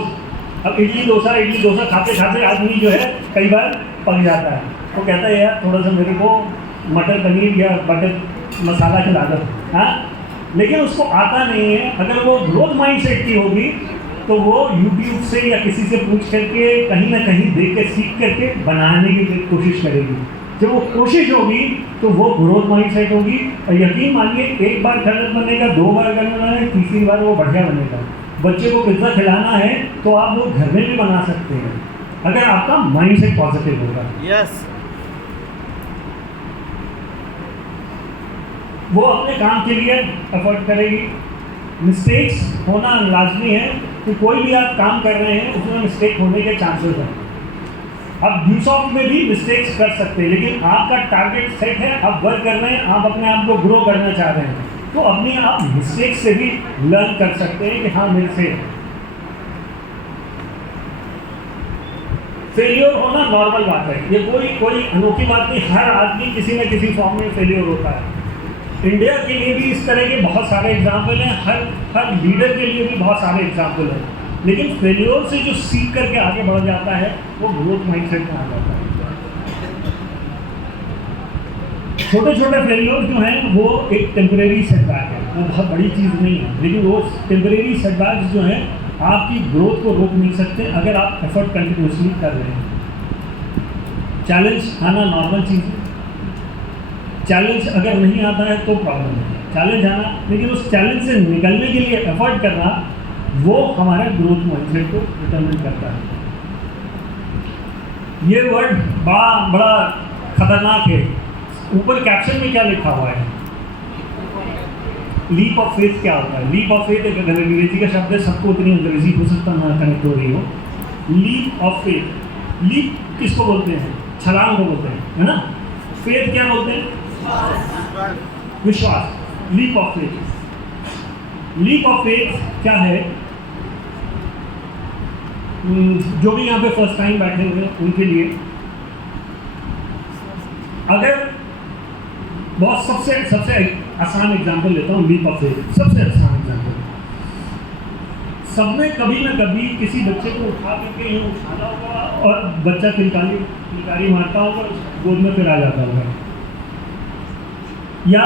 अब इडली डोसा खाते खाते आदमी जो है कई बार पक जाता है, वो कहता है यार थोड़ा सा मेरे को मटर पनीर या बटर मसाला खिला दो। हाँ, लेकिन उसको आता नहीं है। अगर वो ग्रोथ माइंडसेट की होगी तो वो YouTube से या किसी से पूछ करके कहीं ना कहीं देख के सीख करके बनाने की कोशिश करेगी। जब वो कोशिश होगी तो वो ग्रोथ माइंडसेट होगी, और यकीन मानिए एक बार गलत बनेगा, 2 बार गलत बनेगा, तीसरी बार वो बढ़िया बनेगा। बच्चे को पिज्ज़ा खिलाना है तो आप वो घर में भी बना सकते हैं अगर आपका माइंडसेट पॉजिटिव होगा। यस। वो अपने काम के लिए एफर्ट करेगी। मिस्टेक्स होना लाजमी है कि कोई भी आप काम कर रहे हैं उसमें मिस्टेक होने के चांसेस हैं। अब यूसॉफ्ट में भी मिस्टेक्स कर सकते हैं, लेकिन आपका टारगेट सेट है, आप वर्क कर रहे हैं, आप अपने आप को ग्रो करना चाह रहे हैं, तो अपने आप मिस्टेक्स से भी लर्न कर सकते हैं कि हाँ मेरे से फेलियर होना नॉर्मल बात है। ये कोई अनोखी बात नहीं, हर आदमी किसी न किसी फॉर्म में फेलियर होता है। इंडिया के लिए भी इस तरह के बहुत सारे एग्जाम्पल हैं, हर लीडर के लिए भी बहुत सारे एग्जाम्पल हैं, लेकिन फेलियर से जो सीख करके आगे बढ़ जाता है वो ग्रोथ माइंडसेट में आ जाता है। छोटे छोटे फेलियर जो हैं वो एक टेम्परेरी सेटबैक है, वो बहुत बड़ी चीज़ नहीं है, लेकिन वो टेम्परेरी सेटबैक्स जो हैं आपकी ग्रोथ को रोक नहीं सकते अगर आप एफर्ट कंटिन्यूसली कर रहे हैं। चैलेंज आना नॉर्मल चीज़ है, चैलेंज अगर नहीं आता है तो प्रॉब्लम है। चैलेंज आना, लेकिन उस चैलेंज से निकलने के लिए एफर्ट करना, वो हमारे ग्रोथ माइंडसेट को डिटरमिन करता है। ये वर्ड बड़ा खतरनाक है। ऊपर कैप्शन में क्या लिखा हुआ है? लीप ऑफ फेथ क्या होता है? लीप ऑफ फेथ एक अंग्रेजी का शब्द है, सबको उतनी अंग्रेजी हो सकता ना कनेक्ट हो रही हो। लीप ऑफ फेथ, लीप किसको बोलते हैं? छलांग को बोलते हैं, है ना। फेथ क्या बोलते हैं? विश्वास। Leap of faith, leap of faith क्या है? जो भी यहाँ पे फर्स्ट टाइम बैठे हुए हैं उनके लिए, अगर बहुत सबसे आसान एग्जांपल लेता हूँ, लीप ऑफ फेथ सबसे आसान एग्जांपल। सबने कभी ना कभी किसी बच्चे को उठा करके यूँ उठाना होगा और बच्चा किलकारी मारता होगा, गोद में फिर आ जाता होगा, या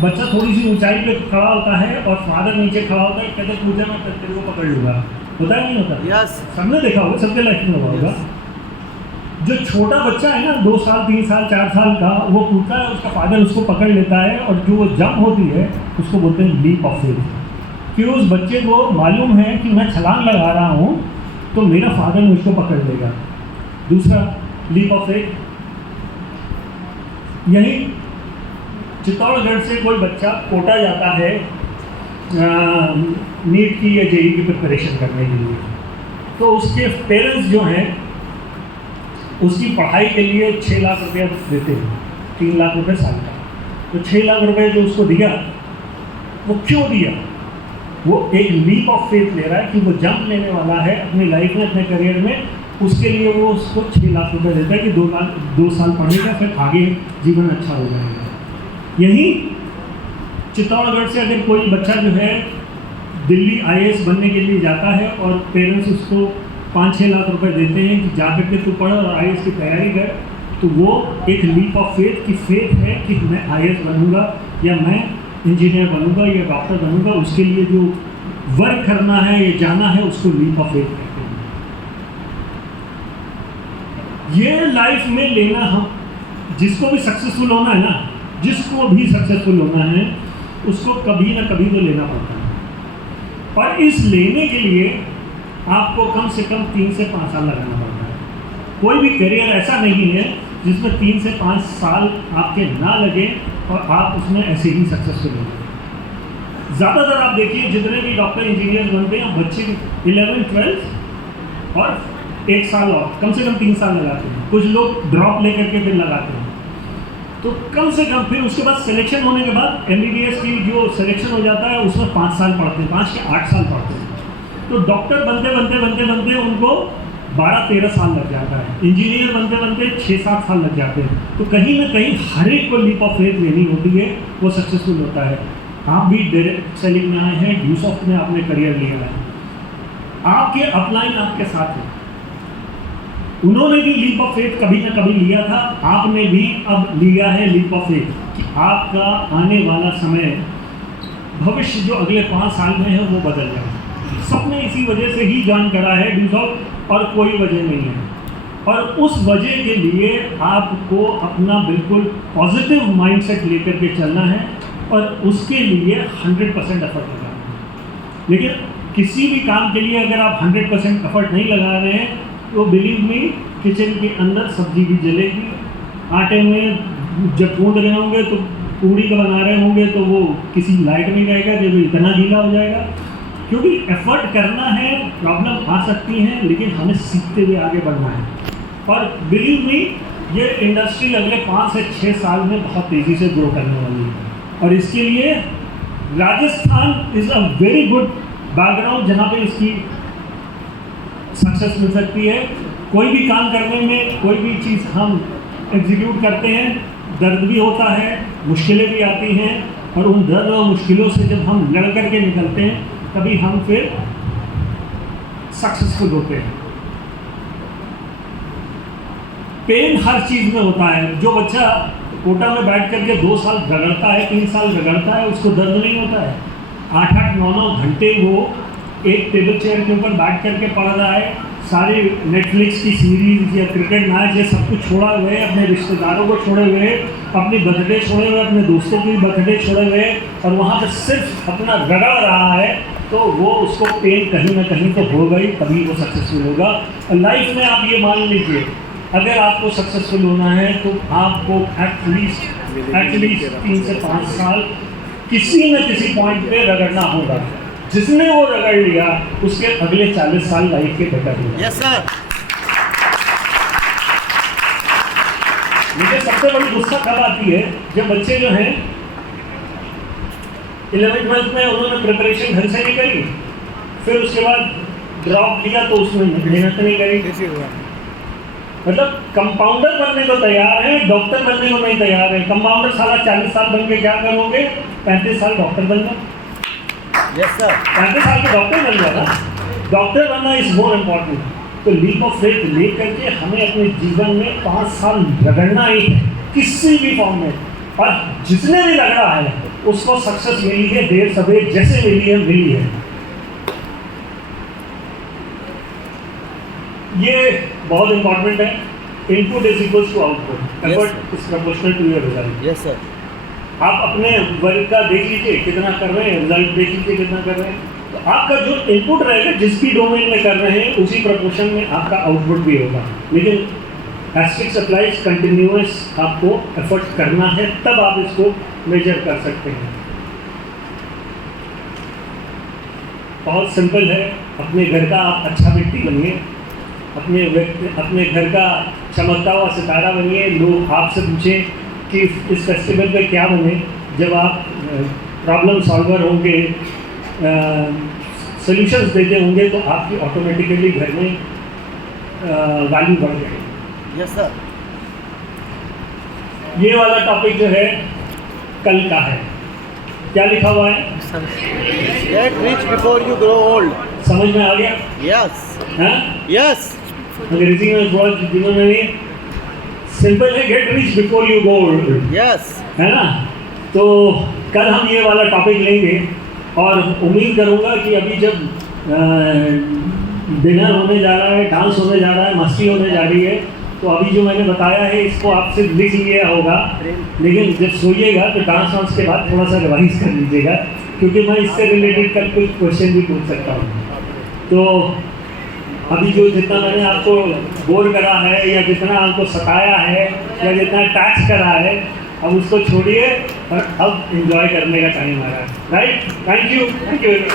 बच्चा थोड़ी सी ऊंचाई पे खड़ा होता है और फादर नीचे खड़ा होता है, कहते पूजा मैं तेरे को पकड़ लूँगा। होता है नहीं होता? यस। सबने देखा होगा, सबके लाइफ में हुआ होगा। जो छोटा बच्चा है ना, 2 साल 3 साल 4 साल का, वो कूदता है, उसका फादर उसको पकड़ लेता है, और जो वो जंप होती है उसको बोलते हैं लीप ऑफ फेथ। कि उस बच्चे को मालूम है कि मैं छलांग लगा रहा हूँ तो मेरा फादर मुझको पकड़ लेगा। दूसरा लीप ऑफ फेथ, यही चित्तौड़गढ़ से कोई बच्चा कोटा जाता है नीट की या जेई की प्रिपरेशन करने के लिए, तो उसके पेरेंट्स जो हैं उसकी पढ़ाई के लिए 6 लाख रुपया देते हैं, 3 लाख रुपये साल का। तो 6 लाख रुपये जो उसको दिया, वो क्यों दिया? वो एक लीप ऑफ फेथ ले रहा है कि वो जंप लेने वाला है अपनी लाइफ में, अपने करियर में, उसके लिए वो उसको 6 लाख रुपये देता है कि 2 साल पढ़ेगा, फिर आगे जीवन अच्छा हो जाएगा। यही चित्तौड़गढ़ से अगर कोई बच्चा जो है दिल्ली IAS बनने के लिए जाता है और पेरेंट्स उसको 5-6 लाख रुपए देते हैं कि जा करके तू पढ़ और IAS की तैयारी कर, तो वो एक लीप ऑफ फेथ की फेथ है कि मैं IAS बनूंगा या मैं इंजीनियर बनूंगा या डॉक्टर बनूंगा, उसके लिए जो वर्क करना है या जाना है उसको लीप ऑफ फेथ कहते हैं। ये लाइफ में लेना, हम जिसको भी सक्सेसफुल होना है ना, जिसको भी सक्सेसफुल होना है उसको कभी ना कभी तो लेना पड़ता है, और इस लेने के लिए आपको कम से कम 3 से 5 साल लगाना पड़ता है। कोई भी करियर ऐसा नहीं है जिसमें 3 से 5 साल आपके ना लगे और आप उसमें ऐसे ही सक्सेसफुल हो जाए। ज़्यादातर आप देखिए जितने भी डॉक्टर इंजीनियर बनते हैं, बच्चे 11th 12th और 1 साल और कम से कम 3 साल लगाते हैं। कुछ लोग ड्रॉप लेकर के फिर लगाते हैं, तो कम से कम फिर उसके बाद सिलेक्शन होने के बाद MBBS की जो सिलेक्शन हो जाता है उसमें 5 साल पढ़ते हैं, 5 के 8 साल पढ़ते हैं। तो डॉक्टर बनते बनते उनको 12-13 साल लग जाता है, इंजीनियर बनते बनते 6-7 साल लग जाते हैं। तो कहीं ना कहीं हर एक को लीप ऑफ फेथ लेनी होती है, वो सक्सेसफुल होता है। आप भी डायरेक्ट सेलिंग में आए हैं, ड्यूसॉफ्ट में आपने करियर लिया है, आपके अपलाइन आपके साथ है, उन्होंने भी लीप ऑफ फेथ कभी ना कभी लिया था, आपने भी अब लिया है लीप ऑफ फेथ कि आपका आने वाला समय, भविष्य जो अगले 5 साल में है वो बदल जाए। सबने इसी वजह से ही ज्वाइन करा है ड्यूज ऑफ, और कोई वजह नहीं है। और उस वजह के लिए आपको अपना बिल्कुल पॉजिटिव माइंडसेट लेकर के चलना है और उसके लिए 100% एफर्ट लगाना है। लेकिन किसी भी काम के लिए अगर आप 100% एफर्ट नहीं लगा रहे हैं तो बिलीव मी, किचन के अंदर सब्जी भी जलेगी। आटे में जब गूंद रहे होंगे तो पूड़ी का बना रहे होंगे तो वो किसी लायक नहीं रहेगा जब इतना गीला हो जाएगा। क्योंकि एफर्ट करना है, प्रॉब्लम आ सकती हैं, लेकिन हमें सीखते हुए आगे बढ़ना है। और बिलीव मी, ये इंडस्ट्री अगले 5 से 6 साल में बहुत तेज़ी से ग्रो करने वाली है और इसके लिए Rajasthan is a very good background जहाँ पे इसकी सक्सेस मिल सकती है। कोई भी काम करने में, कोई भी चीज़ हम एग्जीक्यूट करते हैं, दर्द भी होता है, मुश्किलें भी आती हैं, और उन दर्द और मुश्किलों से जब हम लड़ कर के निकलते हैं तभी हम फिर सक्सेसफुल होते हैं। पेन हर चीज़ में होता है। जो बच्चा कोटा में बैठ करके 2 साल रगड़ता है, 3 साल रगड़ता है, उसको दर्द नहीं होता है। 8-8, 9-9 घंटे वो एक टेबल चेयर के ऊपर बैठ करके पढ़ रहा है, सारी नेटफ्लिक्स की सीरीज या क्रिकेट मैच या सब कुछ छोड़ा हुए है, अपने रिश्तेदारों को छोड़े हुए, अपनी बर्थडे छोड़े हुए, अपने दोस्तों की बर्थडे छोड़े हुए, और वहाँ पर सिर्फ अपना रगड़ रहा है, तो वो उसको पेन कहीं ना कहीं तो होगा ही, तभी वो सक्सेसफुल होगा। और लाइफ में आप ये मान लीजिए, अगर आपको सक्सेसफुल होना है तो आपको एटलीस्ट 3 से 5 साल किसी न किसी पॉइंट पे रगड़ना होगा। जिसने वो रगड़ लिया उसके अगले 40 साल लाइफ के बेटर होंगे। Yes sir. मुझे सबसे बड़ी गुस्सा कब आती है जब बच्चे जो हैं 11th-12th में उन्होंने प्रिपरेशन घर से नहीं करी, फिर उसके बाद ड्रॉप लिया तो उसमें मेहनत नहीं करी। मतलब कंपाउंडर बनने को तैयार है, डॉक्टर बनने को नहीं तैयार है। कंपाउंडर साला 40 साल बन के क्या करोगे, 35 साल डॉक्टर बन जाओ। Yes sir. 35 साल के डॉक्टर बन जाओ ना। डॉक्टर बनना इज मोर इम्पॉर्टेंट। तो लीप ऑफ फेथ ले करके हमें अपने जीवन में 5 साल रगड़ना ही है, किसी भी फॉर्म में। और जिसने भी रगड़ा है उसको सक्सेस मिली है, देर सवेर जैसे मिली है। ये बहुत इंपॉर्टेंट है। Input is equals to output, effort is proportional to your result. Yes sir. आप अपने वर्क का देख लीजिए कितना कर रहे हैं, रिजल्ट देख लीजिए कितना कर रहे हैं। तो आपका जो इनपुट रहेगा, जिस भी डोमेन में कर रहे हैं, उसी प्रोपोर्शन में आपका आउटपुट भी होगा। लेकिन एस्टिक्स अप्लाइज कंटिन्यूअस आपको एफर्ट करना है, तब आप इसको मेजर कर सकते हैं। बहुत सिंपल है। अपने घर का आप अच्छा व्यक्ति बनिए, अपने घर का चमकता हुआ सितारा बनिए। लोग आपसे पूछें कि इस फेस्टिवल पे क्या बने। जब आप प्रॉब्लम सॉल्वर होंगे, सॉल्यूशंस देते होंगे, तो आपकी ऑटोमेटिकली घर में वैल्यू बढ़ जाएगी। Yes sir. ये वाला टॉपिक जो है कल का है। क्या लिखा हुआ है? Get rich before you grow old. समझ में आ गया? यस। हाँ? यस। अंग्रेजी में थोड़ा जिन्होंने नहीं, सिंपल है, get rich before you go old. Yes. है ना? तो कल हम ये वाला टॉपिक लेंगे और उम्मीद करूँगा कि अभी जब डिनर होने जा रहा है, डांस होने जा रहा है, मस्ती होने जा रही है, तो अभी जो मैंने बताया है इसको आप सिर्फ लिख लिया होगा, लेकिन जब सोइएगा तो डांस वांस के बाद थोड़ा सा रिवाइज कर लीजिएगा, क्योंकि मैं इससे रिलेटेड कल कुछ क्वेश्चन भी पूछ सकता हूँ। तो अभी जो जितना मैंने आपको बोर करा है या जितना आपको सताया है या जितना टैक्स करा है, अब उसको छोड़िए और अब एंजॉय करने का टाइम आ रहा है। Right? Thank you very much.